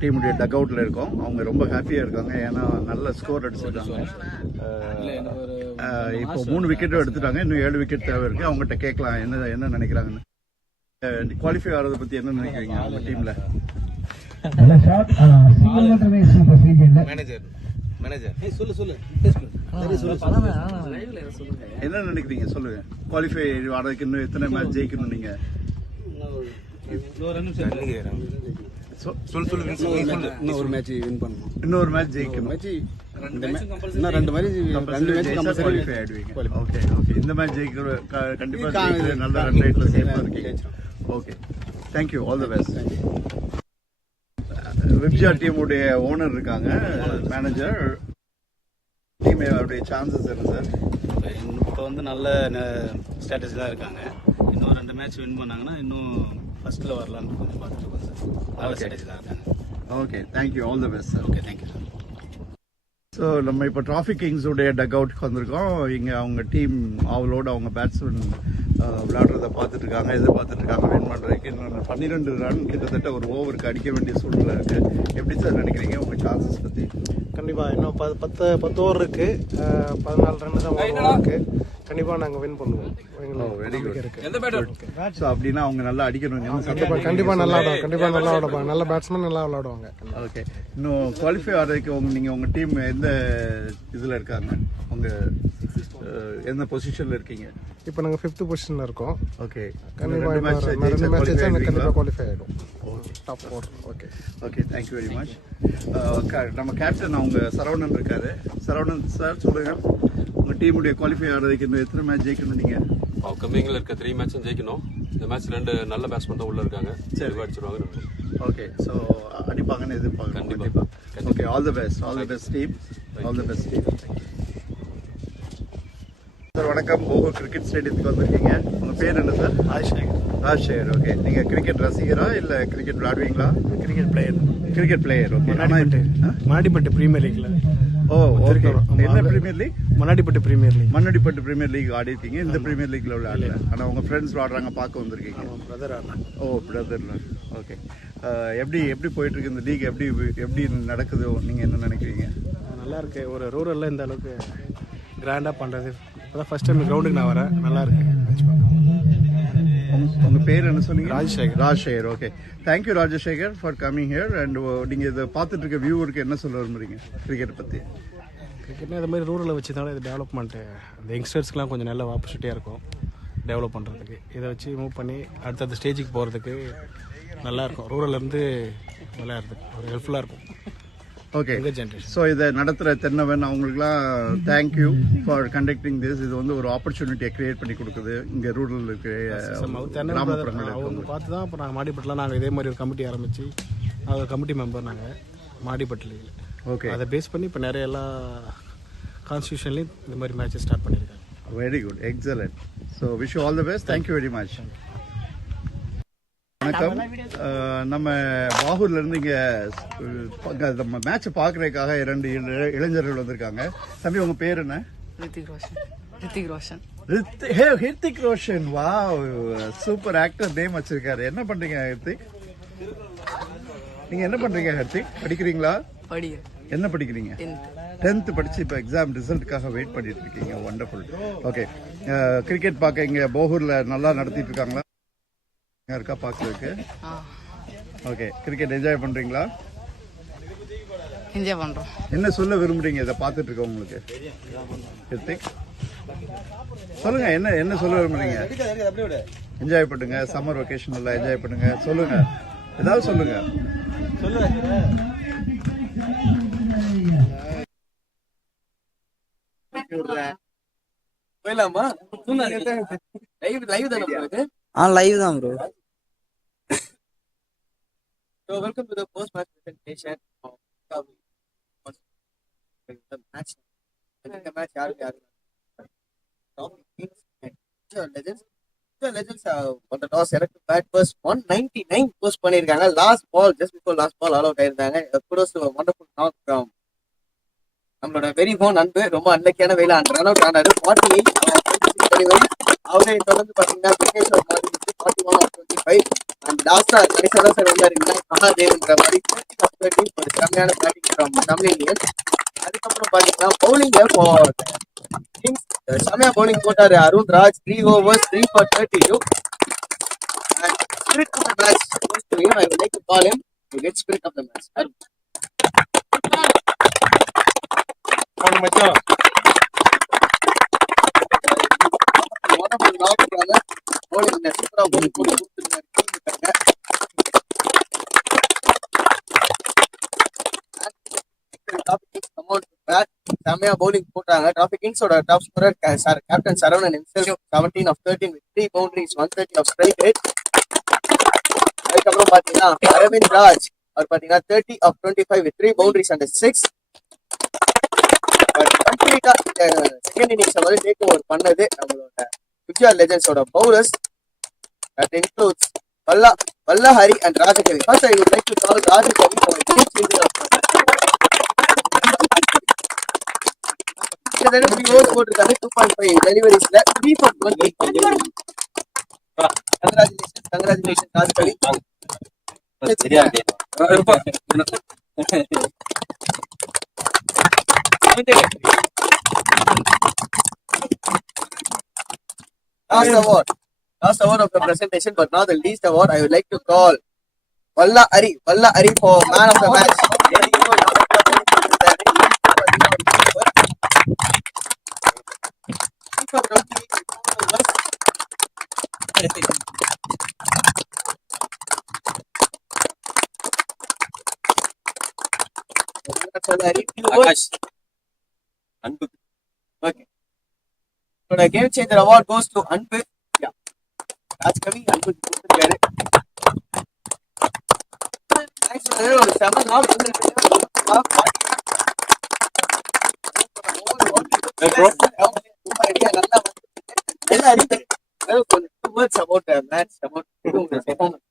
டீமுடைய டக் அவுட்டில் இருக்கோம். அவங்க ரொம்ப ஹாப்பியாக இருக்காங்க, ஏன்னா நல்ல ஸ்கோர் அடிச்சிருக்காங்க. இப்போ 3 விக்கெட்டும் எடுத்துட்டாங்க, இன்னும் 7 விக்கெட் தேவை இருக்குது. அவங்ககிட்ட கேட்கலாம் என்ன நினைக்கிறாங்கன்னு. குவாலிஃபை ஆகிறத பற்றி என்ன நினைக்கிறீங்க அவங்க டீமில்? என்ன நினைக்கிறீங்க சொல்லுங்க. குவாலிஃபை ஆகிறதுக்கு இன்னும் எத்தனை மேட்ச் ஜெயிக்கணும் நீங்க? இன்னொரு மேட்ச் வின் பண்ணணும், இன்னொரு மேட்ச் ஜெயிக்கணும். ரெண்டு மேட்ச் குவாலிஃபை ஆயிடுவீங்க. ஓகே ஓகே, இந்த மேட்ச் ஜெயிக்கிற கண்டிப்பா நல்ல ரன் ரேட்ல சேஃபா இருக்கீங்க. Okay, thank you, all the best. VIBGYOR டீமுடைய ஓனர் இருக்காங்க, மேனேஜர். டீம் அவருடைய சான்சஸ் என்ன சார்? இப்போ வந்து நல்ல ஸ்ட்ராட்டஜி தான் இருக்காங்க. இன்னும் 2 மேட்ச் வின் பண்ணாங்கன்னா இன்னும் ஃபர்ஸ்ட்டில் வரலான்னு கொஞ்சம் பார்த்துட்டு இருக்கோம் சார். நல்ல ஸ்ட்ராட்டஜி தான் இருக்காங்க. Okay, thank you, all the best sir. Okay, thank you sir. So நம்ம இப்போ டிராஃபிக் கிங்ஸுடைய டக் அவுட்க்கு வந்திருக்கோம். இங்கே அவங்க டீம் அவளோட அவங்க பேட்ஸ்மேன் விளையாடுறத பார்த்துட்டு இருக்காங்க, எதிர்பார்த்துட்டு இருக்காங்க வின் பண்ணுறதுக்கு. இன்னொன்று 12 ரன் கிட்டத்தட்ட ஒரு ஓவருக்கு அடிக்க வேண்டிய சூழ்நிலை இருக்குது. எப்படி சார் நினைக்கிறீங்க உங்கள் சான்சஸ் பற்றி? கண்டிப்பாக இன்னும் 10 ஓவர் இருக்குது, 14 ரன் தான் இருக்குது. கண்டிப்பாக நாங்கள் வின் பண்ணுவோம். வெரி குட் இருக்கு. ஸோ அப்படின்னா அவங்க நல்லா அடிக்கணும். கண்டிப்பாக நல்லா ஆடுவாங்க, கண்டிப்பாக நல்லா ஆடுவாங்க. நல்ல பேட்ஸ்மேன் நல்லா விளையாடுவாங்க. ஓகே, இன்னும் குவாலிஃபை ஆகிறதுக்கு நீங்கள் உங்கள் டீம் எந்த இதில் இருக்காங்க? உங்கள் எந்த பொசிஷனில் இருக்கீங்க? இப்போ நாங்கள் 5th பொசிஷனில் இருக்கோம். ஓகே, கண்டிப்பாக 2 மேட்ச் கண்டிப்பாக குவாலிஃபை ஆகிடும். Top 4. Okay okay, thank you very much. நம்ம கேப்டன் அவங்க சரவணன் இருக்காரு. சரவணன் சார் சொல்லுங்க, உங்கள் டீமுடைய குவாலிஃபை ஆகிறதுக்கு இன்னும் எத்தனை மேட்ச் ஜெயிக்கணும் நீங்கள்? கம்மிங்கில் இருக்க 3 மேட்சும் ஜெயிக்கணும். இந்த மேட்ச் 2 நல்ல பேட்ஸ்மேன் தான் உள்ள இருக்காங்க. சரி, அடிச்சிருவாங்க. ஓகே, ஸோ அடிப்பாங்கன்னு எதிர்பார்க்க கண்டிப்பாக. Okay, all the best, all the best team, all the best team. Sir வணக்கம், போகூர் கிரிக்கெட் ஸ்டேடியத்துக்கு வந்திருக்கீங்க. உங்கள் பேர் என்ன சார்? ராஜ்சேகர். ஓகே, நீங்கள் கிரிக்கெட் ரசிகரா இல்லை கிரிக்கெட் விளையாடுவீங்களா? Cricket player. Cricket player. Okay, Mannadipattu premier லீக்ல. Oh, okay. என்ன premier league? Mannadipattu premier league. Mannadipattu premier league ஆடிருக்கீங்க. இந்த பிரீமியர் லீக்ல விளையாடல, ஆனால் உங்கள் ஃப்ரெண்ட்ஸ் விளையாடுறாங்க பார்க்க வந்திருக்கீங்க. பிரதர் ஆடலாம். ஓ, பிரதர்ல. ஓகே, எப்படி போயிட்டு இருக்கு இந்த லீக்? எப்படி நடக்குது? நீங்கள் என்ன நினைக்கிறீங்க? நல்லா இருக்கு. ஒரு ரூரலில் இந்த அளவுக்கு கிராண்டாக பண்ணுறது இப்போ தான் ஃபர்ஸ்ட் டைம் கிரவுண்டுக்கு நான் வரேன். நல்லா இருக்கு. உங்கள் பேர் என்ன சொன்னீங்க? Rajasekhar. Rajasekhar. Okay, thank you Rajasekhar for coming here. And நீங்கள் இதை பார்த்துட்டு இருக்க வியூவருக்கு என்ன சொல்ல விரும்புறீங்க கிரிக்கெட் பற்றி? கிரிக்கெட்னா இது மாதிரி ரூரலில் வச்சுனால இது டெவலப்மெண்ட்டு அந்த யங்ஸ்டர்ஸ்க்குலாம் கொஞ்சம் நல்ல ஆப்பர்ச்சுனிட்டியாக இருக்கும் டெவலப் பண்ணுறதுக்கு. இதை வச்சு மூவ் பண்ணி அடுத்தடுத்த ஸ்டேஜுக்கு போகிறதுக்கு நல்லாயிருக்கும். ரூரல்லேருந்து விளையாடுறதுக்கு ஒரு ஹெல்ப்ஃபுல்லாக இருக்கும். ஓகே, ஸோ இதை நடத்துகிற தென்னவன் அவங்களுக்குலாம் தேங்க்யூ ஃபார் கண்டக்டிங் திஸ். இது வந்து ஒரு ஆப்பர்ச்சுனிட்டியை கிரியேட் பண்ணி கொடுக்குது இங்கே ரூரல் இருக்கிற கிராமப்புறங்கள். அவங்க பார்த்து தான் இப்போ நாங்கள் மாடிப்பட்டில் நாங்கள் இதே மாதிரி ஒரு கமிட்டி ஆரம்பித்து அது கமிட்டி மெம்பர் நாங்கள் மாடிப்பட்டில். ஓகே, அதை பேஸ் பண்ணி இப்போ நிறைய எல்லா கான்ஸ்டியூஷன்லேயும் இந்த மாதிரி மேட்சஸ் ஸ்டார்ட் பண்ணியிருக்காங்க. Very good, excellent. So wish you all the best. Thank you very much. வணக்கம், நம்ம பாகூர்ல இருந்து இங்க நம்ம மேட்ச் பாக்குறதுக்காக 2 இளைஞர்கள் வந்திருக்காங்க. தம்பி, உங்க பேர் என்ன? Hrithik Roshan. Wow, super actor name வச்சிருக்காரு. என்ன பண்றீங்க ஹிருத்திக்? நீங்க என்ன பண்றீங்க ஹிருத்திக்? படிக்கிறீங்களா? என்ன படிக்கிறீங்க? 10th படிச்சு இப்போ எக்ஸாம் ரிசல்ட்டுக்காக வெயிட் பண்ணிட்டு இருக்கீங்க. வண்டர்ஃபுல். ஓகே, கிரிக்கெட் பார்க்க இங்க போகூர்ல நல்லா நடத்திட்டு இருக்காங்களா? இருக்கா பார்க்கறதுக்கு? ஓகே, கிரிக்கெட் என்ஜாய் பண்றீங்களா? என்ஜாய் பண்றோம். என்ன சொல்ல விரும்புறீங்க இதை பார்த்துட்டு இருக்க உங்களுக்கு? கிருத்திக், சொல்லுங்க, என்ன சொல்ல விரும்புறீங்க? என்ஜாய் பண்ணுங்க, சம்மர் வெக்கேஷன் எல்லாம் என்ஜாய் பண்ணுங்க. சொல்லுங்க, ஏதாவது சொல்லுங்க. போயிடலாமா? லைவ் தானே உங்களுக்கு? லைவ் தான் bro. So welcome to the post match presentation of the match. The match யாரு legends on the toss select bat first 199 post பண்ணிருக்காங்க. Last ball just before last ball all out ஆயிருந்தாங்க. kudos to a wonderful knock from நம்மளோட very போன் அன்பு. ரொம்ப அன்லக்கியான வேலை run out ஆனாரு. 48 அவரே தொடர்ந்து பாத்தீங்கன்னா 41 of 25 அண்ட் லாஸ்டா கடைசியா சார் வந்தாருன்னா மகாதேவ்ன்ற மாதிரி ஒரு செம்மையான பேட்டிங் ஃப்ரம் தமிழியன். அதுக்கப்புறம் பாத்தீங்கன்னா பவுலிங் செம்மையா பவுலிங் போட்டாரு Arun Raj. 3 overs 3 for 32 and spirit of the match goes to him. I would like to call him to get spirit of the match. wonderful knock from bowling the super bowling போட்டு கொடுத்திருக்காரு. செம்மையா bowling போட்டாங்க. Traffic கிங்ஸோட top scorer captain Saravanan himself 17 of 13 with 3 boundaries 130 of strike rate. அதுக்கப்புறம் பாத்தீங்கன்னா அரவிந்த் ராஜ் அவர் பார்த்தீங்கன்னா 30 of 25 with 3 boundaries and 6. But கம்ப்ளீட்டா second innings வந்து டேக் ஓவர் பண்ணது நம்மளோட விஜயார் லெஜெண்ட்ஸோட bowlers. That includes Valla Hari and Rajakavi. First, I would like to call Rajakavi for a game changer of the 3 overs போட்டிருக்காங்க. 2.5 டெலிவரிஸ்ல 3 for 20. Congratulations Rajakavi. Last award of the presentation, but not the least award, I would like to call Valla Hari for man of the match. Okay. So the game changer award goes to Anpu. Yeah. Rajkavi, Anpu. Thanks for the 7 rounds. Two words about the match, about the performance.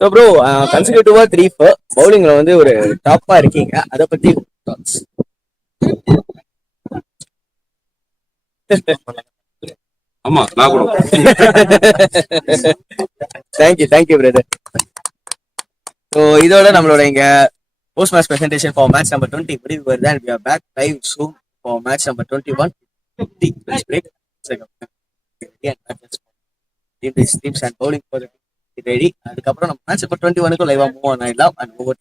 So bro, consecutive 3 bowling ல வந்து ஒரு டாப்பா இருக்கீங்க. அத பத்தி thoughts. ஆமா நான் கூட thank you brother. So இதோட நம்மளோட இங்க post match presentation for match number 20 முடிவு வருது and we are back live soon for match number 21. Break. Teams and bowling for the ready. அதுக்கப்புறம் நம்ம மேட்ச் நம்பர் 21க்கு லைவா மூவ் ஆன் ஆயிடலாம். And over